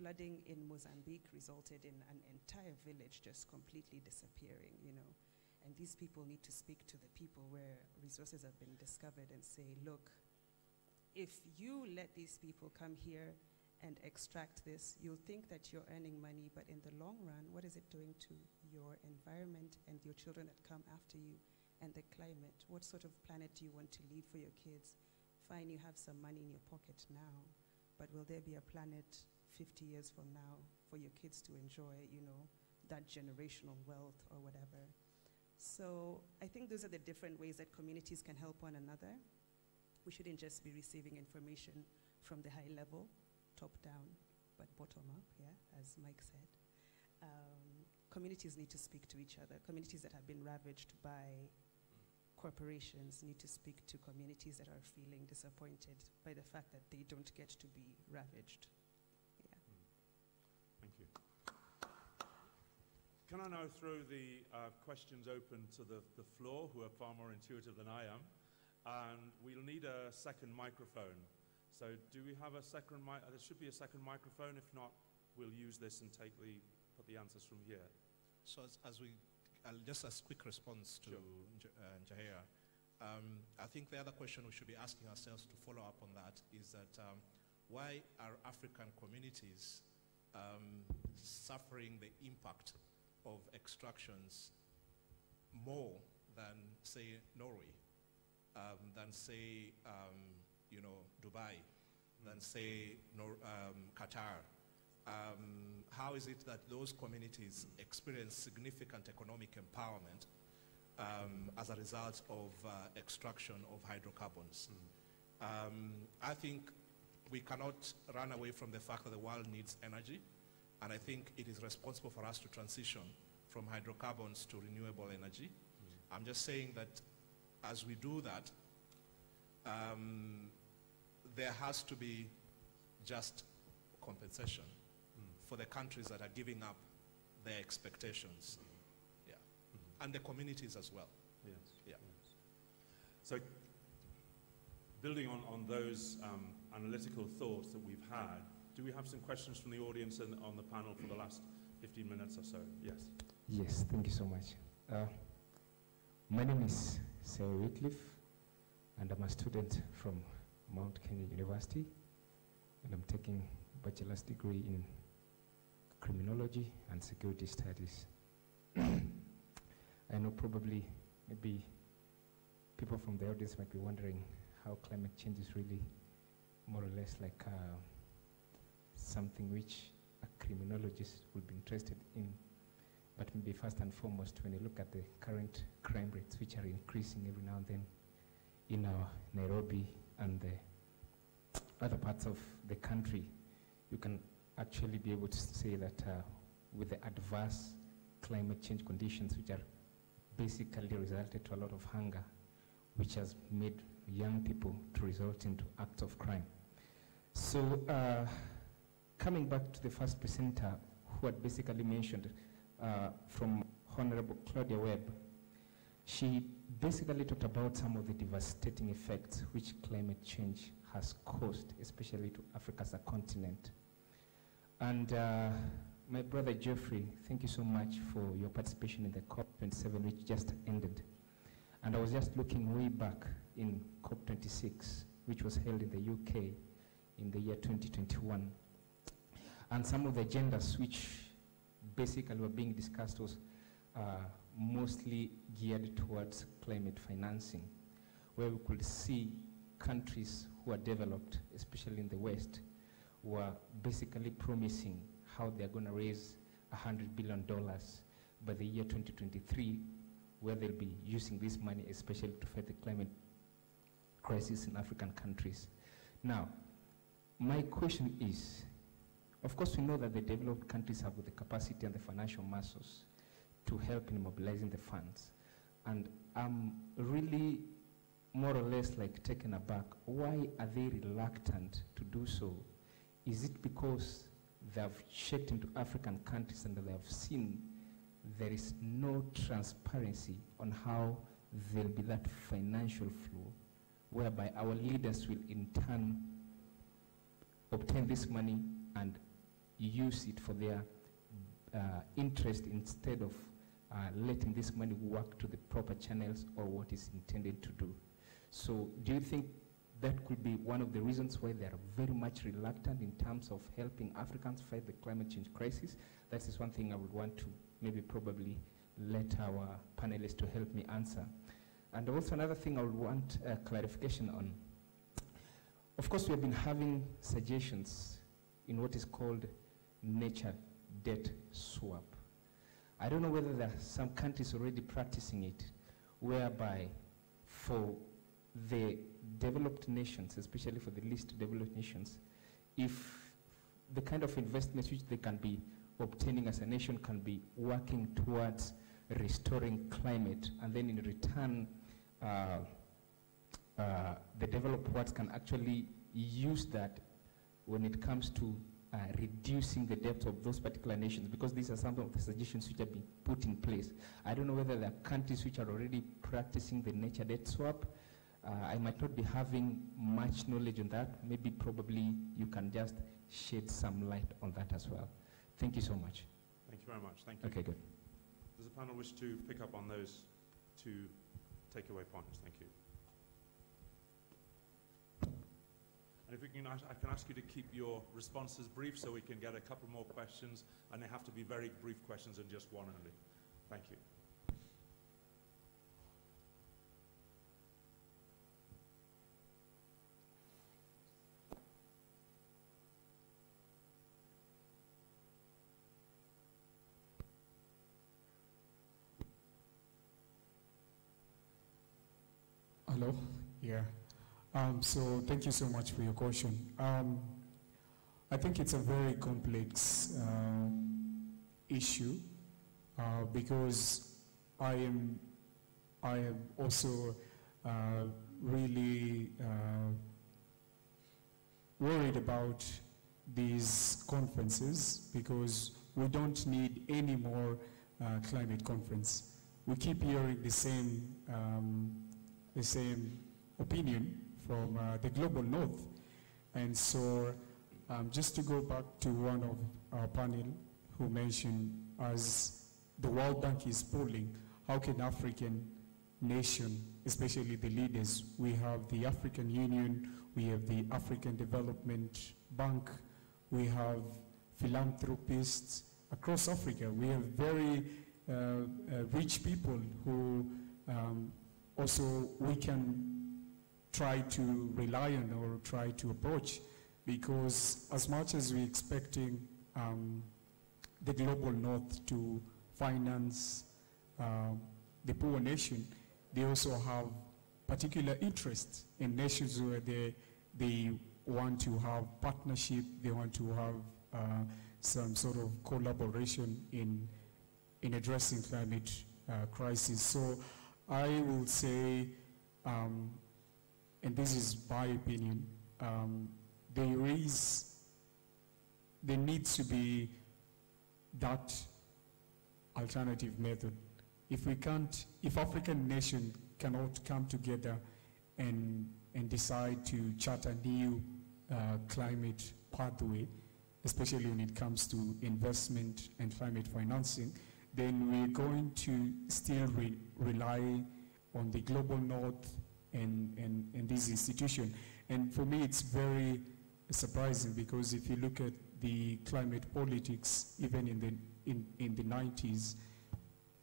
flooding in Mozambique resulted in an entire village just completely disappearing, you know. And these people need to speak to the people where resources have been discovered and say, look, if you let these people come here and extract this, you'll think that you're earning money, but in the long run, what is it doing to your environment and your children that come after you and the climate? What sort of planet do you want to leave for your kids? Fine, you have some money in your pocket now, but will there be a planet 50 years from now for your kids to enjoy, you know, that generational wealth or whatever? So I think those are the different ways that communities can help one another. We shouldn't just be receiving information from the high level, top down, but bottom up, yeah, as Mike said. Communities need to speak to each other. Communities that have been ravaged by corporations need to speak to communities that are feeling disappointed by the fact that they don't get to be ravaged. Yeah. Thank you. Can I now throw the questions open to the floor, who are far more intuitive than I am? And we'll need a second microphone. So do we have a second mic? There should be a second microphone. If not, we'll use this and put the answers from here. So just as quick response to Jahira, I think the other question we should be asking ourselves to follow up on that is that why are African communities suffering the impact of extractions more than, say, Norway, than, say, you know, Dubai, than, say, Qatar? How is it that those communities experience significant economic empowerment as a result of extraction of hydrocarbons? I think we cannot run away from the fact that the world needs energy, and I think it is responsible for us to transition from hydrocarbons to renewable energy. I'm just saying that as we do that, there has to be just compensation for the countries that are giving up their expectations, yeah, and the communities as well. So building on those analytical thoughts that we've had, do we have some questions from the audience and on the panel for the last 15 minutes or so? Yes. Yes, thank you so much. My name is Sarah Wycliffe, and I'm a student from Mount Kenya University, and I'm taking a bachelor's degree in criminology and security studies. I know probably maybe people from the audience might be wondering how climate change is really more or less like something which a criminologist would be interested in. But maybe first and foremost, when you look at the current crime rates, which are increasing every now and then in our Nairobi and the other parts of the country, you can actually be able to say that with the adverse climate change conditions, which are basically resulted to a lot of hunger, which has made young people to resort into acts of crime. So coming back to the first presenter, who had basically mentioned from Honorable Claudia Webb, she basically talked about some of the devastating effects which climate change has caused, especially to Africa as a continent. And my brother Geoffrey, thank you so much for your participation in the COP27, which just ended. And I was just looking way back in COP26, which was held in the UK in the year 2021. And some of the agendas which basically were being discussed was mostly geared towards climate financing, where we could see countries who are developed, especially in the West, were basically promising how they're going to raise $100 billion by the year 2023, where they'll be using this money especially to fight the climate crisis in African countries. Now, my question is, of course we know that the developed countries have the capacity and the financial muscles to help in mobilizing the funds. And I'm really more or less like taken aback. Why are they reluctant to do so? Is it because they have checked into African countries and they have seen there is no transparency on how there'll be that financial flow, whereby our leaders will in turn obtain this money and use it for their interest instead of letting this money work to the proper channels or what is intended to do? So do you think that could be one of the reasons why they are very much reluctant in terms of helping Africans fight the climate change crisis? That is one thing I would want to maybe probably let our panelists to help me answer. And also another thing I would want clarification on. Of course, we have been having suggestions in what is called nature debt swap. I don't know whether there are some countries already practicing it, whereby for the developed nations, especially for the least developed nations, if the kind of investments which they can be obtaining as a nation can be working towards restoring climate, and then in return the developed world can actually use that when it comes to reducing the debt of those particular nations, because these are some of the suggestions which have been put in place. I don't know whether there are countries which are already practicing the nature debt swap. I might not be having much knowledge on that. Maybe probably you can just shed some light on that as well. Thank you so much. Thank you very much. Thank you. Okay, good. Does the panel wish to pick up on those two takeaway points? Thank you. And if we can, I can ask you to keep your responses brief so we can get a couple more questions, and they have to be very brief questions and just one only. Thank you. Hello? Yeah. So thank you so much for your question. I think it's a very complex issue because I am also really worried about these conferences because we don't need any more climate conference. We keep hearing the same the same opinion from the global north. And so just to go back to one of our panel who mentioned, as the World Bank is polling, how can African nation, especially the leaders, we have the African Union, we have the African Development Bank, we have philanthropists across Africa. We have very rich people who also we can try to rely on or try to approach, because as much as we're expecting the global north to finance the poor nation, they also have particular interests in nations where they want to have partnership, they want to have some sort of collaboration in addressing climate crisis. So I will say, and this is my opinion, there needs to be that alternative method. If African nations cannot come together and decide to chart a new climate pathway, especially when it comes to investment and climate financing, then we're going to still rely on the global north and this institution. And for me, it's very surprising, because if you look at the climate politics, even in the 90s,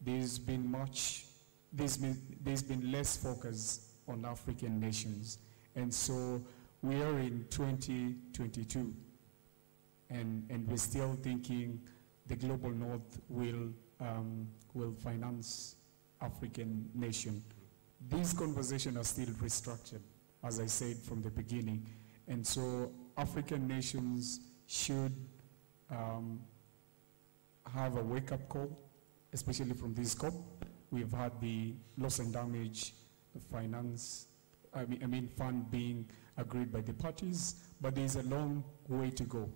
there's been less focus on African nations. And so we are in 2022, and we're still thinking the global north will finance African nation. These conversations are still restructured, as I said from the beginning. And so African nations should have a wake-up call, especially from this COP. We've had the loss and damage fund being agreed by the parties, but there's a long way to go.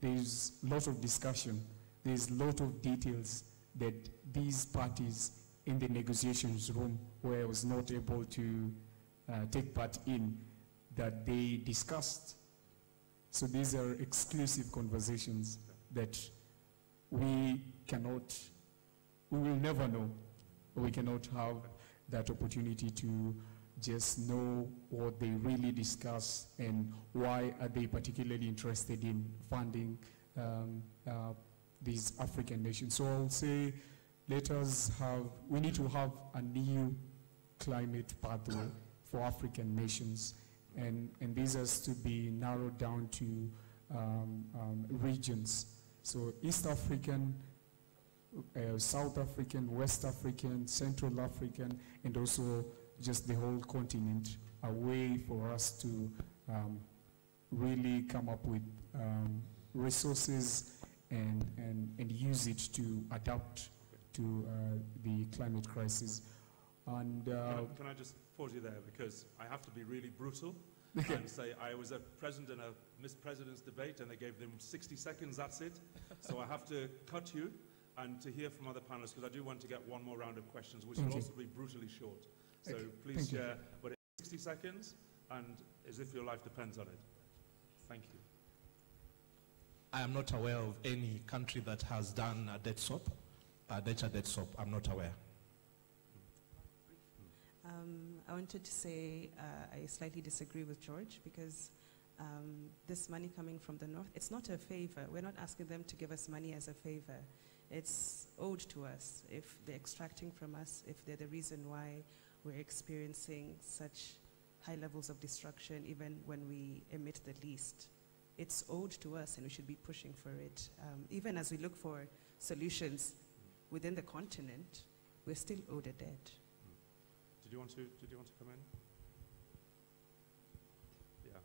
There's a lot of discussion. There's a lot of details that these parties in the negotiations room, where I was not able to take part in, that they discussed. So these are exclusive conversations that we will never know. We cannot have that opportunity to just know what they really discuss and why are they particularly interested in funding these African nations. So I'll say, we need to have a new climate pathway for African nations, and this has to be narrowed down to regions. So East African, South African, West African, Central African, and also just the whole continent, a way for us to really come up with resources and use it to adapt to the climate crisis. And can I just pause you there, because I have to be really brutal and say I was present in a Miss President's debate and they gave them 60 seconds, that's it. So I have to cut you and to hear from other panelists, because I do want to get one more round of questions, which will also be brutally short. So please share, but it's 60 seconds and as if your life depends on it. Thank you. I am not aware of any country that has done a debt swap, debt swap. I'm not aware. I wanted to say I slightly disagree with George, because this money coming from the north, it's not a favor. We're not asking them to give us money as a favor. It's owed to us. If they're extracting from us, if they're the reason why we're experiencing such high levels of destruction, even when we emit the least, it's owed to us and we should be pushing for it. Even as we look for solutions within the continent, we're still owed a debt. Did you want to come in? Yeah.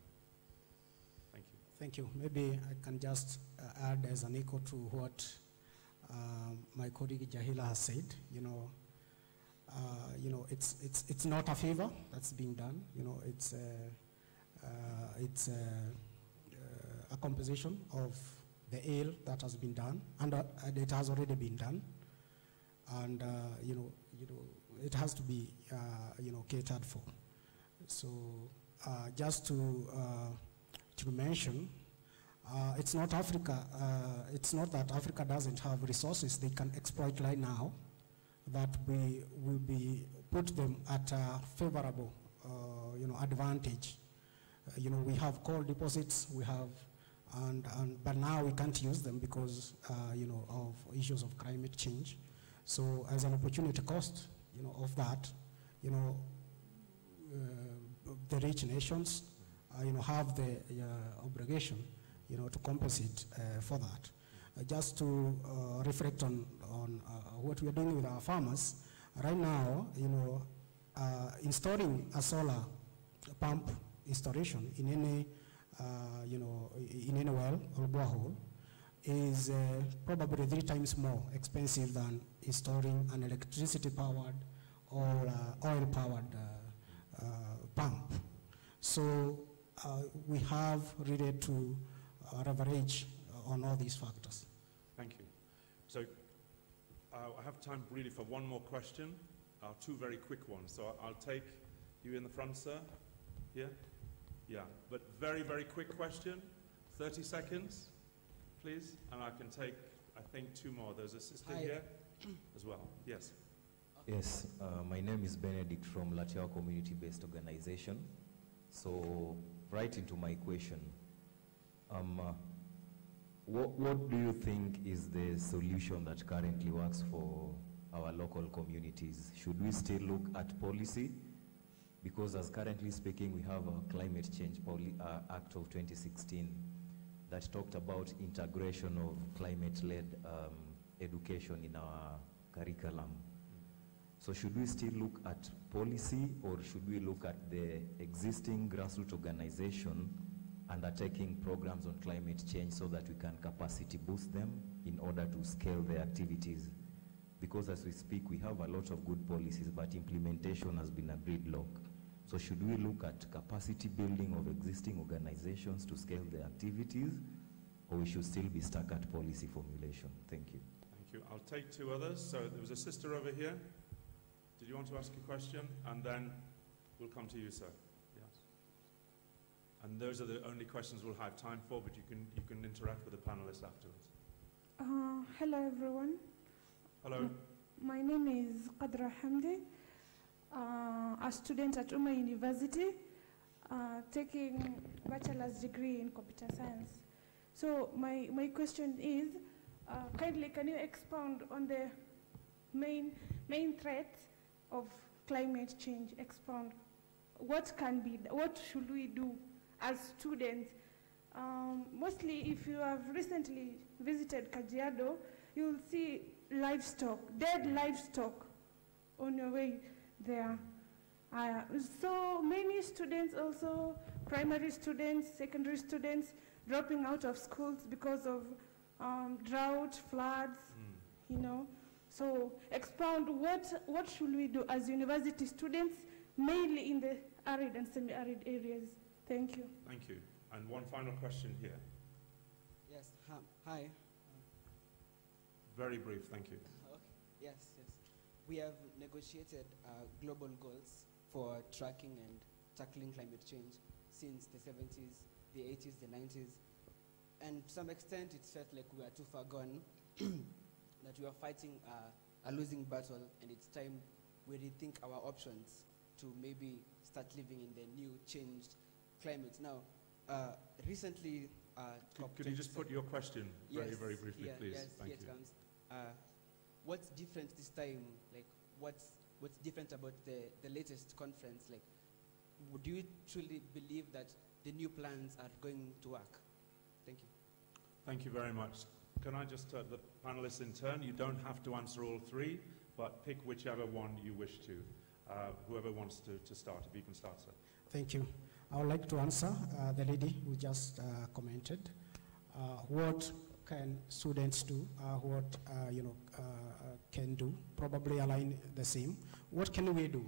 Thank you. Thank you. Maybe I can just add as an echo to what my colleague Jahila has said. It's not a favor that's being done. It's a compensation of the ill that has been done, and it has already been done. And it has to be, catered for. So just to mention, it's not Africa. It's not that Africa doesn't have resources they can exploit right now, that we will be put them at a favorable, advantage. We have coal deposits. We have, but now we can't use them because, of issues of climate change. So as an opportunity cost, of that, the rich nations, have the obligation, to compensate for that. Just to reflect on what we are doing with our farmers, right now, installing a solar pump installation in any, in any well or borehole is probably 3 times more expensive than installing an electricity-powered or oil-powered pump. So we have really to leverage on all these factors. Thank you. So I have time really for one more question, 2 very quick ones. So I'll take you in the front, sir. Here? Yeah, but very, very quick question, 30 seconds, please. And I can take, I think, 2 more. There's a sister here as well. Yes. Yes, my name is Benedict from Latiao Community-Based Organization. So, right into my question. What do you think is the solution that currently works for our local communities? Should we still look at policy? Because as currently speaking, we have a Climate Change Act of 2016 that talked about integration of climate-led education in our curriculum. So should we still look at policy, or should we look at the existing grassroots organization undertaking programs on climate change so that we can capacity boost them in order to scale their activities? Because as we speak, we have a lot of good policies, but implementation has been a gridlock. So should we look at capacity building of existing organizations to scale their activities, or we should still be stuck at policy formulation? Thank you. Thank you. I'll take 2 others. So there was a sister over here. Did you want to ask a question? And then we'll come to you, sir. Yes. And those are the only questions we'll have time for, but you can interact with the panelists afterwards. Hello, everyone. Hello. My name is Qadra Hamdi, a student at Uma University, taking bachelor's degree in computer science. So my question is, kindly can you expound on the main threat of climate change? Expound. What should we do as students? Mostly, if you have recently visited Kajiado, you'll see livestock, dead livestock on your way there. So many students also, primary students, secondary students, dropping out of schools because of drought, floods, So expound, what should we do as university students, mainly in the arid and semi-arid areas? Thank you. Thank you. And one final question here. Yes, hi. Very brief, thank you. Okay. Yes. We have negotiated global goals for tracking and tackling climate change since the 70s, the 80s, the 90s. And to some extent, it felt like we are too far gone, that we are fighting a losing battle, and it's time we rethink our options to maybe start living in the new changed climate. Now, recently... Could you just put your question very briefly, please? Yes, Thank you. Comes. What's different this time? Like, what's different about the latest conference? Like, do you truly believe that the new plans are going to work? Thank you. Thank you very much. Can I just, the panelists in turn, you don't have to answer all 3, but pick whichever one you wish to. Whoever wants to start, if you can start, sir. Thank you. I would like to answer the lady who just commented. What can students do? What can do? Probably align the same. What can we do?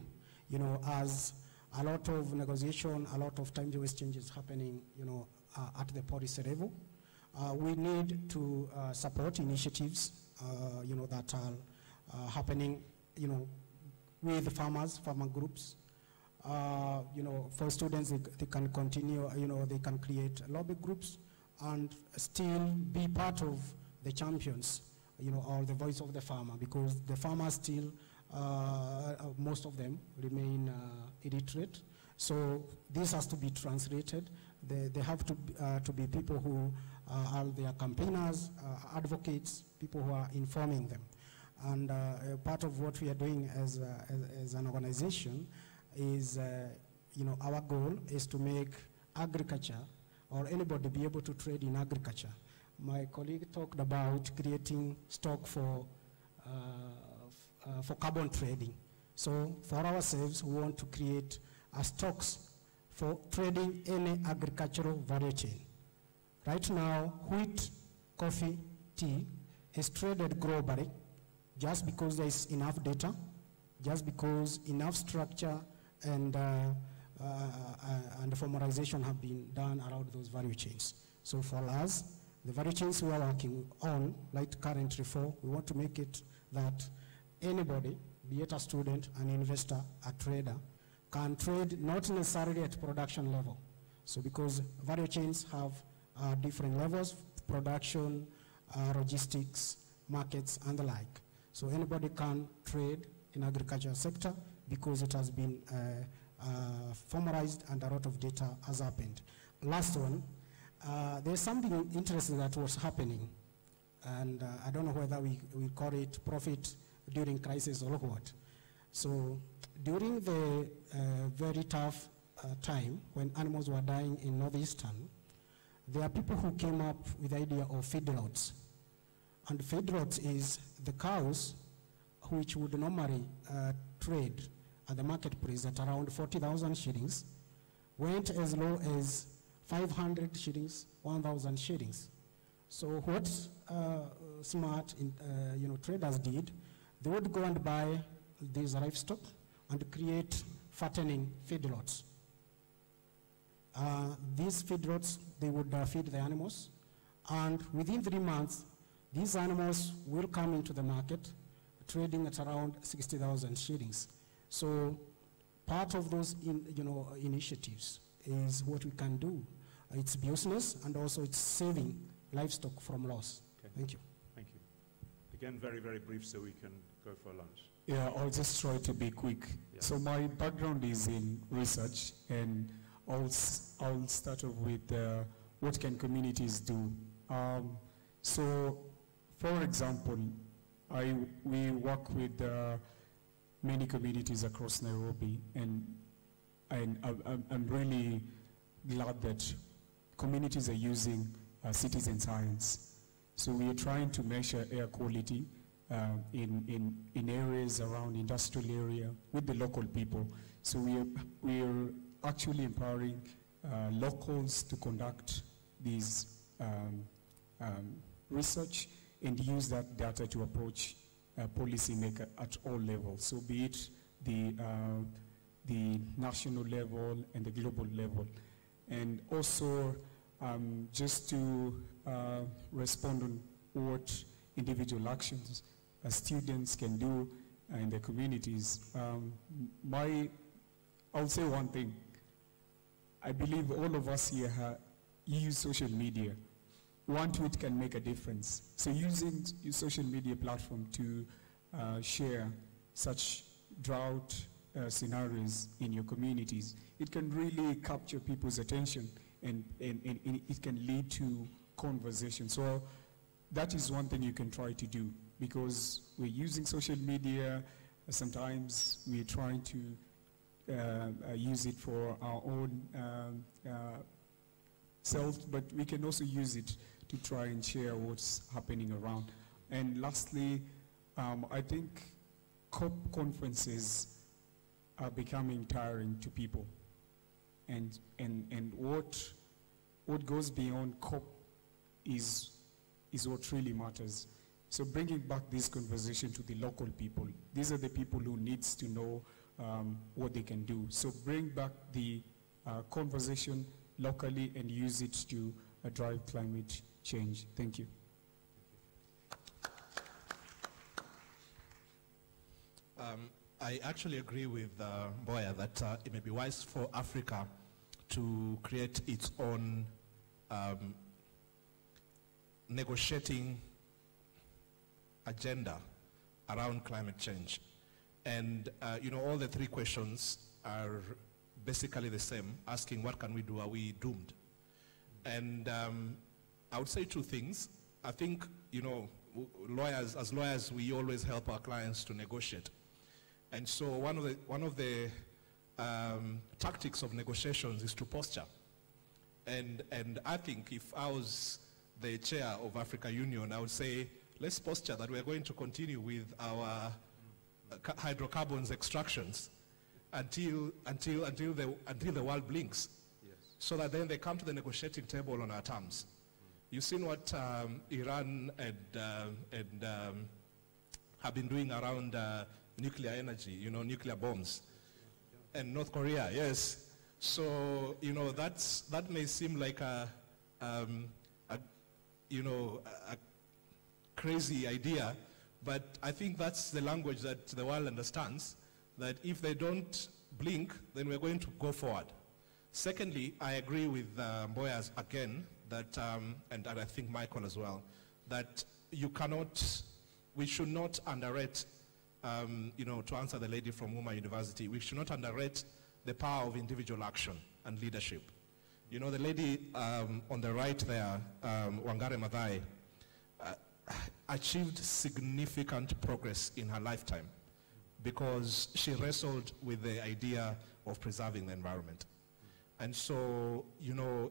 As a lot of negotiation, a lot of time wasting is happening, at the policy level. We need to support initiatives, that are happening, with farmers, farmer groups. For students, they can continue, they can create lobby groups and still be part of the champions, or the voice of the farmer, because the farmers still, most of them remain illiterate. So this has to be translated. They have to be people who are their campaigners, advocates, people who are informing them. And part of what we are doing as an organization is, our goal is to make agriculture, or anybody be able to trade in agriculture. My colleague talked about creating stock for carbon trading. So for ourselves, we want to create stocks for trading any agricultural value chain. Right now, wheat, coffee, tea is traded globally just because there is enough data, just because enough structure and formalization have been done around those value chains. So for us, the value chains we are working on, like current reform, we want to make it that anybody, be it a student, an investor, a trader, can trade not necessarily at production level. So because value chains have different levels, production, logistics, markets, and the like. So anybody can trade in agriculture sector because it has been formalized and a lot of data has happened. Last one, there's something interesting that was happening, and I don't know whether we call it profit during crisis or what. So during the very tough time when animals were dying in Northeastern, there are people who came up with the idea of feedlots. And feedlots is the cows which would normally trade at the marketplace at around 40,000 shillings, went as low as 500 shillings, 1,000 shillings. So what smart traders did, they would go and buy these livestock and create fattening feedlots. These feedlots, they would feed the animals, and within 3 months, these animals will come into the market, trading at around 60,000 shillings. So part of those initiatives is what we can do. It's business, and also it's saving livestock from loss. Okay. Thank you. Thank you. Again, very, very brief so we can go for lunch. Yeah, I'll just try to be quick. Yeah. So my background is in research, and I'll start off with what can communities do. So, for example, we work with many communities across Nairobi, and I'm really glad that communities are using citizen science. So we are trying to measure air quality in areas around industrial area with the local people. So we are actually empowering locals to conduct these research and use that data to approach policymaker at all levels. So be it the national level and the global level. And also, just to respond on what individual actions students can do in their communities, I'll say one thing. I believe all of us here use social media. One tweet can make a difference. So using your social media platform to share such drought scenarios in your communities, it can really capture people's attention, and it can lead to conversation. So that is one thing you can try to do, because we're using social media. Sometimes we're trying to use it for our own self, but we can also use it to try and share what's happening around. And lastly, I think COP conferences are becoming tiring to people. And what goes beyond COP is what really matters. So bringing back this conversation to the local people, these are the people who needs to know what they can do. So bring back the conversation locally and use it to drive climate change. Thank you. I actually agree with Boya that it may be wise for Africa to create its own negotiating agenda around climate change. And all the three questions are basically the same, asking what can we do, are we doomed? And I would say two things. I think, as lawyers, we always help our clients to negotiate. And so one of the tactics of negotiations is to posture. And I think if I was the chair of Africa Union, I would say, let's posture that we're going to continue with our hydrocarbons extractions until the world blinks. Yes. So that then they come to the negotiating table on our terms. You've seen what Iran and have been doing around nuclear energy, nuclear bombs. And North Korea, yes. So, that may seem like a crazy idea, but I think that's the language that the world understands, that if they don't blink, then we're going to go forward. Secondly, I agree with Boyas again, that, and I think Michael as well, that we should not underrate, to answer the lady from Wuma University, we should not underrate the power of individual action and leadership. The lady on the right there, Wangare Maathai, achieved significant progress in her lifetime because she wrestled with the idea of preserving the environment. And so,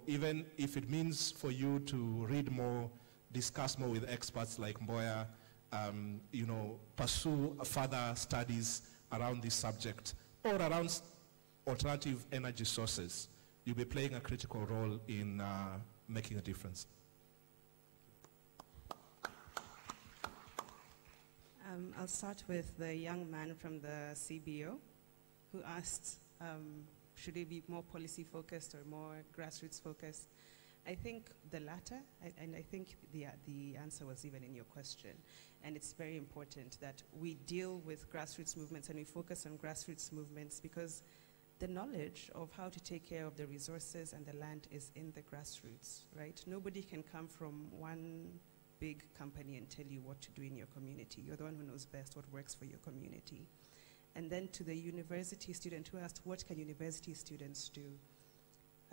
even if it means for you to read more, discuss more with experts like Mboya, pursue further studies around this subject or around alternative energy sources, you'll be playing a critical role in making a difference. I'll start with the young man from the CBO who asked, should it be more policy focused or more grassroots focused? I think the latter, and I think the answer was even in your question. And it's very important that we deal with grassroots movements and we focus on grassroots movements because the knowledge of how to take care of the resources and the land is in the grassroots, right? Nobody can come from one big company and tell you what to do in your community. You're the one who knows best what works for your community. And then to the university student who asked, what can university students do?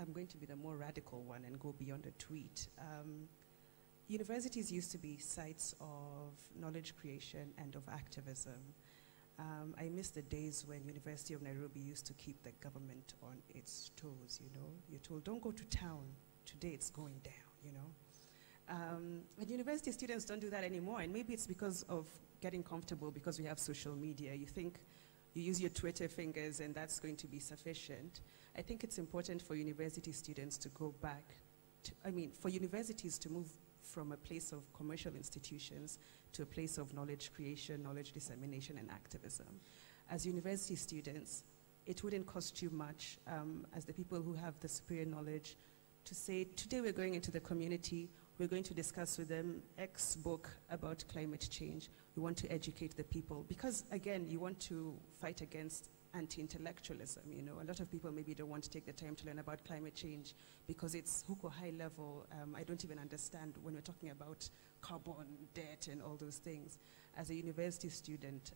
I'm going to be the more radical one and go beyond a tweet. Universities used to be sites of knowledge creation and of activism. I miss the days when University of Nairobi used to keep the government on its toes, You're told, don't go to town. Today it's going down, But university students don't do that anymore, and maybe it's because of getting comfortable because we have social media. You think you use your Twitter fingers and that's going to be sufficient. I think it's important for university students to go back for universities to move from a place of commercial institutions to a place of knowledge creation, knowledge dissemination, and activism. As university students, it wouldn't cost you much as the people who have the superior knowledge to say, today we're going into the community, we're going to discuss with them X book about climate change. We want to educate the people because, again, you want to fight against anti-intellectualism, A lot of people maybe don't want to take the time to learn about climate change because it's huko high level. I don't even understand when we're talking about carbon, debt, and all those things. As a university student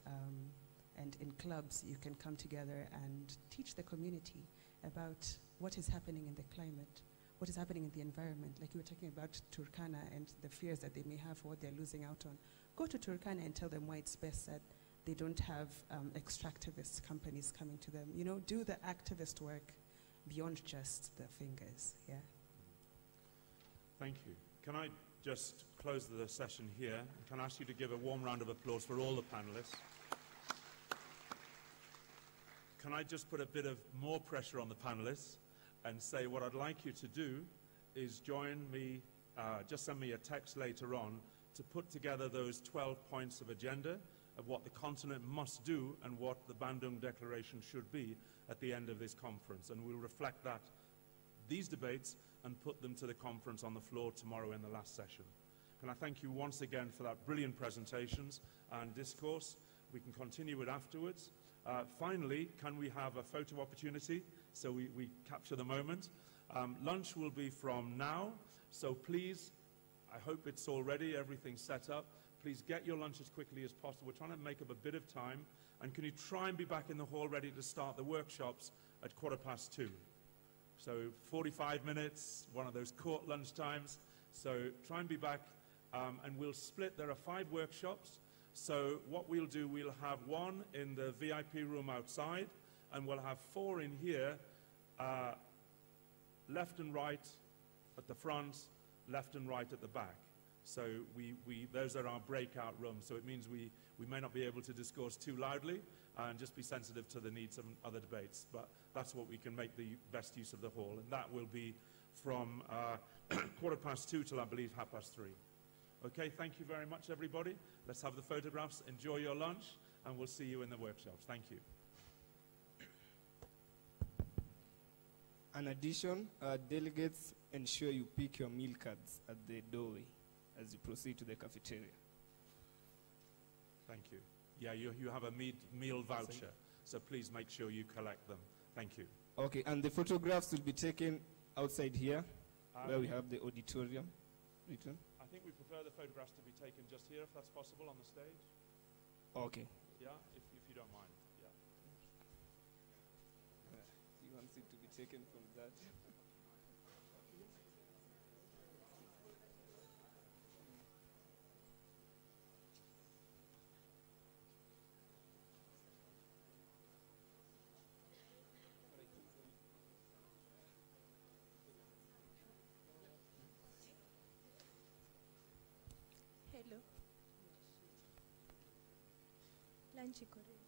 and in clubs, you can come together and teach the community about what is happening in the climate, what is happening in the environment. Like you were talking about Turkana and the fears that they may have for what they're losing out on. Go to Turkana and tell them why it's best that they don't have extractivist companies coming to them. Do the activist work beyond just the fingers, yeah? Thank you. Can I just close the session here? Can I ask you to give a warm round of applause for all the panelists? Can I just put a bit of more pressure on the panelists and say what I'd like you to do is join me, just send me a text later on to put together those 12 points of agenda of what the continent must do and what the Bandung Declaration should be at the end of this conference. And we'll reflect these debates and put them to the conference on the floor tomorrow in the last session. Can I thank you once again for that brilliant presentations and discourse. We can continue it afterwards. Finally, can we have a photo opportunity so we capture the moment? Lunch will be from now, so please, I hope it's all ready, everything's set up. Please get your lunch as quickly as possible. We're trying to make up a bit of time. And can you try and be back in the hall ready to start the workshops at 2:15? So 45 minutes, one of those court lunch times. So try and be back, and we'll split. There are 5 workshops. So what we'll do, we'll have one in the VIP room outside, and we'll have 4 in here, left and right at the front, left and right at the back. So those are our breakout rooms. So it means we may not be able to discourse too loudly, and just be sensitive to the needs of other debates. But that's what we can make the best use of the hall. And that will be from 2:15 till, I believe, 3:30. Okay, thank you very much, everybody. Let's have the photographs. Enjoy your lunch, and we'll see you in the workshops. Thank you. In addition, delegates, ensure you pick your meal cards at the doorway as you proceed to the cafeteria. Thank you. Yeah, you have a meal voucher, so please make sure you collect them. Thank you. Okay, and the photographs will be taken outside here, where we have the auditorium written. I think we prefer the photographs to be taken just here, if that's possible, on the stage. Okay. Yeah, if you don't mind. Yeah. You want it to be taken from that? Hello. Lunch iko ready.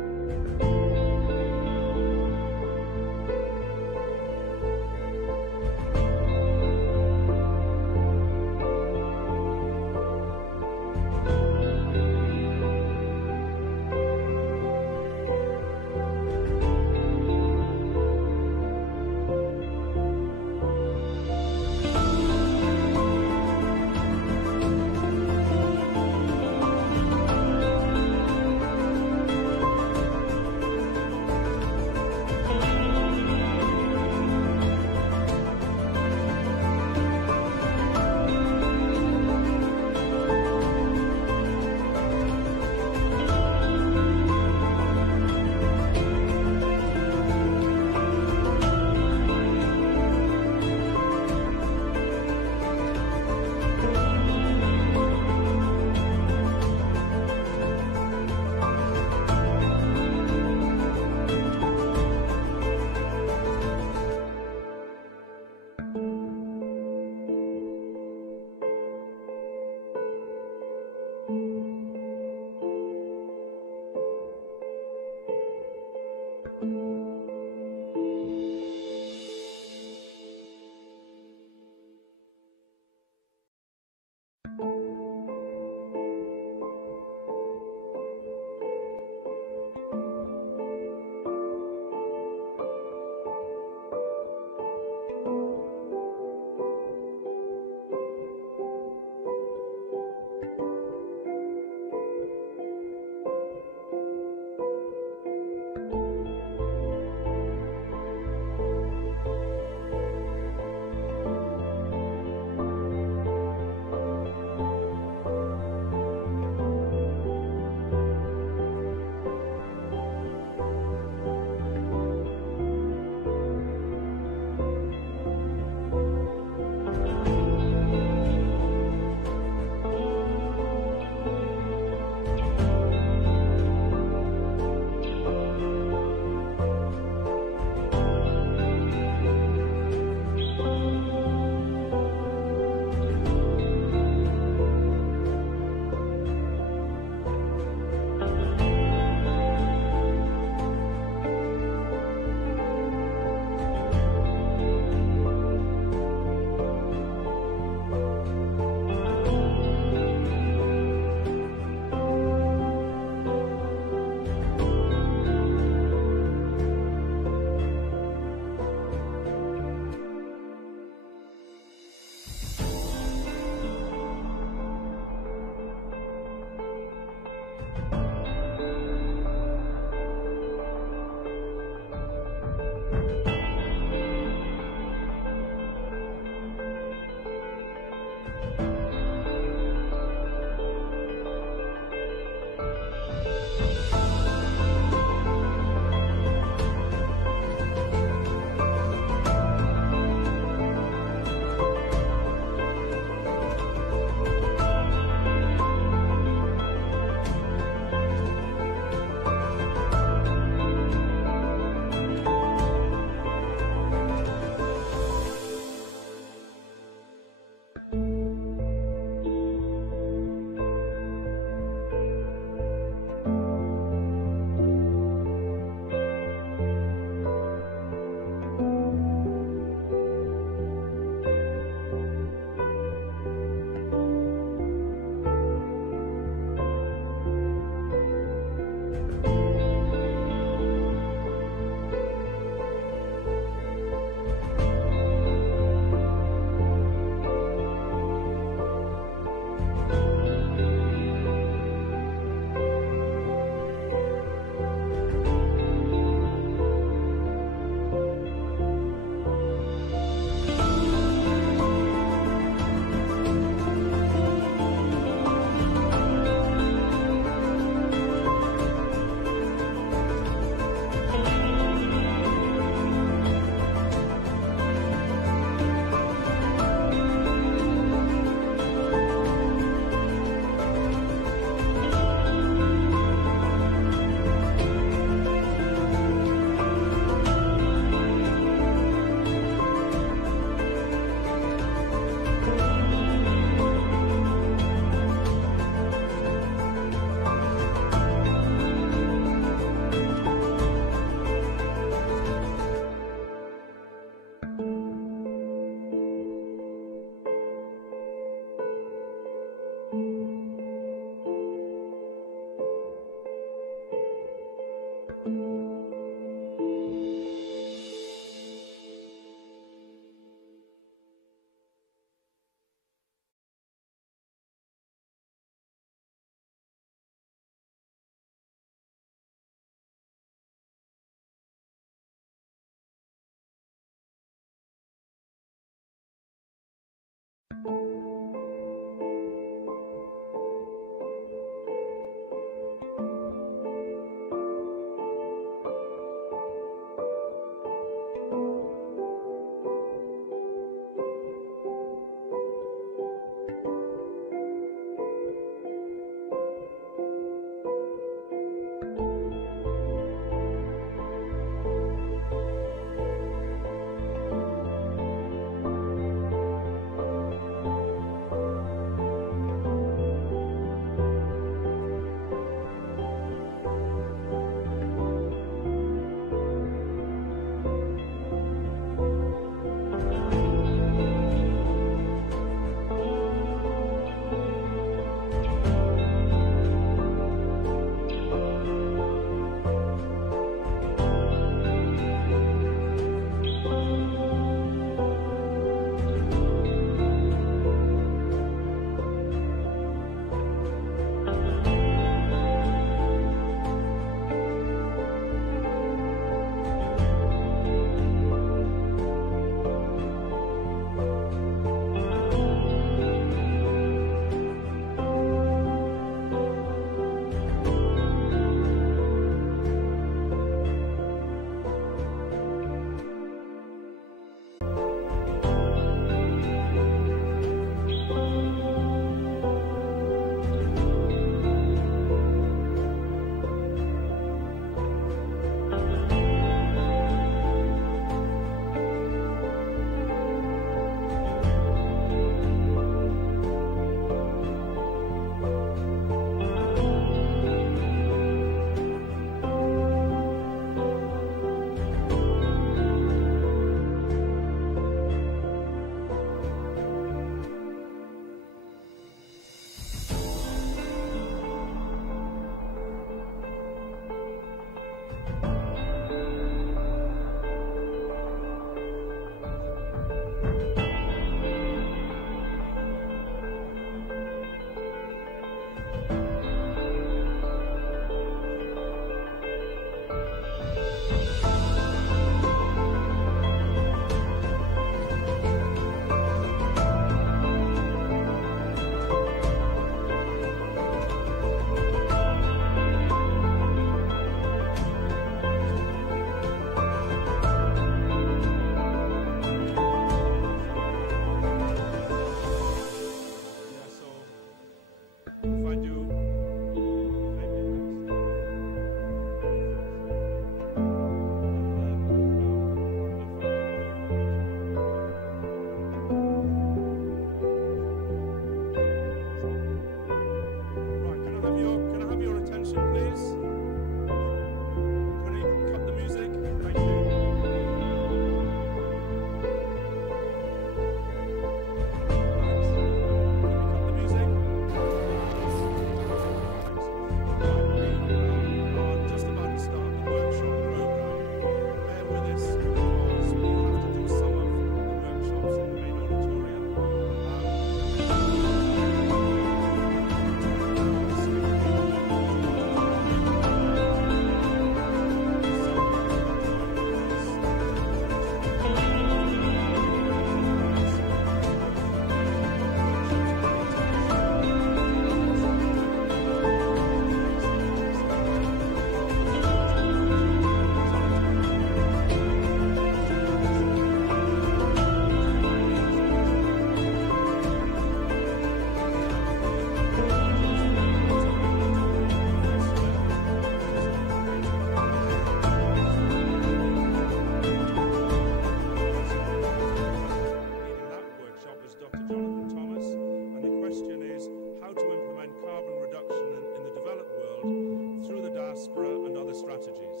strategies.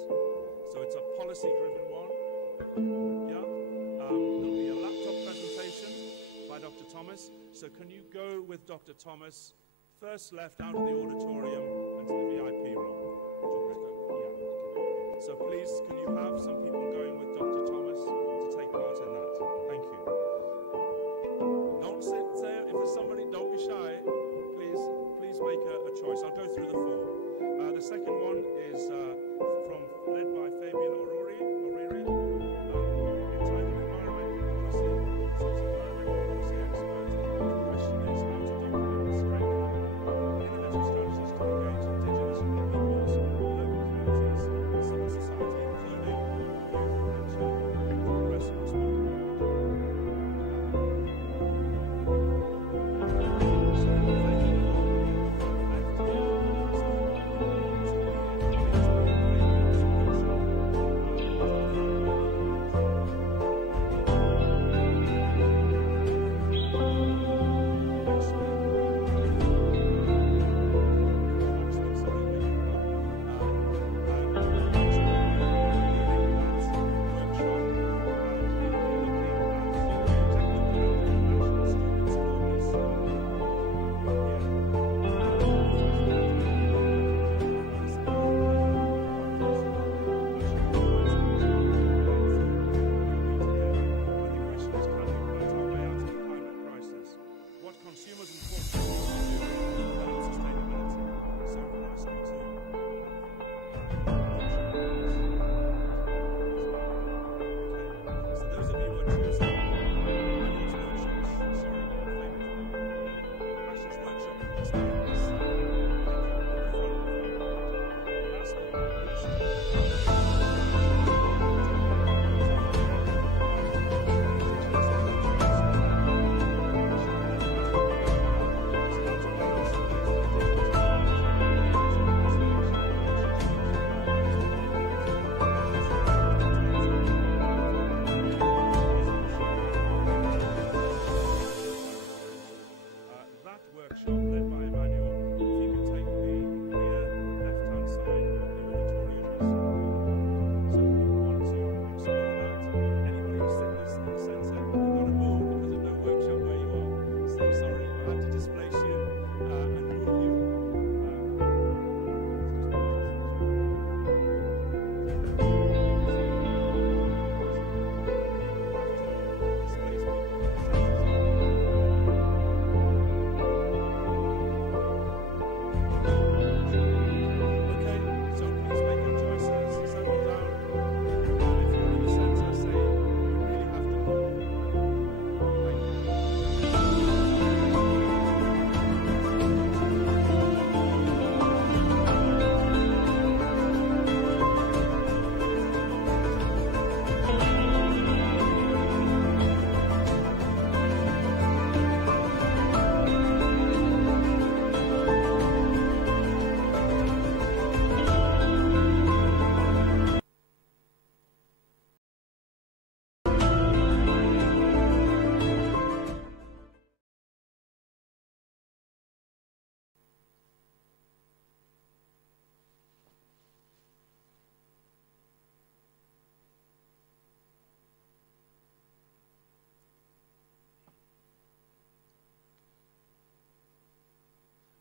So it's a policy-driven one. Yeah? There'll be a laptop presentation by Dr. Thomas. So can you go with Dr. Thomas first left out of the auditorium and to the VIP room? Yeah. So please, can you have some people going with Dr. Thomas to take part in that? Thank you. Don't sit there. If there's somebody, don't be shy. Please make a choice. I'll go through the four. The second one is led by Fabian O'Reilly, entitled Environmental Policy. So it's environmental policy expert. The question is how to document and strengthen innovative strategies to engage indigenous peoples, local communities, and civil society, including youth and children, to address and respond to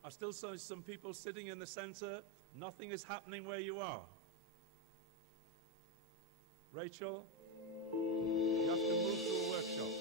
I still see some people sitting in the center. Nothing is happening where you are. Rachel, you have to move to a workshop.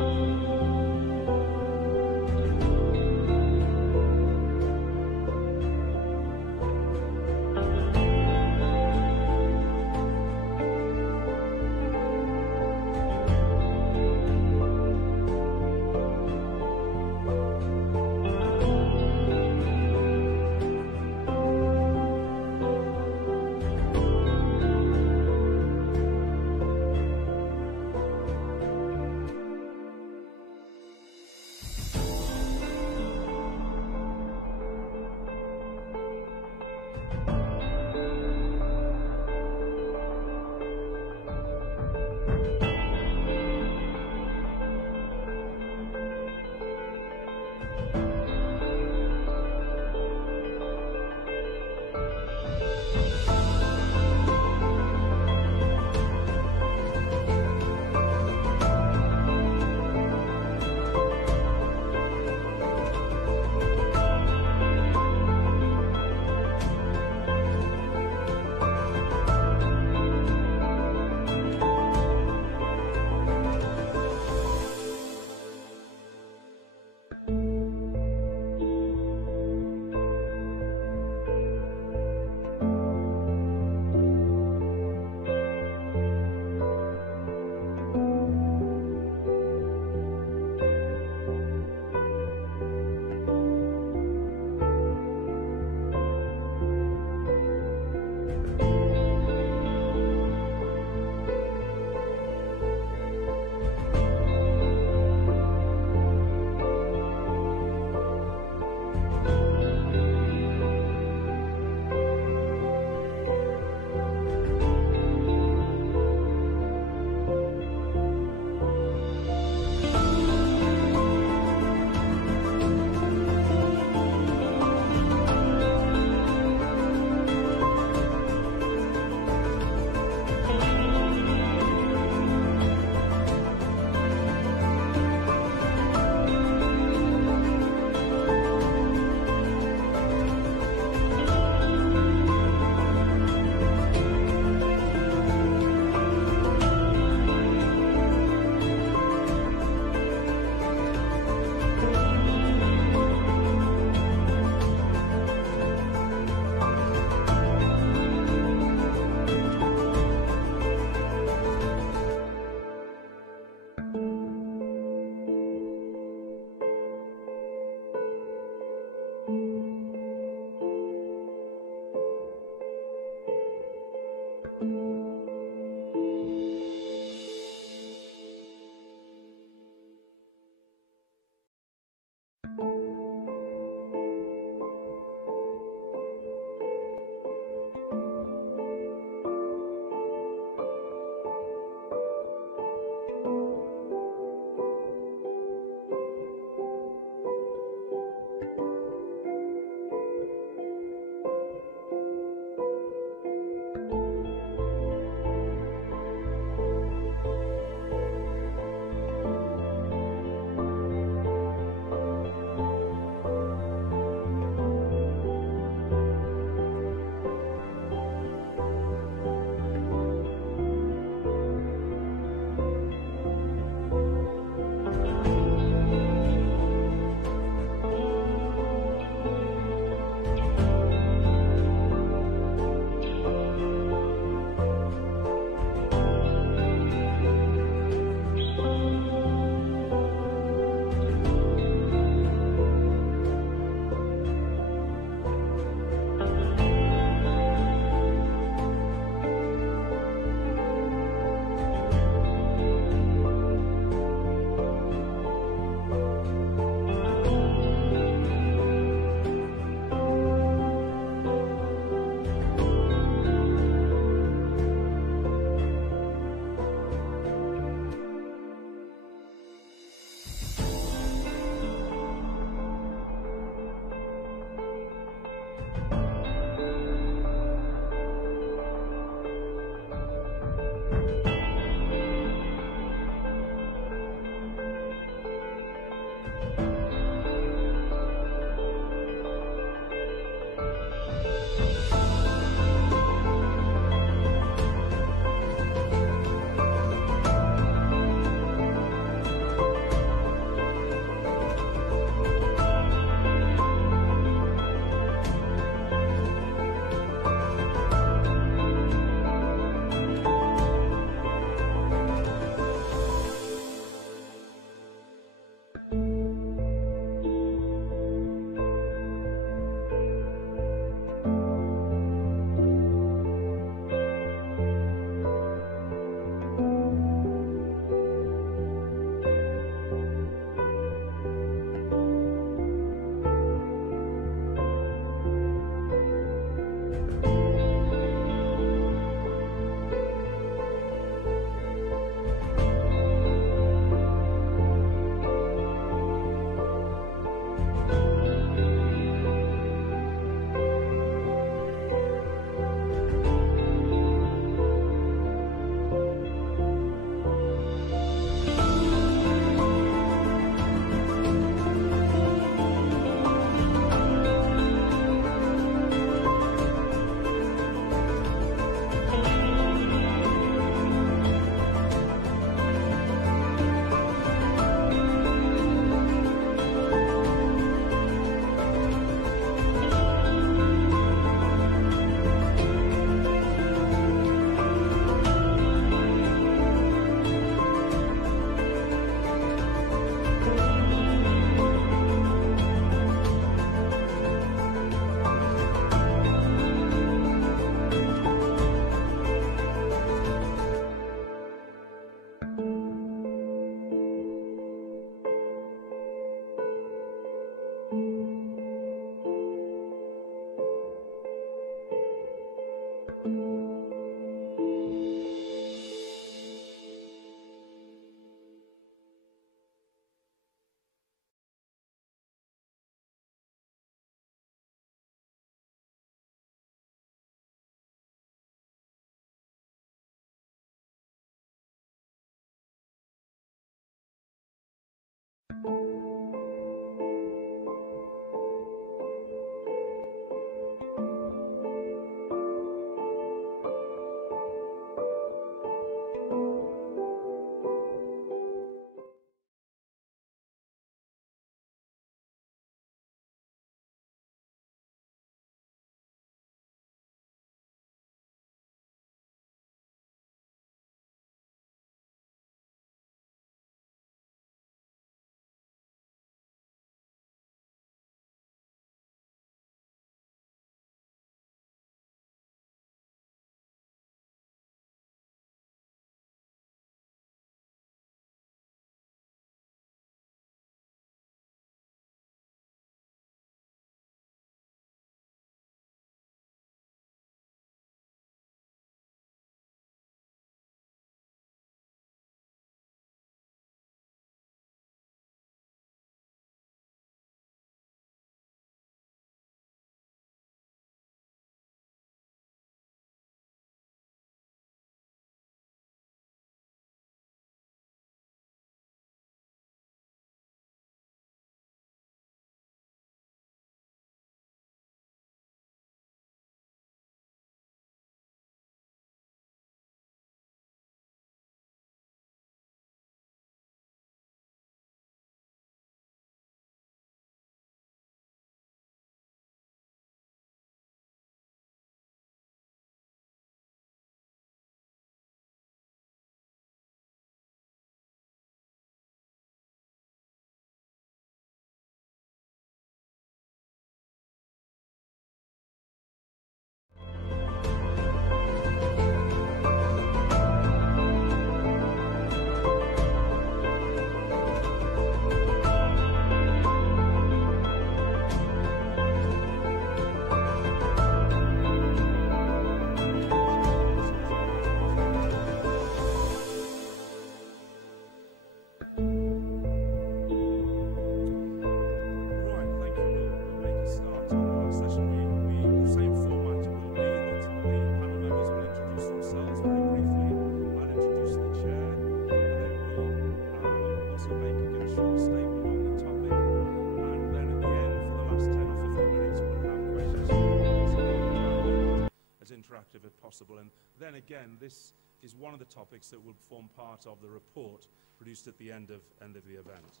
possible. And then again, this is one of the topics that will form part of the report produced at the end of the event.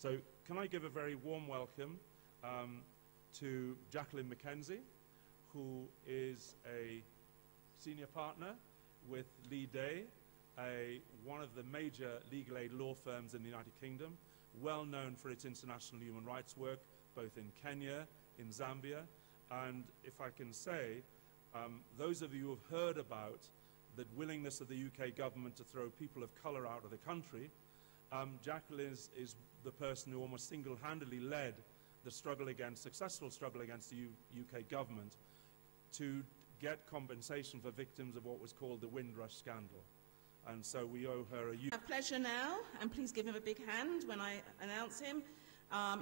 So can I give a very warm welcome to Jacqueline McKenzie, who is a senior partner with Lee Day, one of the major legal aid law firms in the United Kingdom, well known for its international human rights work, both in Kenya, in Zambia, and if I can say, those of you who have heard about the willingness of the UK government to throw people of colour out of the country, Jacqueline is the person who almost single-handedly led the successful struggle against the UK government to get compensation for victims of what was called the Windrush scandal. And so we owe her a pleasure now, and please give him a big hand when I announce him,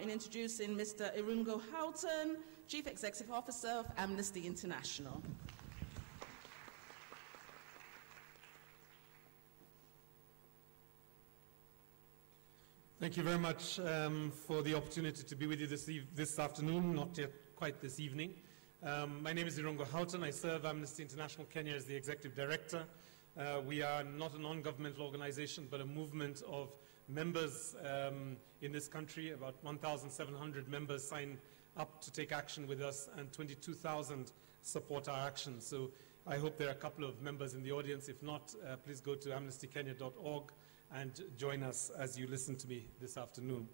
in introducing Mr. Irungo Houghton, Chief Executive Officer of Amnesty International. Thank you very much for the opportunity to be with you this afternoon, not yet quite this evening. My name is Irungo Houghton. I serve Amnesty International Kenya as the Executive Director. We are not a non-governmental organization, but a movement of members in this country. About 1,700 members sign up to take action with us, and 22,000 support our action. So I hope there are a couple of members in the audience. If not, please go to amnestykenya.org and join us as you listen to me this afternoon.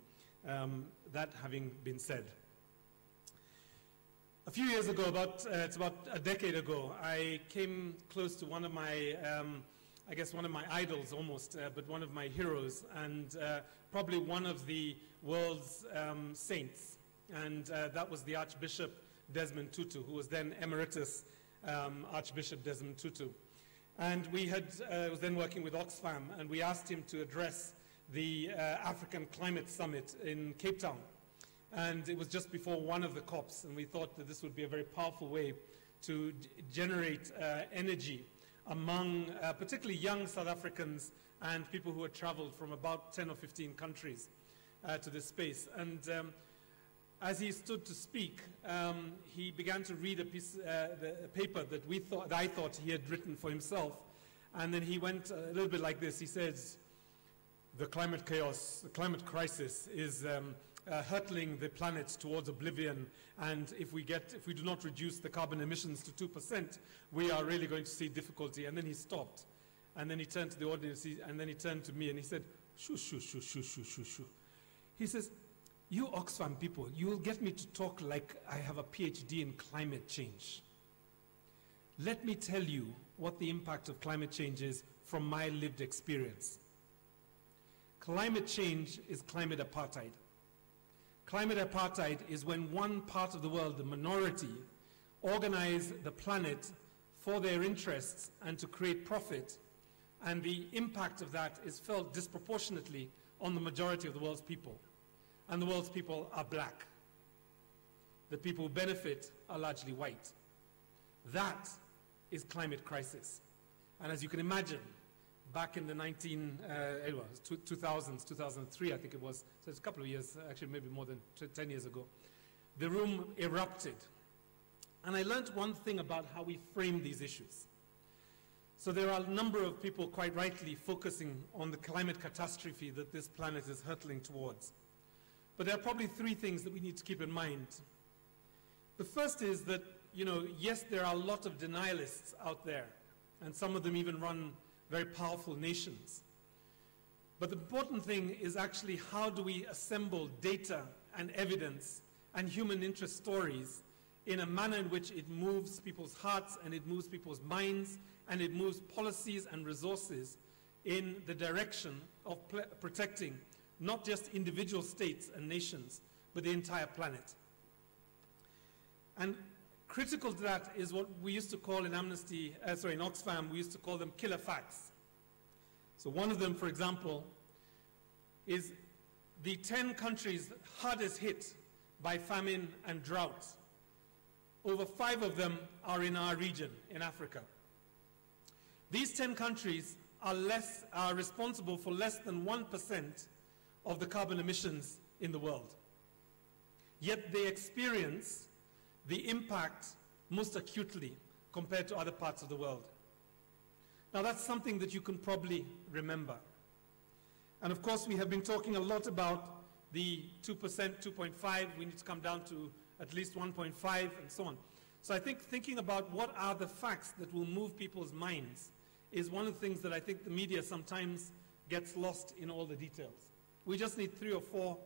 That having been said, a few years ago, it's about a decade ago, I came close to one of my, I guess one of my idols almost, but one of my heroes, and probably one of the world's saints. And that was the Archbishop Desmond Tutu, who was then Emeritus Archbishop Desmond Tutu. And we was then working with Oxfam, and we asked him to address the African Climate Summit in Cape Town. And it was just before one of the COPs, and we thought that this would be a very powerful way to generate energy among particularly young South Africans and people who had traveled from about 10 or 15 countries to this space. And as he stood to speak, he began to read a paper that I thought he had written for himself. And then he went a little bit like this. He says, the climate chaos, the climate crisis is hurtling the planet towards oblivion, and if we do not reduce the carbon emissions to 2%, we are really going to see difficulty. And then he stopped, and then he turned to the audience, and then he turned to me, and he said, shoo, shoo, shoo, shoo, shoo, shoo, shoo. He says, you Oxfam people, you will get me to talk like I have a PhD in climate change. Let me tell you what the impact of climate change is from my lived experience. Climate change is climate apartheid. Climate apartheid is when one part of the world, the minority, organize the planet for their interests and to create profit, and the impact of that is felt disproportionately on the majority of the world's people. And the world's people are black. The people who benefit are largely white. That is climate crisis. And as you can imagine, back in the 2000s, 2003, I think it was, so it's a couple of years, actually maybe more than 10 years ago, the room erupted. And I learned one thing about how we frame these issues. So there are a number of people quite rightly focusing on the climate catastrophe that this planet is hurtling towards. But there are probably three things that we need to keep in mind. The first is that, yes, there are a lot of denialists out there, and some of them even run very powerful nations. But the important thing is actually how do we assemble data and evidence and human interest stories in a manner in which it moves people's hearts and it moves people's minds and it moves policies and resources in the direction of protecting not just individual states and nations, but the entire planet. And critical to that is what we used to call in in Oxfam, we used to call them killer facts. So one of them, for example, is the 10 countries hardest hit by famine and drought. Over 5 of them are in our region, in Africa. These 10 countries are responsible for less than 1% of the carbon emissions in the world. Yet they experience the impact most acutely, compared to other parts of the world. Now that's something that you can probably remember. And of course, we have been talking a lot about the 2%, 2.5, we need to come down to at least 1.5 and so on. So I think thinking about what are the facts that will move people's minds is one of the things that I think the media sometimes gets lost in all the details. We just need 3 or 4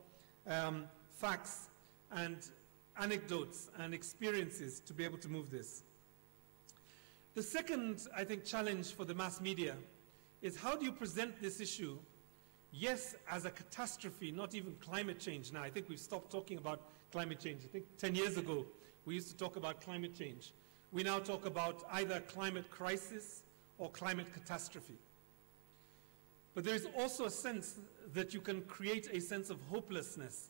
facts and anecdotes and experiences to be able to move this. The second, I think, challenge for the mass media is how do you present this issue, yes, as a catastrophe, not even climate change. Now, I think we've stopped talking about climate change. I think 10 years ago, we used to talk about climate change. We now talk about either climate crisis or climate catastrophe. But there is also a sense that you can create a sense of hopelessness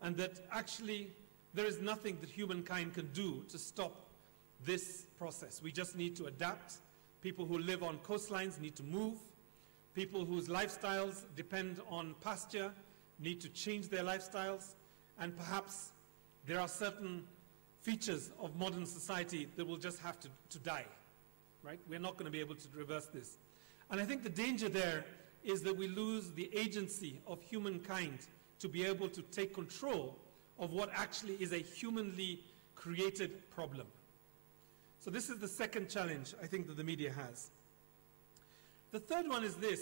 and that actually there is nothing that humankind can do to stop this process. We just need to adapt. People who live on coastlines need to move. People whose lifestyles depend on pasture need to change their lifestyles. And perhaps there are certain features of modern society that will just have to die, right? We're not going to be able to reverse this. And I think the danger there is that we lose the agency of humankind to be able to take control of what actually is a humanly created problem. So this is the second challenge I think that the media has. The third one is this,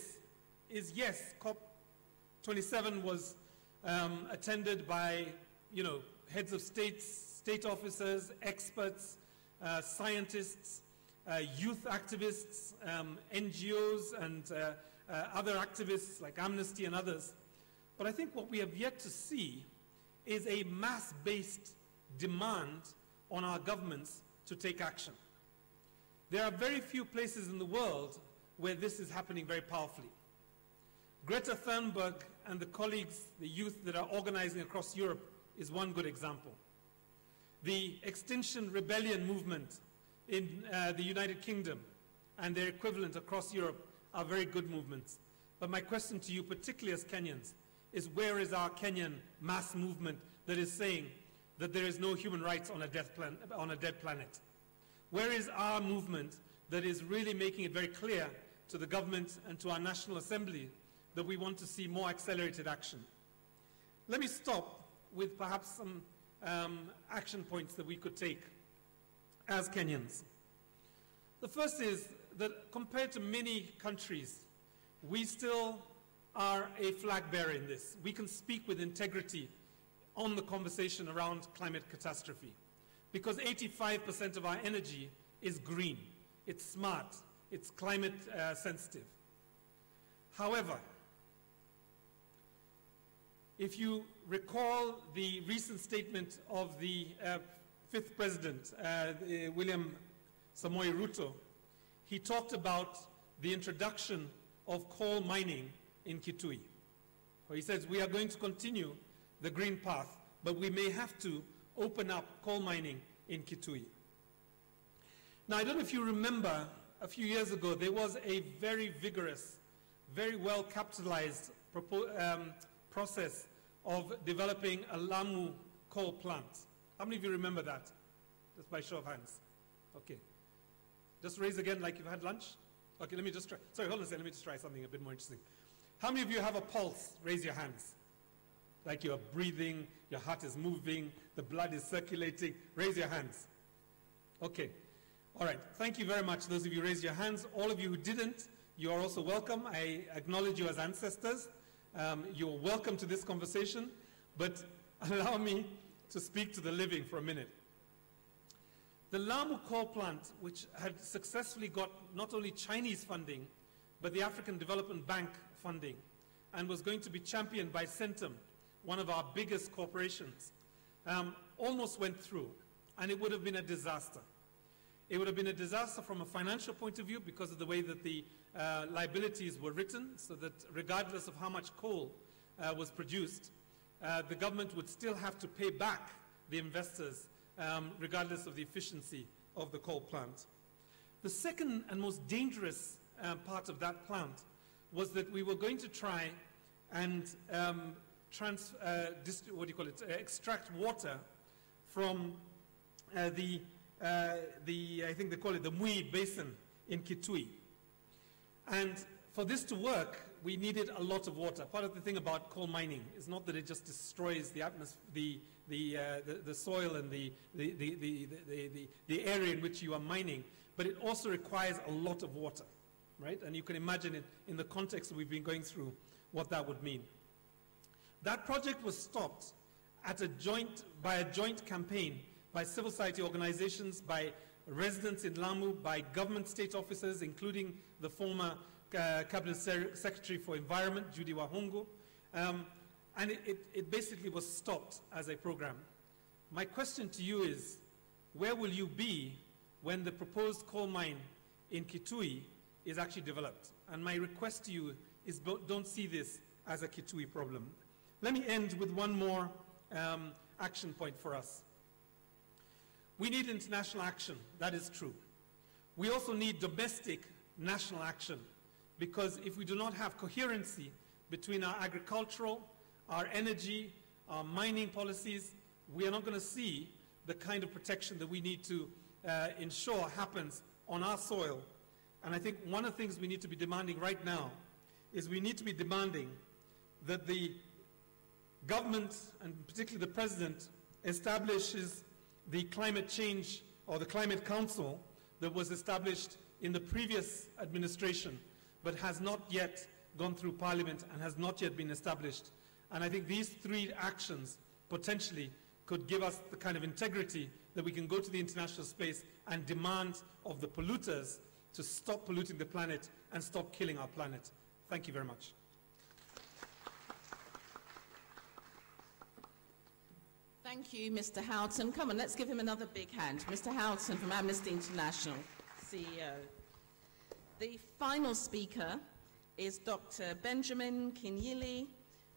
is yes, COP27 was attended by, heads of states, state officers, experts, scientists, youth activists, NGOs, and other activists like Amnesty and others. But I think what we have yet to see is a mass-based demand on our governments to take action. There are very few places in the world where this is happening very powerfully. Greta Thunberg and the colleagues, the youth that are organizing across Europe is one good example. The Extinction Rebellion movement in the United Kingdom and their equivalent across Europe are very good movements. But my question to you, particularly as Kenyans, is where is our Kenyan mass movement that is saying that there is no human rights on a dead planet? Where is our movement that is really making it very clear to the government and to our National Assembly that we want to see more accelerated action? Let me stop with perhaps some action points that we could take as Kenyans. The first is that compared to many countries, we still are a flag bearer in this. We can speak with integrity on the conversation around climate catastrophe because 85% of our energy is green, it's smart, it's climate sensitive. However, if you recall the recent statement of the 5th President, William Samoei Ruto, he talked about the introduction of coal mining in Kitui. He says we are going to continue the green path, but we may have to open up coal mining in Kitui. Now, I don't know if you remember, a few years ago, there was a very vigorous, very well capitalized process of developing a Lamu coal plant. How many of you remember that? Just by show of hands. Okay. Just raise again like you've had lunch. Okay, let me just try. Sorry, hold on a second. Let me just try something a bit more interesting. How many of you have a pulse? Raise your hands. Like you're breathing, your heart is moving, the blood is circulating. Raise your hands. Okay. All right. Thank you very much. Those of you who raised your hands. All of you who didn't, you are also welcome. I acknowledge you as ancestors. You're welcome to this conversation. But allow me to speak to the living for a minute. The Lamu coal plant, which had successfully got not only Chinese funding, but the African Development Bank funding, and was going to be championed by Centum, one of our biggest corporations, almost went through, and it would have been a disaster. It would have been a disaster from a financial point of view because of the way that the liabilities were written, so that regardless of how much coal was produced, the government would still have to pay back the investors regardless of the efficiency of the coal plant. The second and most dangerous part of that plant was that we were going to try and extract water from the I think they call it the Mui Basin in Kitui. And for this to work, we needed a lot of water. Part of the thing about coal mining is not that it just destroys the atmosphere, the soil and the area in which you are mining, but it also requires a lot of water, right? And you can imagine it in the context that we've been going through, what that would mean. That project was stopped by a joint campaign by civil society organizations, by residents in Lamu, by government state officers, including the former Cabinet Secretary for Environment, Judy Wahungu, and it basically was stopped as a program. My question to you is, where will you be when the proposed coal mine in Kitui is actually developed? And my request to you is don't see this as a Kitui problem. Let me end with one more action point for us. We need international action, that is true. We also need domestic national action, because if we do not have coherency between our agricultural, our energy, our mining policies, we are not going to see the kind of protection that we need to ensure happens on our soil. And I think one of the things we need to be demanding right now is we need to be demanding that the government, and particularly the president, establishes the climate change, or the climate council that was established in the previous administration, but has not yet gone through parliament and has not yet been established. And I think these three actions potentially could give us the kind of integrity that we can go to the international space and demand of the polluters to stop polluting the planet and stop killing our planet. Thank you very much. Thank you, Mr. Houghton. Come on, let's give him another big hand. Mr. Houghton from Amnesty International, CEO. The final speaker is Dr. Benjamin Kinyili,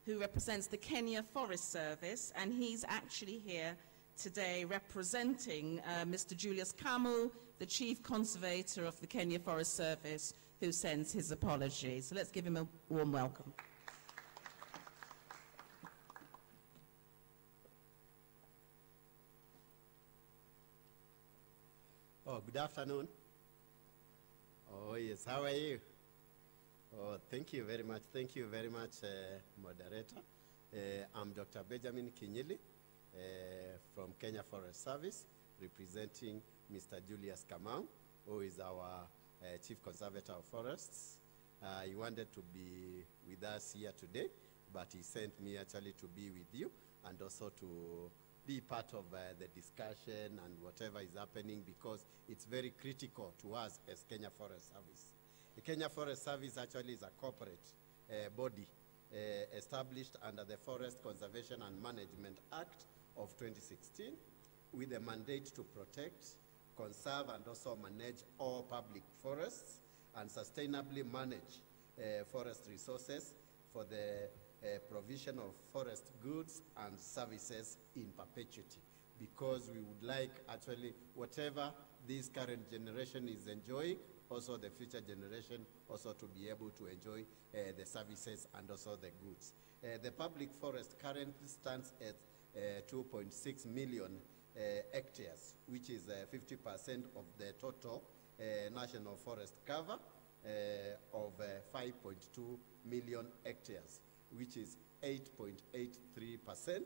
who represents the Kenya Forest Service, and he's actually here today representing Mr. Julius Kamu, the Chief Conservator of the Kenya Forest Service, who sends his apologies. So let's give him a warm welcome. Oh, good afternoon. Oh, yes, how are you? Oh, thank you very much. Thank you very much, moderator. I'm Dr. Benjamin Kinyili from Kenya Forest Service, representing Mr. Julius Kamau, who is our Chief Conservator of Forests. He wanted to be with us here today, but he sent me actually to be with you and also to be part of the discussion and whatever is happening, because it's very critical to us as Kenya Forest Service. The Kenya Forest Service actually is a corporate body established under the Forest Conservation and Management Act of 2016 with a mandate to protect, conserve and also manage all public forests and sustainably manage forest resources for the provision of forest goods and services in perpetuity, because we would like actually whatever this current generation is enjoying, also the future generation also to be able to enjoy the services and also the goods. The public forest currently stands at 2.6 million hectares, which is 50% of the total national forest cover of 5.2 million hectares, which is 8.83%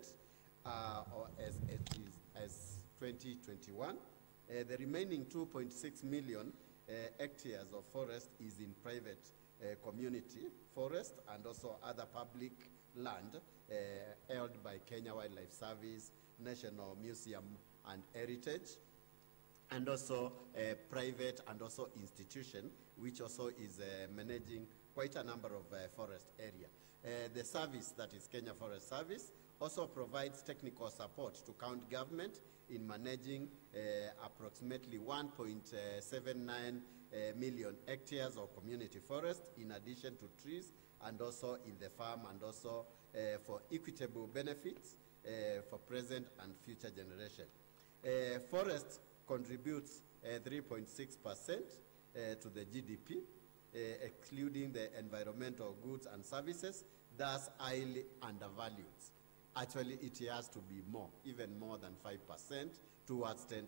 as 2021. The remaining 2.6 million hectares of forest is in private community forest and also other public land held by Kenya Wildlife Service, National Museum and Heritage, and also private and also institution, which also is managing quite a number of forest area. The service, that is Kenya Forest Service, also provides technical support to county government in managing approximately 1.79 million hectares of community forest, in addition to trees, and also in the farm, and also for equitable benefits for present and future generation. Forest contributes 3.6% to the GDP, excluding the environmental goods and services, thus highly undervalued. Actually, it has to be more, even more than 5%, towards 10%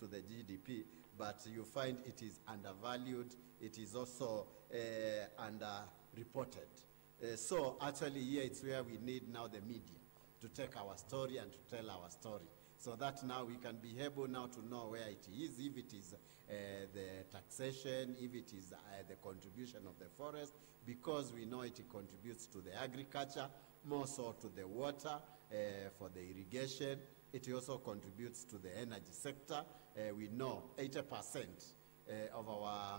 to the GDP, but you find it is undervalued, it is also underreported. So actually here it's where we need now the media to take our story and to tell our story, so that now we can be able now to know where it is, if it is the taxation, if it is the contribution of the forest, because we know it contributes to the agriculture, more so to the water, for the irrigation. It also contributes to the energy sector. We know 80% of our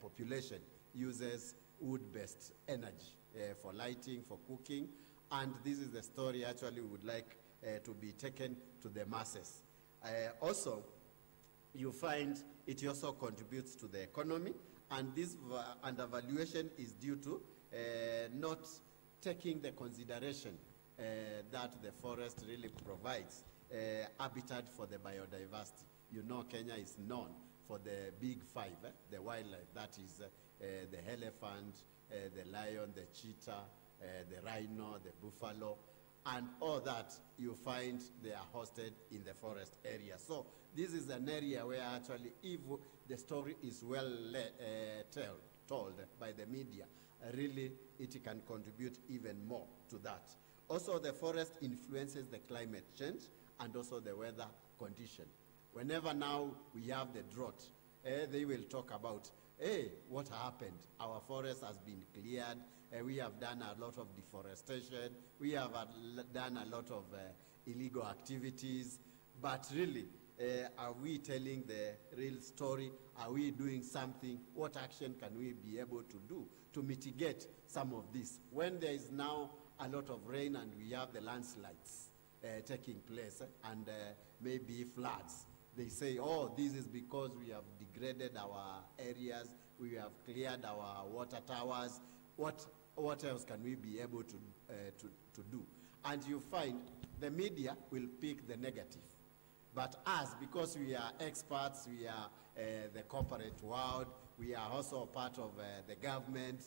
population uses wood-based energy for lighting, for cooking, and this is the story actually we would like to be taken to the masses. Also, you find it also contributes to the economy, and this undervaluation is due to not taking the consideration that the forest really provides habitat for the biodiversity. You know, Kenya is known for the big five, the wildlife, that is the elephant, the lion, the cheetah, the rhino, the buffalo, and all that you find they are hosted in the forest area. So this is an area where actually, if the story is well told by the media, really it can contribute even more to that. Also, the forest influences the climate change and also the weather condition. Whenever now we have the drought, they will talk about, hey, what happened? Our forest has been cleared. We have done a lot of deforestation. We have done a lot of illegal activities. But really, are we telling the real story? Are we doing something? What action can we be able to do to mitigate some of this? When there is now a lot of rain and we have the landslides taking place and maybe floods, they say, oh, this is because we have degraded our areas, we have cleared our water towers. What else can we be able to do? And you find the media will pick the negative. But us, because we are experts, we are the corporate world, we are also part of the government,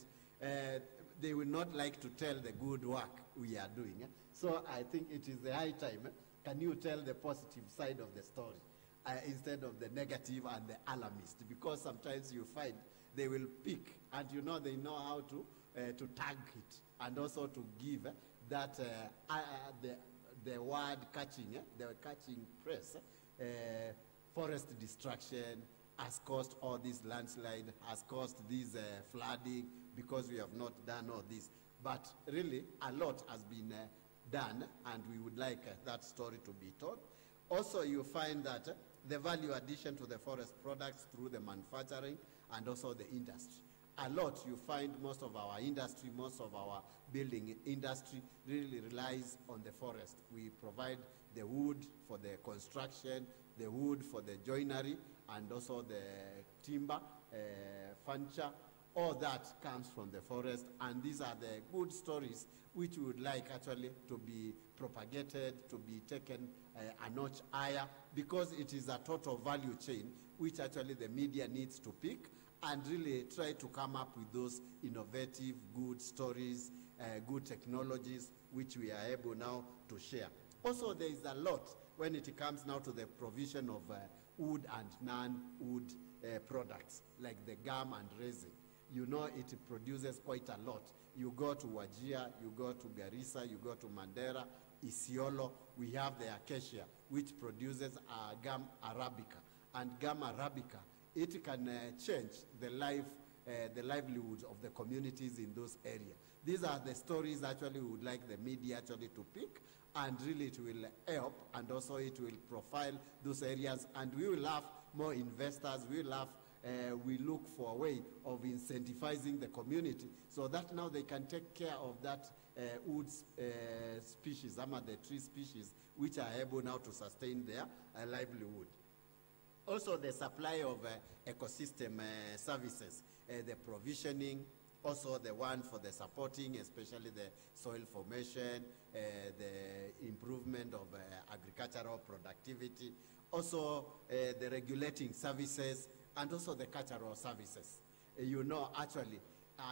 they will not like to tell the good work we are doing. So I think it is the high time, can you tell the positive side of the story instead of the negative and the alarmist? Because sometimes you find they will pick, and you know they know how to tag it, and also to give that the word catching, the catching press, forest destruction has caused all this landslide, has caused this flooding, because we have not done all this. But really, a lot has been done, and we would like that story to be told. Also, you find that the value addition to the forest products through the manufacturing and also the industry. A lot, you find most of our industry, most of our building industry really relies on the forest. We provide the wood for the construction, the wood for the joinery, and also the timber, furniture. All that comes from the forest, and these are the good stories which we would like actually to be propagated, to be taken a notch higher, because it is a total value chain which actually the media needs to pick and really try to come up with those innovative, good stories, good technologies which we are able now to share. Also, there is a lot when it comes now to the provision of wood and non-wood products, like the gum and resin. You know it produces quite a lot. You go to Wajir, you go to Garissa, you go to Mandera, Isiolo, we have the acacia, which produces gum arabica. And gum arabica, it can change the livelihoods of the communities in those areas. These are the stories actually we would like the media actually to pick, and really it will help, and also it will profile those areas, and we will have more investors, we will have we look for a way of incentivizing the community so that now they can take care of that wood species, the tree species, which are able now to sustain their livelihood. Also, the supply of ecosystem services, the provisioning, also the one for the supporting, especially the soil formation, the improvement of agricultural productivity, also the regulating services, and also the cultural services. You know, actually,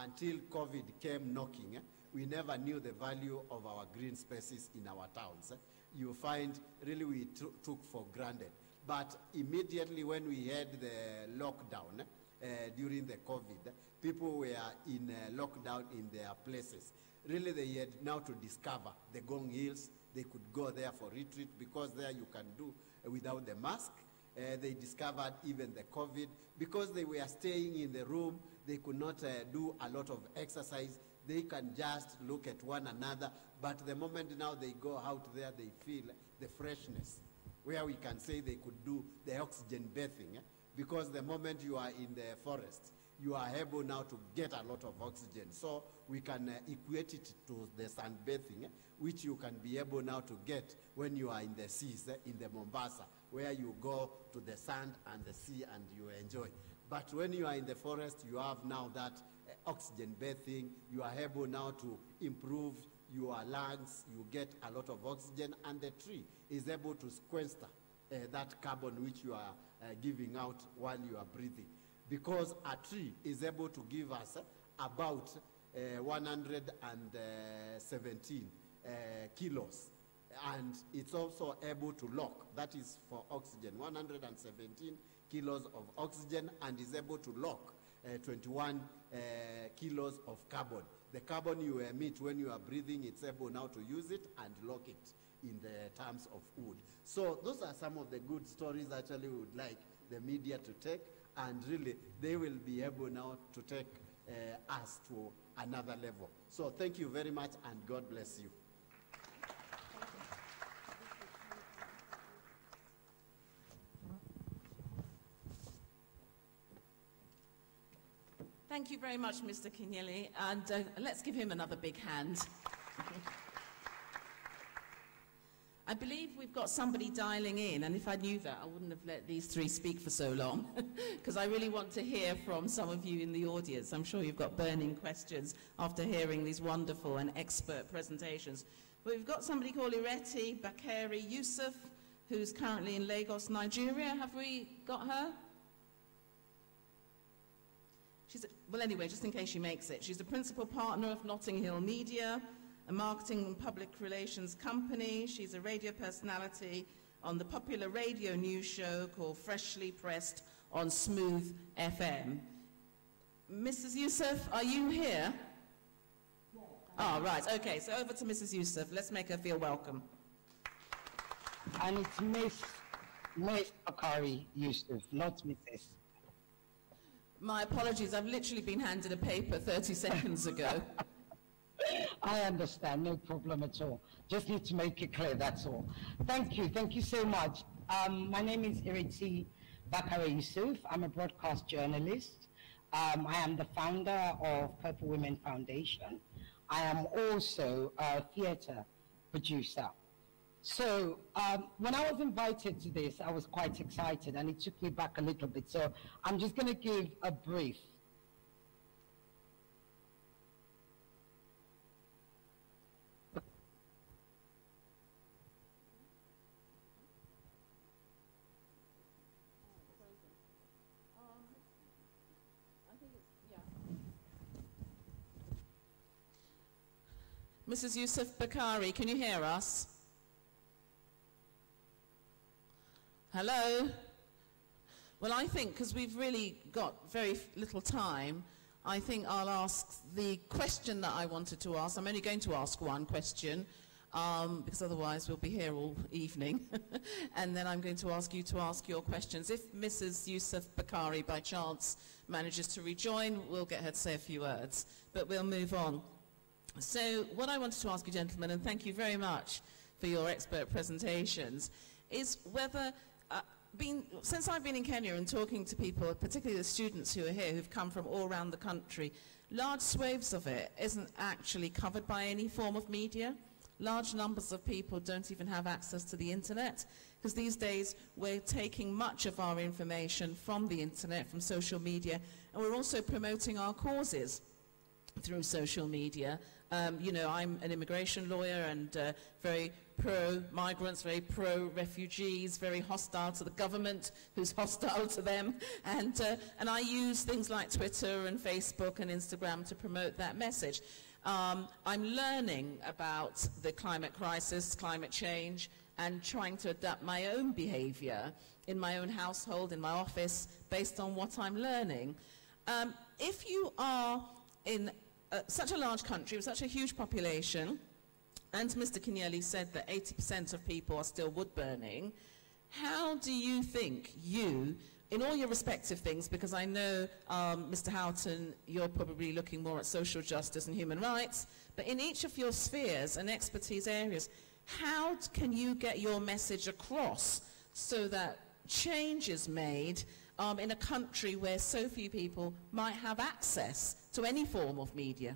until COVID came knocking, we never knew the value of our green spaces in our towns. You find really we took for granted. But immediately when we had the lockdown during the COVID, people were in lockdown in their places. Really, they had now to discover the Gong Hills. They could go there for retreat because there you can do without the mask. They discovered even the COVID. Because they were staying in the room, they could not do a lot of exercise. They can just look at one another. But the moment now they go out there, they feel the freshness, where we can say they could do the oxygen bathing. Because the moment you are in the forest, you are able now to get a lot of oxygen. So we can equate it to the sunbathing, which you can be able now to get when you are in the seas, in the Mombasa, where you go to the sand and the sea and you enjoy. But when you are in the forest, you have now that oxygen bathing. You are able now to improve your lungs. You get a lot of oxygen, and the tree is able to sequester that carbon which you are giving out while you are breathing. Because a tree is able to give us about 117 kilos. And it's also able to lock, that is for oxygen, 117 kilos of oxygen, and is able to lock 21 kilos of carbon. The carbon you emit when you are breathing, it's able now to use it and lock it in the terms of wood. So those are some of the good stories actually we would like the media to take, and really they will be able now to take us to another level. So thank you very much, and God bless you. Thank you very much, Mr. Kinyele, and let's give him another big hand. I believe we've got somebody dialing in, and if I knew that, I wouldn't have let these three speak for so long, because I really want to hear from some of you in the audience. I'm sure you've got burning questions after hearing these wonderful and expert presentations. But we've got somebody called Ireti Bakari Yusuf, who's currently in Lagos, Nigeria. Have we got her? Well, anyway, just in case she makes it, she's the principal partner of Notting Hill Media, a marketing and public relations company. She's a radio personality on the popular radio news show called Freshly Pressed on Smooth FM. Mrs. Yusuf, are you here? Yes. Oh, right, okay, so over to Mrs. Yusuf. Let's make her feel welcome. And it's Miss Bakari Yusuf, not Mrs. My apologies, I've literally been handed a paper 30 seconds ago. I understand, no problem at all. Just need to make it clear, that's all. Thank you so much. My name is Ireti Bakari Yusuf. I'm a broadcast journalist. I am the founder of Purple Women Foundation. I am also a theatre producer. So when I was invited to this, I was quite excited, and it took me back a little bit. So I'm just going to give a brief. Mrs. Yusuf Bakari, can you hear us? Hello? Well, I think, because we've really got very little time, I think I'll ask the question that I wanted to ask. I'm only going to ask one question, because otherwise we'll be here all evening. And then I'm going to ask you to ask your questions. If Mrs. Yusuf Bakari, by chance, manages to rejoin, we'll get her to say a few words. But we'll move on. So what I wanted to ask you, gentlemen, and thank you very much for your expert presentations, is whether, since I've been in Kenya and talking to people, particularly the students who are here, who've come from all around the country, large swathes of it isn't actually covered by any form of media. Large numbers of people don't even have access to the internet, because these days we're taking much of our information from the internet, from social media, and we're also promoting our causes through social media. You know, I'm an immigration lawyer and very pro-migrants, very pro-refugees, very hostile to the government, who's hostile to them. And I use things like Twitter and Facebook and Instagram to promote that message. I'm learning about the climate crisis, climate change, and trying to adapt my own behavior in my own household, in my office, based on what I'm learning. If you are in such a large country with such a huge population, and Mr. Kinyeli said that 80% of people are still wood burning, how do you think you, in all your respective things, because I know, Mr. Houghton, you're probably looking more at social justice and human rights, but in each of your spheres and expertise areas, how can you get your message across so that change is made in a country where so few people might have access to any form of media?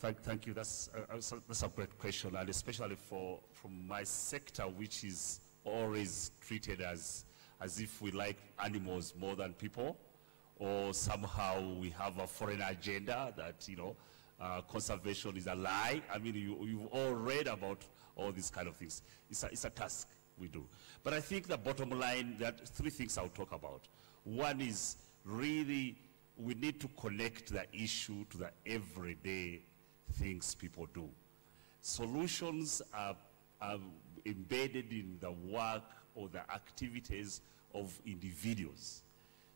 Thank you. That's a great question, and especially from my sector, which is always treated as if we like animals more than people, or somehow we have a foreign agenda that, you know, conservation is a lie. I mean, you've all read about all these kind of things. It's a task we do. But I think the bottom line, there are three things I'll talk about. One is really we need to connect the issue to the everyday things people do. Solutions are embedded in the work or the activities of individuals.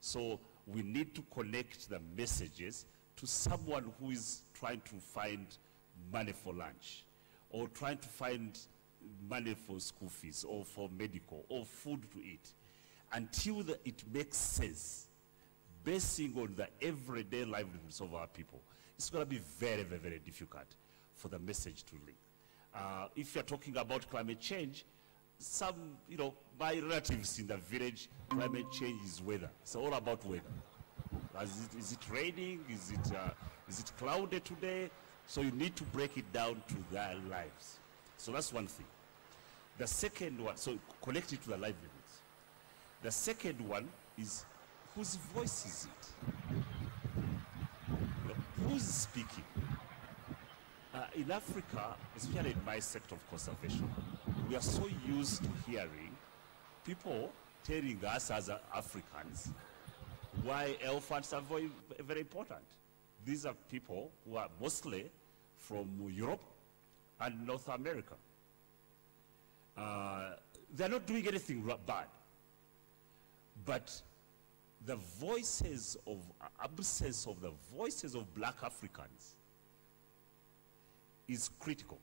So we need to connect the messages to someone who is trying to find money for lunch, or trying to find money for school fees, or for medical, or food to eat, until it makes sense, basing on the everyday livelihoods of our people. It's going to be very, very, very difficult for the message to link. If you're talking about climate change, some, you know, my relatives in the village, climate change is weather. It's all about weather. Is it raining? Is it cloudy today? So you need to break it down to their lives. So that's one thing. The second one, so connect it to the livelihoods. The second one is, whose voice is it? You know, who's speaking? In Africa, especially in my sector of conservation, we are so used to hearing people telling us as Africans why elephants are very, very important. These are people who are mostly from Europe and North America. They're not doing anything bad. But the voices of, absence of the voices of black Africans is critical.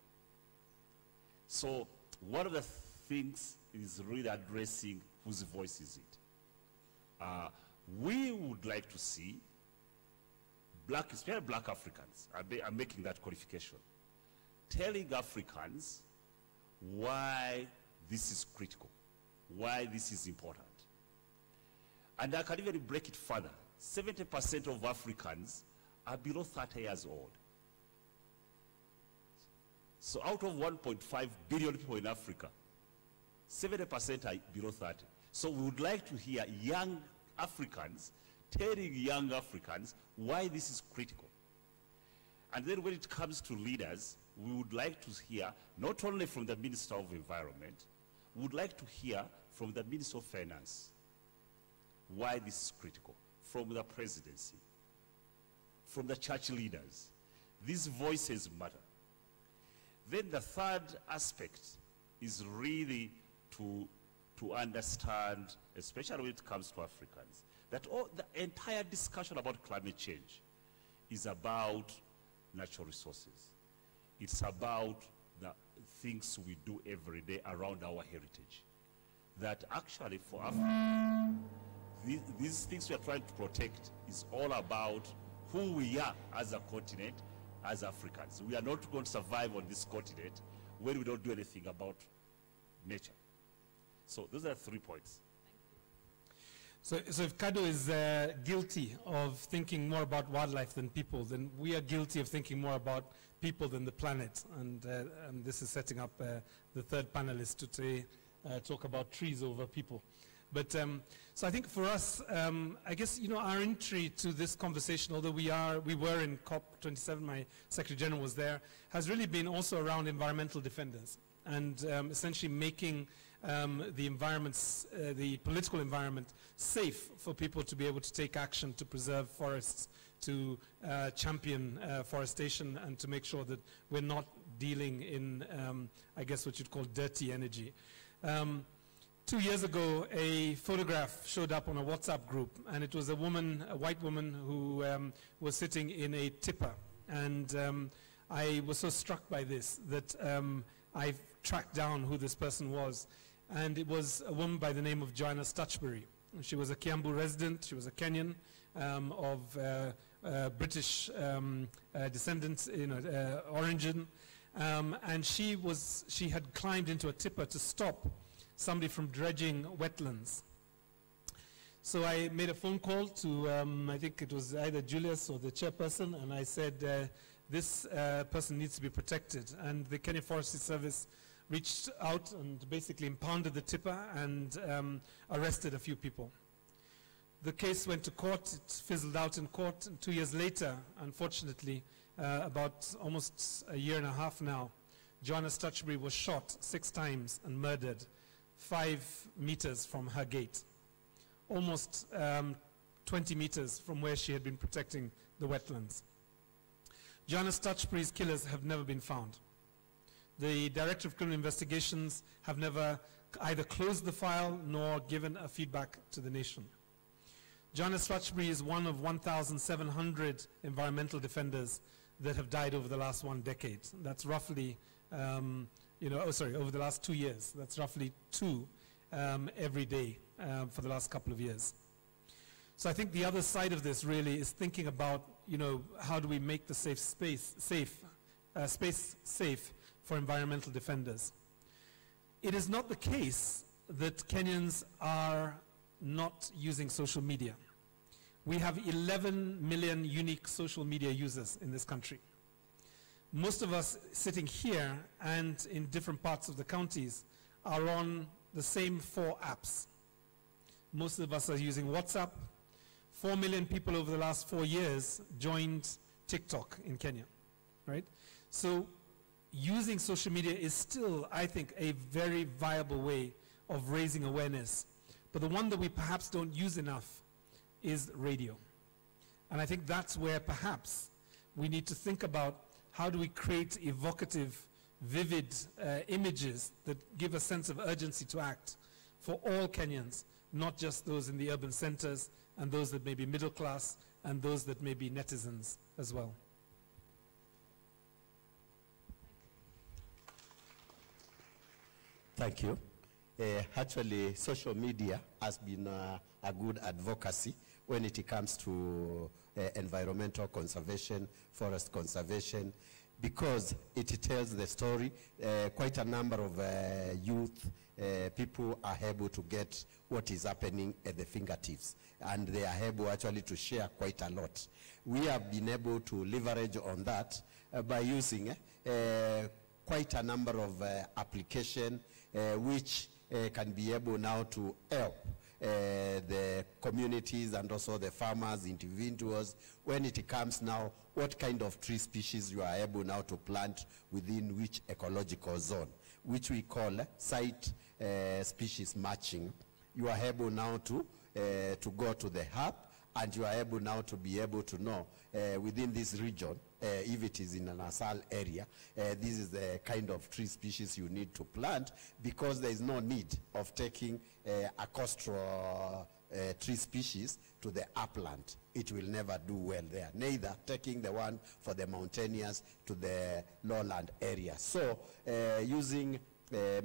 So one of the things is really addressing whose voice is it. We would like to see black, especially black Africans, I'm making that qualification, telling Africans why this is critical, why this is important. And I can even break it further. 70% of Africans are below 30 years old. So out of 1.5 billion people in Africa, 70% are below 30. So we would like to hear young Africans telling young Africans why this is critical. And then when it comes to leaders, we would like to hear not only from the Minister of Environment, we would like to hear from the Minister of Finance why this is critical, from the presidency, from the church leaders. These voices matter. Then the third aspect is really to understand, especially when it comes to Africans, that the entire discussion about climate change is about natural resources. It's about the things we do every day around our heritage. That actually for Africa, these things we are trying to protect is all about who we are as a continent, as Africans. We are not going to survive on this continent when we don't do anything about nature. So those are 3 points. So if Kado is guilty of thinking more about wildlife than people, then we are guilty of thinking more about people than the planet. And this is setting up the third panelist to talk about trees over people. But so I think for us, I guess, you know, our entry to this conversation, although we were in COP27, my Secretary General was there, has really been also around environmental defenders and essentially making the environments, the political environment, safe for people to be able to take action to preserve forests, to champion forestation, and to make sure that we're not dealing in, I guess, what you'd call dirty energy. 2 years ago, a photograph showed up on a WhatsApp group, and it was a woman, a white woman, who was sitting in a tipper. And I was so struck by this that I tracked down who this person was. And it was a woman by the name of Joanna Stutchbury. She was a Kiambu resident. She was a Kenyan of British descendants, origin. And she had climbed into a tipper to stop somebody from dredging wetlands. So I made a phone call to, I think it was either Julius or the chairperson, and I said, this person needs to be protected. And the Kenya Forestry Service reached out and basically impounded the tipper and arrested a few people. The case went to court. It fizzled out in court. And 2 years later, unfortunately, about almost a year and a half now, Joanna Stutchbury was shot 6 times and murdered 5 meters from her gate, almost 20 meters from where she had been protecting the wetlands. Joanna Stutchbury's killers have never been found. The Director of Criminal Investigations have never either closed the file nor given a feedback to the nation. Joanna Stutchbury is one of 1,700 environmental defenders that have died over the last 1 decade. That's roughly, over the last 2 years. That's roughly 2 every day for the last couple of years. So I think the other side of this really is thinking about, how do we make the space safe for environmental defenders. It is not the case that Kenyans are not using social media. We have 11 million unique social media users in this country. Most of us sitting here and in different parts of the counties are on the same 4 apps. Most of us are using WhatsApp. 4 million people over the last 4 years joined TikTok in Kenya, right? So using social media is still, I think, a very viable way of raising awareness. But the one that we perhaps don't use enough is radio. And I think that's where perhaps we need to think about how do we create evocative, vivid images that give a sense of urgency to act for all Kenyans, not just those in the urban centers and those that may be middle class and those that may be netizens as well. Thank you. Actually, social media has been a good advocacy when it comes to environmental conservation, forest conservation, because it tells the story. Quite a number of youth people are able to get what is happening at the fingertips, and they are able actually to share quite a lot. We have been able to leverage on that by using quite a number of applications which can be able now to help the communities and also the farmers, individuals, when it comes now, what kind of tree species you are able now to plant within which ecological zone, which we call site species matching. You are able now to go to the hub, and you are able now to be able to know within this region, if it is in an ASAL area, this is the kind of tree species you need to plant, because there is no need of taking a coastal tree species to the upland. It will never do well there. Neither taking the one for the mountainous to the lowland area. So using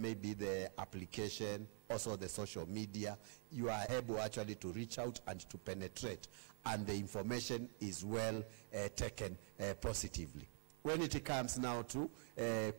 maybe the application, also the social media, you are able actually to reach out and to penetrate, and the information is well taken positively. When it comes now to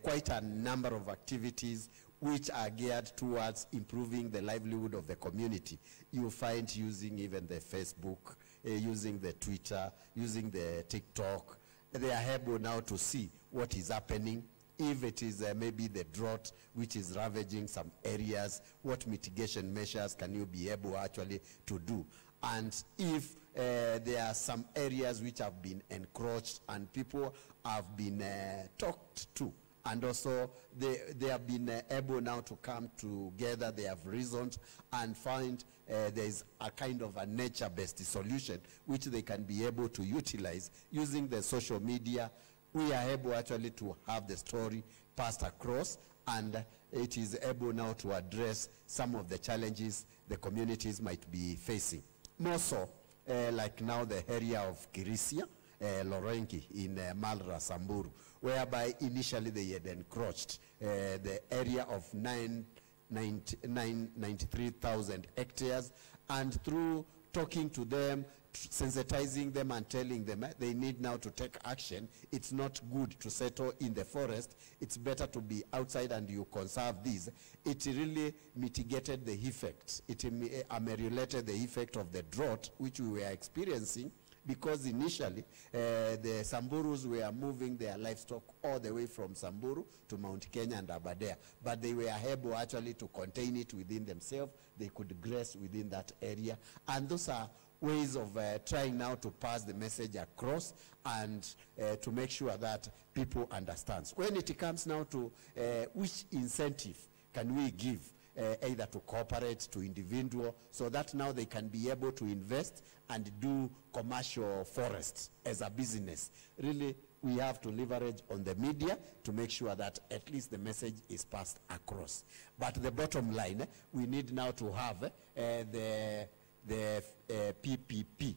quite a number of activities which are geared towards improving the livelihood of the community, you find using even the Facebook, using the Twitter, using the TikTok, they are able now to see what is happening. If it is maybe the drought which is ravaging some areas, what mitigation measures can you be able actually to do? And if there are some areas which have been encroached and people have been talked to, and also they have been able now to come together, they have reasoned and find there is a kind of a nature-based solution which they can be able to utilize using the social media, we are able actually to have the story passed across, and it is able now to address some of the challenges the communities might be facing. More so, like now the area of Kirisia, Lorenki in Malra, Samburu, whereby initially they had encroached the area of 93,000 hectares, and through talking to them, sensitizing them and telling them they need now to take action. It's not good to settle in the forest. It's better to be outside and you conserve these. It really mitigated the effect. It ameliorated the effect of the drought which we were experiencing, because initially the Samburus were moving their livestock all the way from Samburu to Mount Kenya and Aberdare, but they were able actually to contain it within themselves. They could graze within that area, and those are ways of trying now to pass the message across and to make sure that people understand. When it comes now to which incentive can we give either to corporate, to individual, so that now they can be able to invest and do commercial forests as a business. Really, we have to leverage on the media to make sure that at least the message is passed across. But the bottom line, we need now to have the PPP,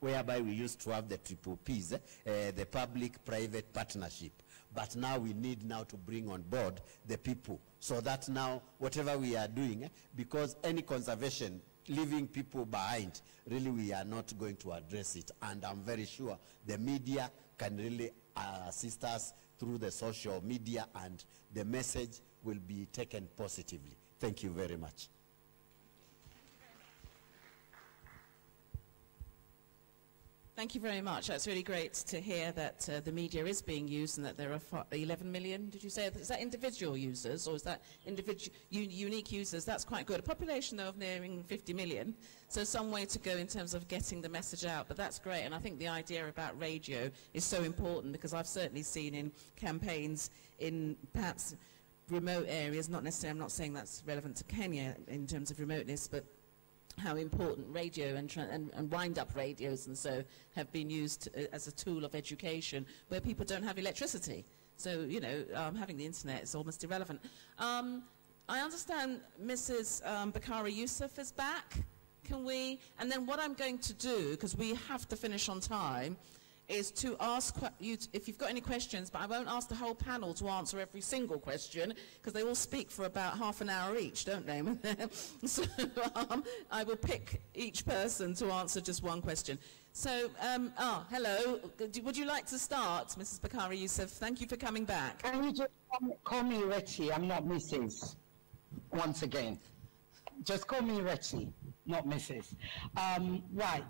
whereby we used to have the triple Ps, the public-private partnership. But now we need now to bring on board the people, so that now whatever we are doing, because any conservation, leaving people behind, really we are not going to address it. And I'm very sure the media can really assist us through the social media, and the message will be taken positively. Thank you very much. Thank you very much. That's really great to hear that the media is being used and that there are 11 million, did you say? Is that individual users or is that unique users? That's quite good. A population, though, of nearing 50 million. So some way to go in terms of getting the message out. But that's great. And I think the idea about radio is so important, because I've certainly seen in campaigns in perhaps remote areas, not necessarily, I'm not saying that's relevant to Kenya in terms of remoteness, but how important radio and wind-up radios and so have been used as a tool of education where people don't have electricity. So, you know, having the internet is almost irrelevant. I understand Mrs. Bakari Youssef is back. Can we? And then what I'm going to do, because we have to finish on time, is to ask you if you've got any questions, but I won't ask the whole panel to answer every single question, because they all speak for about half an hour each, don't they? So I will pick each person to answer just one question. So, hello. Would you like to start, Mrs. Bakari Youssef? Thank you for coming back. Can you just call me Retty? I'm not Mrs. Once again. Just call me Retty, not Mrs. Right.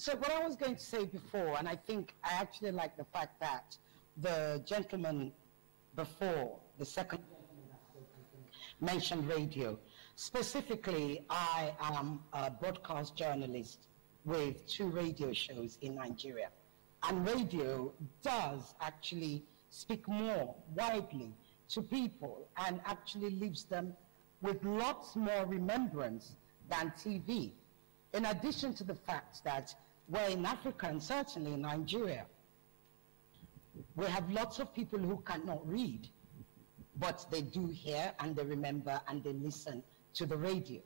So what I was going to say before, and I think I actually like the fact that the gentleman before, the second gentleman mentioned radio. Specifically, I am a broadcast journalist with 2 radio shows in Nigeria. And radio does actually speak more widely to people and actually leaves them with lots more remembrance than TV. In addition to the fact that we're in Africa, and certainly in Nigeria, we have lots of people who cannot read, but they do hear and they remember and they listen to the radio.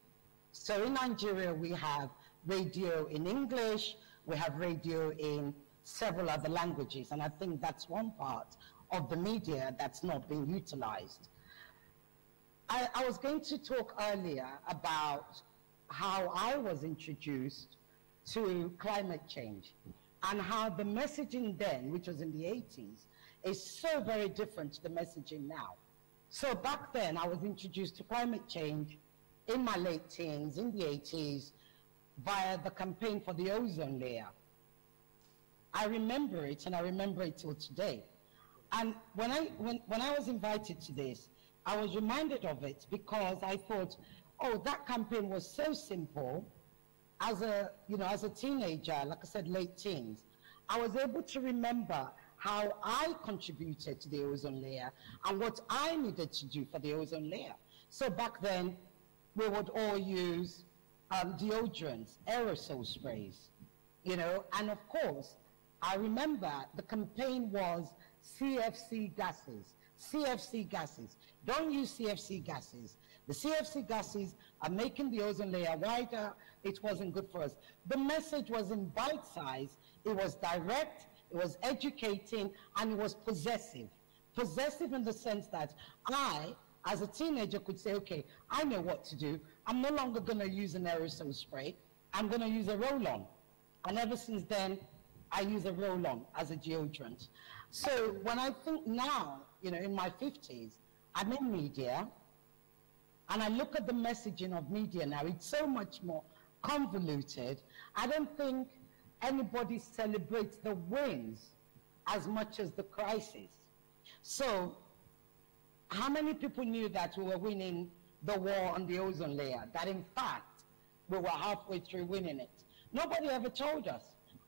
So in Nigeria, we have radio in English, we have radio in several other languages, and I think that's one part of the media that's not being utilized. I was going to talk earlier about how I was introduced to climate change and how the messaging then, which was in the 80s, is so very different to the messaging now. So back then, I was introduced to climate change in my late teens, in the 80s, via the campaign for the ozone layer. I remember it, and I remember it till today. And when I was invited to this, I was reminded of it because I thought, oh, that campaign was so simple. As a teenager, like I said, late teens, I was able to remember how I contributed to the ozone layer and what I needed to do for the ozone layer. So back then, we would all use deodorants, aerosol sprays, and of course, I remember the campaign was CFC gases. CFC gases. Don't use CFC gases. The CFC gases are making the ozone layer wider. It wasn't good for us. The message was in bite size. It was direct, it was educating, and it was possessive. Possessive in the sense that I, as a teenager, could say, okay, I know what to do. I'm no longer going to use an aerosol spray. I'm going to use a roll-on. And ever since then, I use a roll-on as a deodorant. So when I think now, in my 50s, I'm in media, and I look at the messaging of media now, it's so much more convoluted. I don't think anybody celebrates the wins as much as the crisis. So how many people knew that we were winning the war on the ozone layer, that in fact we were halfway through winning it? Nobody ever told us.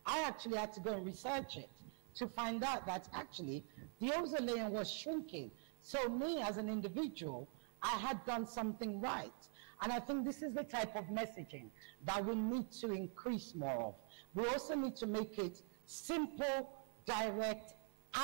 I actually had to go and research it to find out that actually the ozone layer was shrinking. So me as an individual, I had done something right. And I think this is the type of messaging that we need to increase more of. We also need to make it simple, direct,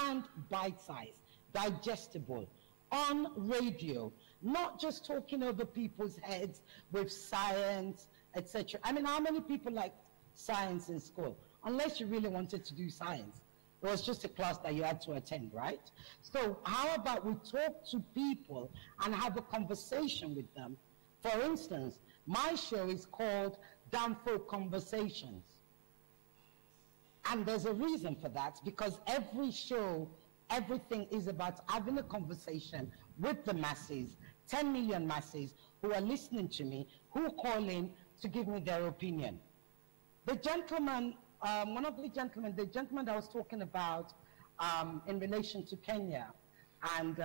and bite-sized, digestible, on radio, not just talking over people's heads with science, etc. I mean, how many people like science in school? Unless you really wanted to do science. It was just a class that you had to attend, right? So how about we talk to people and have a conversation with them? For instance, my show is called Danfo Conversations. And there's a reason for that, because every show, everything is about having a conversation with the masses, 10 million masses who are listening to me, who call in to give me their opinion. The gentleman, one of the gentlemen that I was talking about in relation to Kenya, and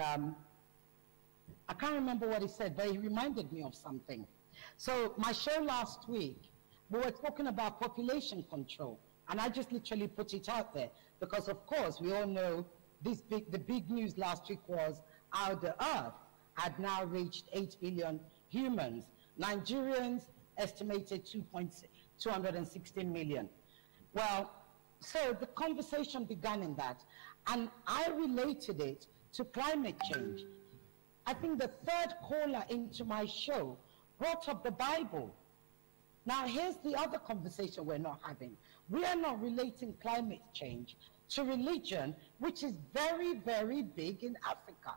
I can't remember what he said, but he reminded me of something. So my show last week, we were talking about population control, and I just literally put it out there because, of course, we all know the big news last week was how the Earth had now reached 8 billion humans. Nigerians estimated 216 million. Well, so the conversation began in that, and I related it to climate change. I think the third caller into my show brought up the Bible. Now, here's the other conversation we're not having. We are not relating climate change to religion, which is very, very big in Africa.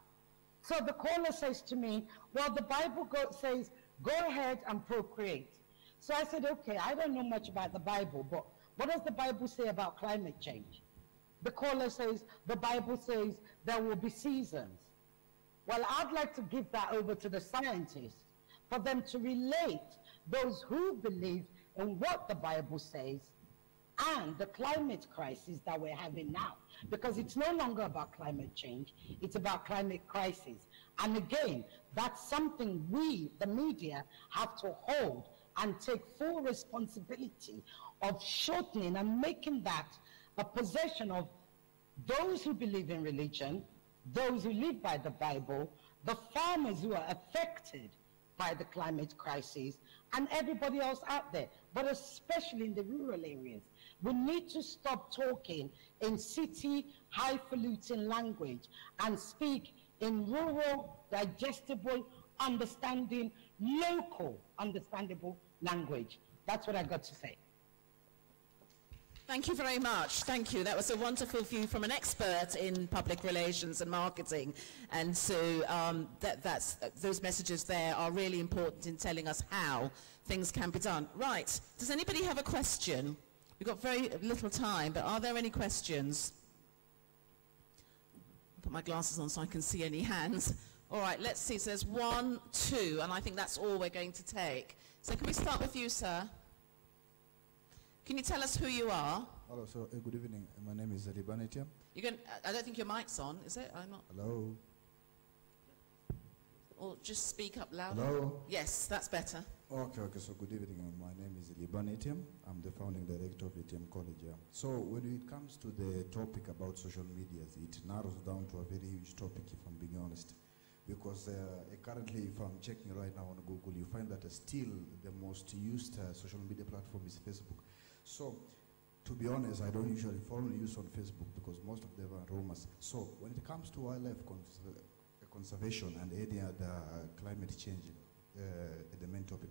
So the caller says to me, well, the Bible says, go ahead and procreate. So I said, okay, I don't know much about the Bible, but what does the Bible say about climate change? The caller says, the Bible says there will be seasons. Well, I'd like to give that over to the scientists for them to relate those who believe in what the Bible says and the climate crisis that we're having now. Because it's no longer about climate change, it's about climate crisis. And again, that's something we, the media, have to hold and take full responsibility of shortening and making that a possession of those who believe in religion, those who live by the Bible, the farmers who are affected by the climate crisis, and everybody else out there, but especially in the rural areas. We need to stop talking in city, highfalutin language and speak in rural, digestible, understanding, local, understandable language. That's what I got to say. Thank you very much. Thank you. That was a wonderful view from an expert in public relations and marketing. And so those messages there are really important in telling us how things can be done. Right. Does anybody have a question? We've got very little time, but are there any questions? I'll put my glasses on so I can see any hands. All right, let's see. So there's 1, 2, and I think that's all we're going to take. So can we start with you, sir? Can you tell us who you are? Hello, sir. Good evening. My name is Libanetiam. I don't think your mic's on, is it? I'm not. Hello. Or just speak up louder. Hello. Yes, that's better. Okay. So good evening. My name is Libanetiam. I'm the founding director of ATM College. So when it comes to the topic about social media, it narrows down to a very huge topic, if I'm being honest. Because currently, if I'm checking right now on Google, you find that still the most used social media platform is Facebook. So to be honest, I don't usually follow news on Facebook because most of them are rumors. So when it comes to wildlife conservation and any other climate change, the main topic,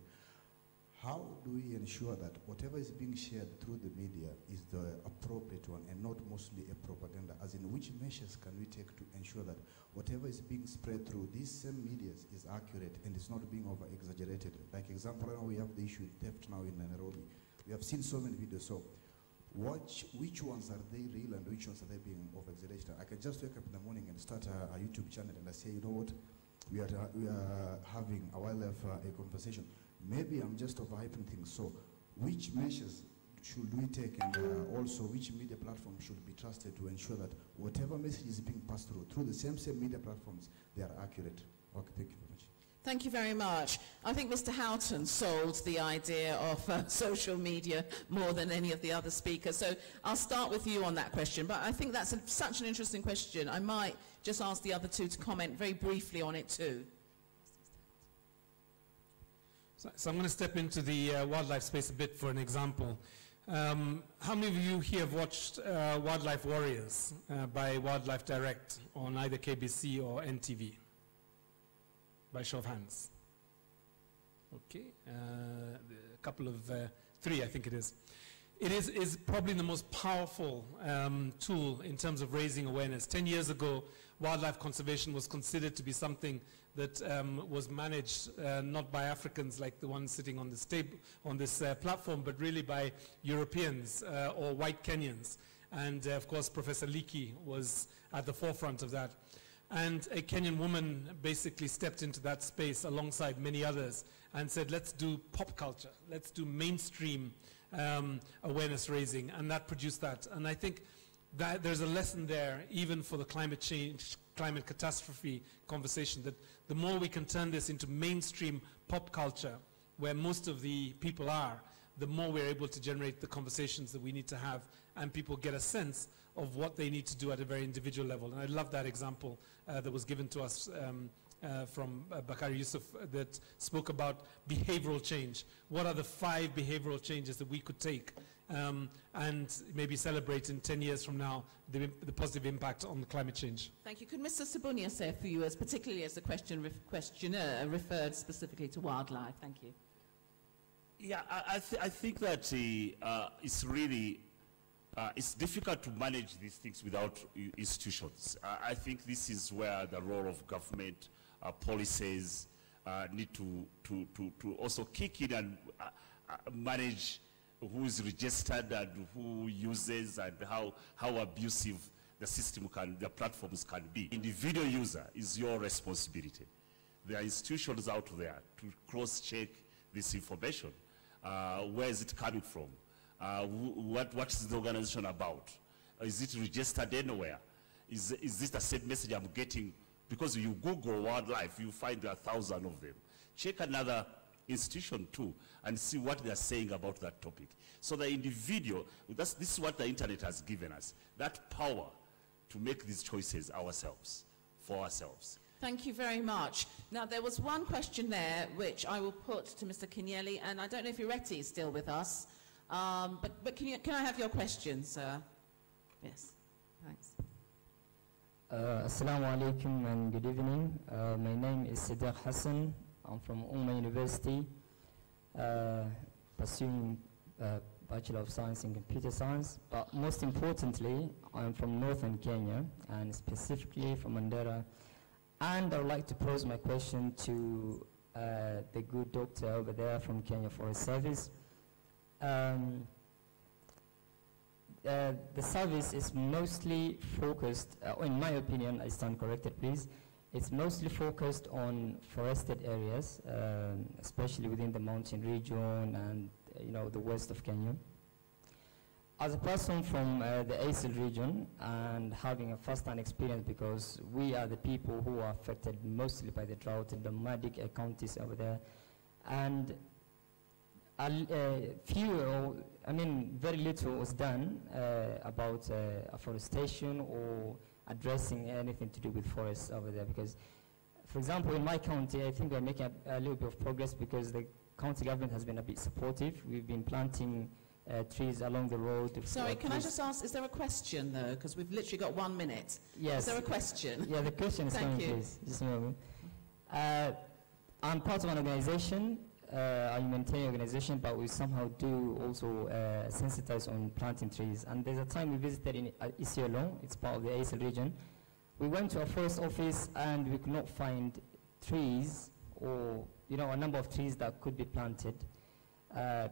how do we ensure that whatever is being shared through the media is the appropriate one and not mostly a propaganda? As in, which measures can we take to ensure that whatever is being spread through these same medias is accurate and it's not being over-exaggerated? Like example, now we have the issue with theft now in Nairobi. We have seen so many videos. So which ones are they real and which ones are they being over-exaggerated? I can just wake up in the morning and start a YouTube channel and I say, you know what, we are having a wildlife a conversation. Maybe I'm just overhyping things. So which measures should we take, and also which media platform should be trusted to ensure that whatever message is being passed through the same media platforms, they are accurate? Okay, thank you very much. Thank you very much. I think Mr. Houghton sold the idea of social media more than any of the other speakers. So I'll start with you on that question. But I think that's such an interesting question. I might just ask the other two to comment very briefly on it too. So I'm going to step into the wildlife space a bit for an example. How many of you here have watched Wildlife Warriors by Wildlife Direct on either KBC or NTV? By show of hands. Okay, a couple of, three I think it is. It is probably the most powerful tool in terms of raising awareness. 10 years ago, wildlife conservation was considered to be something that was managed not by Africans like the ones sitting on this table, on this platform, but really by Europeans or white Kenyans. And of course, Professor Leakey was at the forefront of that. And a Kenyan woman basically stepped into that space alongside many others and said, let's do pop culture, let's do mainstream awareness raising, and that produced that. And I think that there's a lesson there, even for the climate change, climate catastrophe conversation, that the more we can turn this into mainstream pop culture, where most of the people are, the more we're able to generate the conversations that we need to have, and people get a sense of what they need to do at a very individual level. And I love that example that was given to us from Bakari Yusuf that spoke about behavioral change. What are the 5 behavioral changes that we could take and maybe celebrate in 10 years from now the positive impact on climate change? Thank you. Could Mr. Sabunia say for you, particularly as the questioner referred specifically to wildlife? Thank you. Yeah, I think that it's really it's difficult to manage these things without institutions. I think this is where the role of government policies need to also kick in and manage who is registered and who uses and how abusive the platforms can be. Individual user is your responsibility. There are institutions out there to cross-check this information. Where is it coming from? What is the organization about? Is it registered anywhere? Is this the same message I'm getting? Because you Google wildlife, you find there are 1,000 of them. Check another institution too and see what they're saying about that topic. So the individual, this is what the internet has given us, that power to make these choices for ourselves. Thank you very much. Now, there was one question there which I will put to Mr. Kinyeli, and I don't know if Ireti is still with us. But can I have your question, sir? Yes, thanks. Assalamu alaikum and good evening. My name is Siddiq Hassan. I'm from Umma University, pursuing Bachelor of Science in Computer Science. But most importantly, I'm from northern Kenya, and specifically from Mandera. And I would like to pose my question to the good doctor over there from Kenya Forest Service. The service is mostly focused, in my opinion, I stand corrected please, it's mostly focused on forested areas, especially within the mountain region and the west of Kenya. As a person from the ASIL region and having a first-hand experience, because we are the people who are affected mostly by the drought in the nomadic counties over there, and very little was done about afforestation or addressing anything to do with forests over there. Because, for example, in my county, I think we're making a little bit of progress because the county government has been a bit supportive. We've been planting trees along the road. Sorry, can I just ask, is there a question though? Because we've literally got 1 minute. Yes. Is there a question? Yeah, the question is Thank coming, you. please. Just a moment. I'm part of an organization, a humanitarian organization, but we somehow do also sensitize on planting trees. And there's a time we visited in Isiolo, it's part of the ASL region. We went to our forest office and we could not find trees or, a number of trees that could be planted.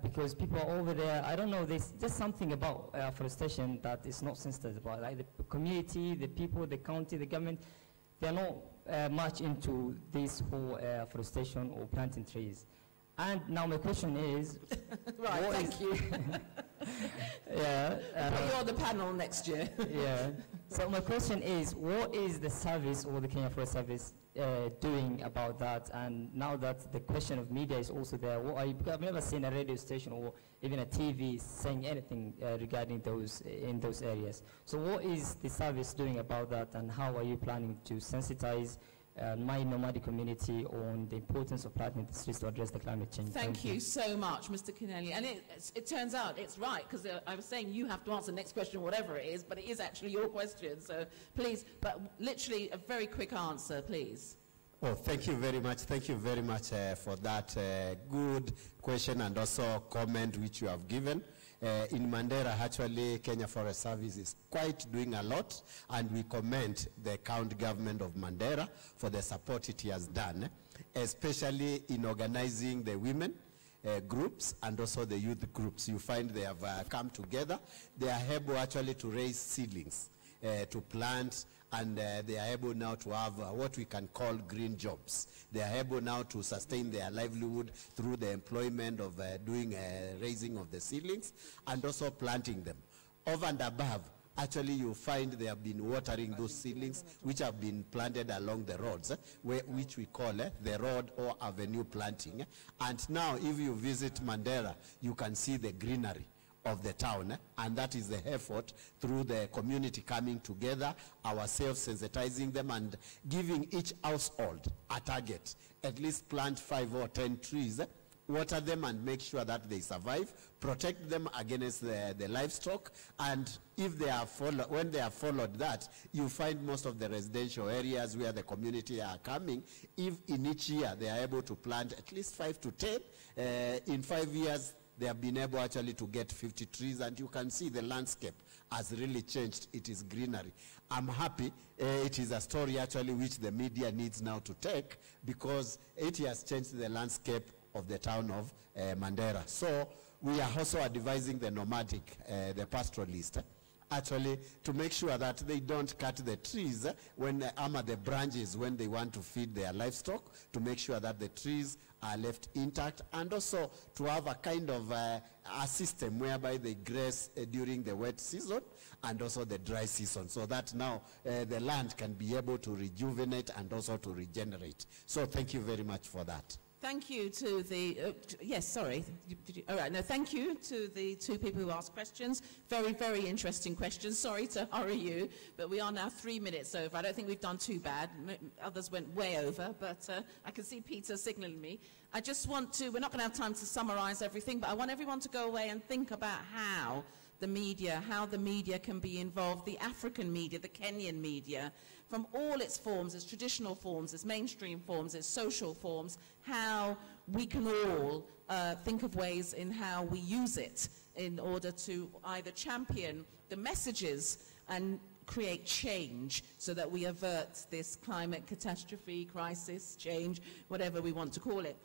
Because people are over there, I don't know, there's just something about afforestation that is not sensitive about. Like the community, the people, the county, the government, they're not much into this whole afforestation or planting trees. And now my question is, right, thank you. Yeah. Put you on the panel next year. Yeah. So my question is, what is the service or the Kenya Forest Service doing about that? And now that the question of media is also there, what are you, because I've never seen a radio station or even a TV saying anything regarding those in those areas. So what is the service doing about that, and how are you planning to sensitize my nomadic community on the importance of planting the trees to address the climate change? Thank you so much, Mr. Kinelli. And it turns out it's right, because I was saying you have to answer the next question, whatever it is, but it is actually your question. So please, but literally a very quick answer, please. Oh, thank you very much. Thank you very much for that good question and also comment which you have given. In Mandera, actually, Kenya Forest Service is quite doing a lot, and we commend the county government of Mandera for the support it has done, especially in organizing the women groups and also the youth groups. You find they have come together. They are able actually to raise seedlings to plant, and they are able now to have what we can call green jobs. They are able now to sustain their livelihood through the employment of doing raising of the seedlings and also planting them. Over and above, actually you find they have been watering those seedlings which have been planted along the roads, which we call the road or avenue planting. And now if you visit Mandera, you can see the greenery of the town, and that is the effort through the community coming together, ourselves sensitizing them and giving each household a target, at least plant 5 or 10 trees, water them and make sure that they survive, protect them against the livestock, and if they are when they have followed that, you find most of the residential areas where the community are coming, if in each year they are able to plant at least 5 to 10, in 5 years, they have been able actually to get 50 trees, and you can see the landscape has really changed. It is greenery. I'm happy. It is a story actually which the media needs now to take, because it has changed the landscape of the town of Mandera. So we are also advising the nomadic, the pastoralist, actually to make sure that they don't cut the trees when the branches when they want to feed their livestock, to make sure that the trees are left intact, and also to have a kind of a system whereby they graze during the wet season and also the dry season, so that now the land can be able to rejuvenate and also to regenerate. So thank you very much for that. Thank you to the, yes, sorry. All right, no, thank you to the two people who asked questions. Very, very interesting questions. Sorry to hurry you, but we are now 3 minutes over. I don't think we've done too bad. Others went way over, but I can see Peter signaling me. I just want to, we're not going to have time to summarize everything, but I want everyone to go away and think about how the media can be involved, the African media, the Kenyan media, from all its forms, its traditional forms, its mainstream forms, its social forms, how we can all think of ways in how we use it in order to either champion the messages and create change so that we avert this climate catastrophe, crisis, change, whatever we want to call it.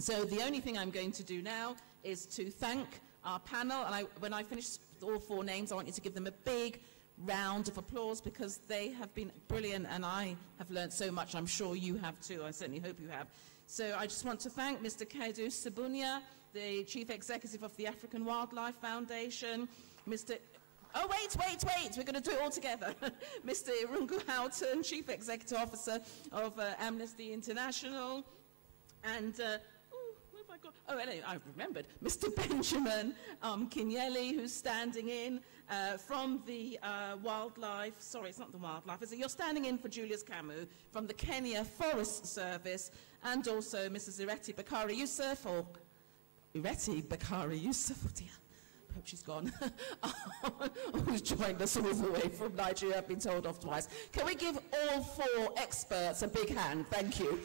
So the only thing I'm going to do now is to thank our panel, and when I finish all 4 names, I want you to give them a big round of applause, because they have been brilliant and I have learned so much. I'm sure you have too. I certainly hope you have. So I just want to thank Mr. Kedu Sabunia, the Chief Executive of the African Wildlife Foundation, Mr. Oh, wait, we're going to do it all together. Mr. Irungu Houghton, Chief Executive Officer of Amnesty International, and oh, anyway, I remembered. Mr. Benjamin Kinyeli, who's standing in from the wildlife, sorry, it's not the wildlife, is it? You're standing in for Julius Camus from the Kenya Forest Service, and also Mrs. Ireti Bakari Yusuf, or Ireti Bakari Yusuf, oh dear. she's gone, who's joined us all the way from Nigeria, I've been told off twice. Can we give all 4 experts a big hand? Thank you.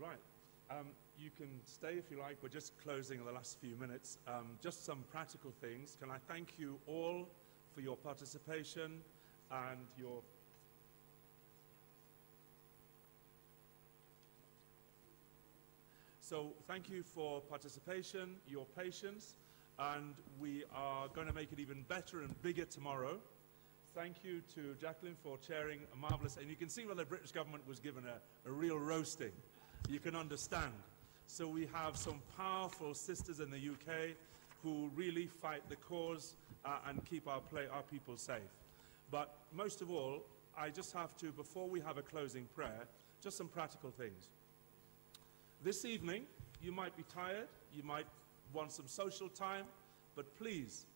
Right. You can stay if you like. We're just closing in the last few minutes. Just some practical things. Can I thank you all for your participation and your... So thank you for participation, your patience, and we are going to make it even better and bigger tomorrow. Thank you to Jacqueline for chairing a marvelous... And you can see where the British government was given a real roasting. You can understand. So we have some powerful sisters in the UK who really fight the cause and keep our people safe. But most of all, I just have to, before we have a closing prayer, just some practical things. This evening, you might be tired, you might want some social time, but please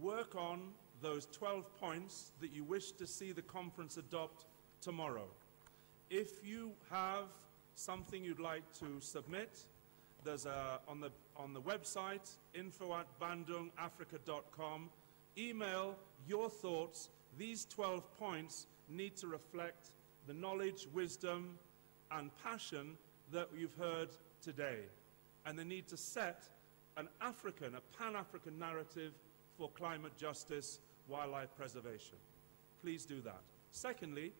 work on those 12 points that you wish to see the conference adopt tomorrow. If you have something you'd like to submit, there's on the website, info@bandungafrica.com. Email your thoughts. These 12 points need to reflect the knowledge, wisdom, and passion that you've heard today. And they need to set an African, a Pan-African narrative for climate justice, wildlife preservation. Please do that. Secondly,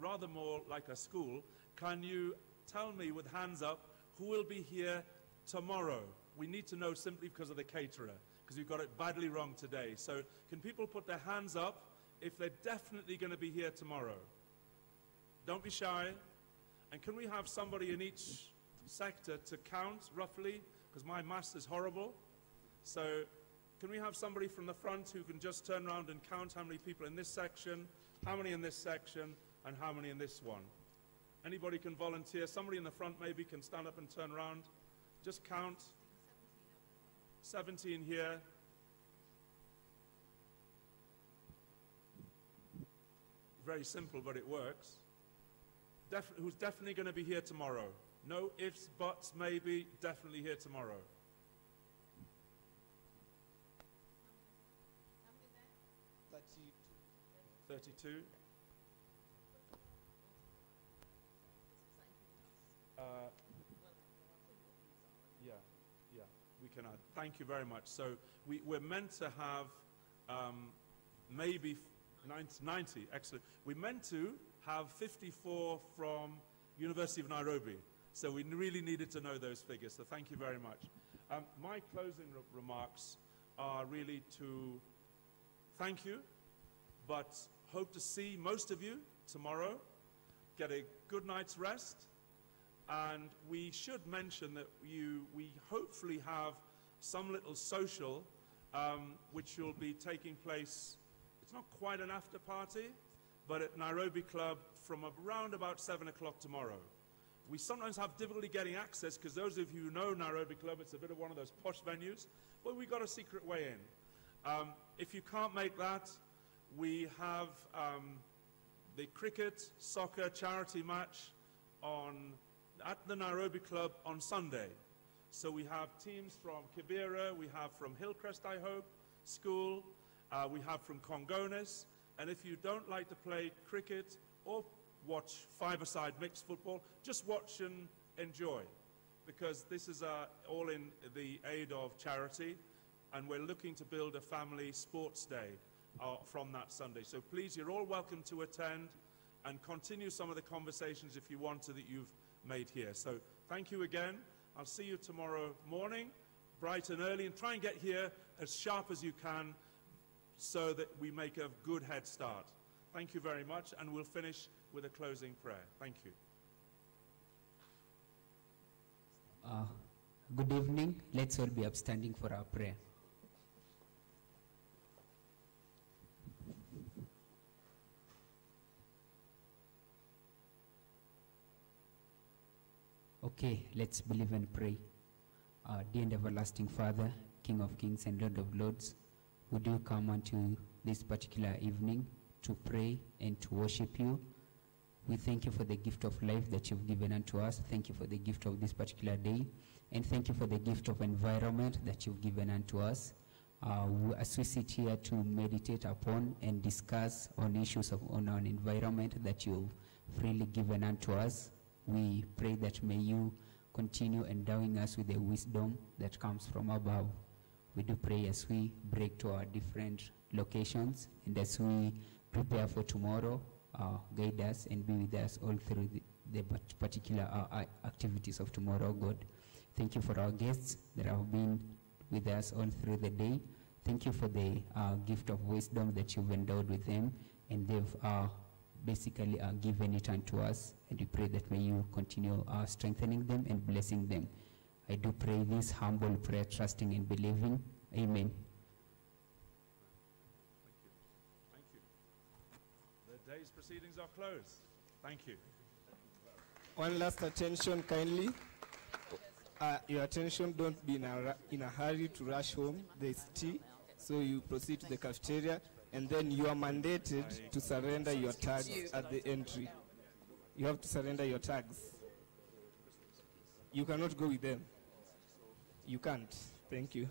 rather more like a school, can you tell me with hands up who will be here tomorrow? We need to know simply because of the caterer, because we've got it badly wrong today. So can people put their hands up if they're definitely going to be here tomorrow? Don't be shy. And can we have somebody in each sector to count roughly? Because my maths is horrible. So can we have somebody from the front who can just turn around and count how many people in this section, how many in this section, and how many in this one? Anybody can volunteer. Somebody in the front maybe can stand up and turn around. Just count. 17 here. Very simple, but it works. Who's definitely going to be here tomorrow? No ifs, buts, maybe, definitely here tomorrow. 32. Yeah, we can add. Thank you very much. So we're meant to have maybe 90, excellent. We're meant to have 54 from University of Nairobi. So we really needed to know those figures. So thank you very much. My closing remarks are really to thank you, but hope to see most of you tomorrow. Get a good night's rest. And we should mention that we hopefully have some little social which will be taking place. It's not quite an after party, but at Nairobi Club from around about 7 o'clock tomorrow. We sometimes have difficulty getting access because those of you who know Nairobi Club, it's a bit of one of those posh venues, but we've got a secret way in. If you can't make that, we have the cricket, soccer charity match at the Nairobi Club on Sunday. So we have teams from Kibera, we have from Hillcrest, I hope, school, we have from Congones, and if you don't like to play cricket or watch five-a-side mixed football, just watch and enjoy, because this is all in the aid of charity, and we're looking to build a family sports day from that Sunday. So please, you're all welcome to attend and continue some of the conversations if you want to that you've made here. So thank you again. I'll see you tomorrow morning, bright and early, and try and get here as sharp as you can so that we make a good head start. Thank you very much, and we'll finish with a closing prayer. Thank you. Good evening. Let's all be upstanding for our prayer. Okay, let's believe and pray. Dear and everlasting Father, King of kings and Lord of lords, we do come unto this particular evening to pray and to worship you. We thank you for the gift of life that you've given unto us. Thank you for the gift of this particular day. And thank you for the gift of environment that you've given unto us. As we sit here to meditate upon and discuss on issues on our environment that you've freely given unto us, we pray that may you continue endowing us with the wisdom that comes from above. We do pray as we break to our different locations and as we prepare for tomorrow, guide us and be with us all through the particular activities of tomorrow, God. Thank you for our guests that have been with us all through the day. Thank you for the gift of wisdom that you've endowed with them, and they've basically given it unto us, and we pray that may you continue strengthening them and blessing them. I do pray this humble prayer, trusting and believing. Amen. Thank you. The day's proceedings are closed. Thank you. One last attention, kindly. Your attention, don't be in a hurry to rush home. There's tea, so you proceed to the cafeteria, and then you are mandated to surrender your tags at the entry. You have to surrender your tags. You cannot go with them. You can't. Thank you.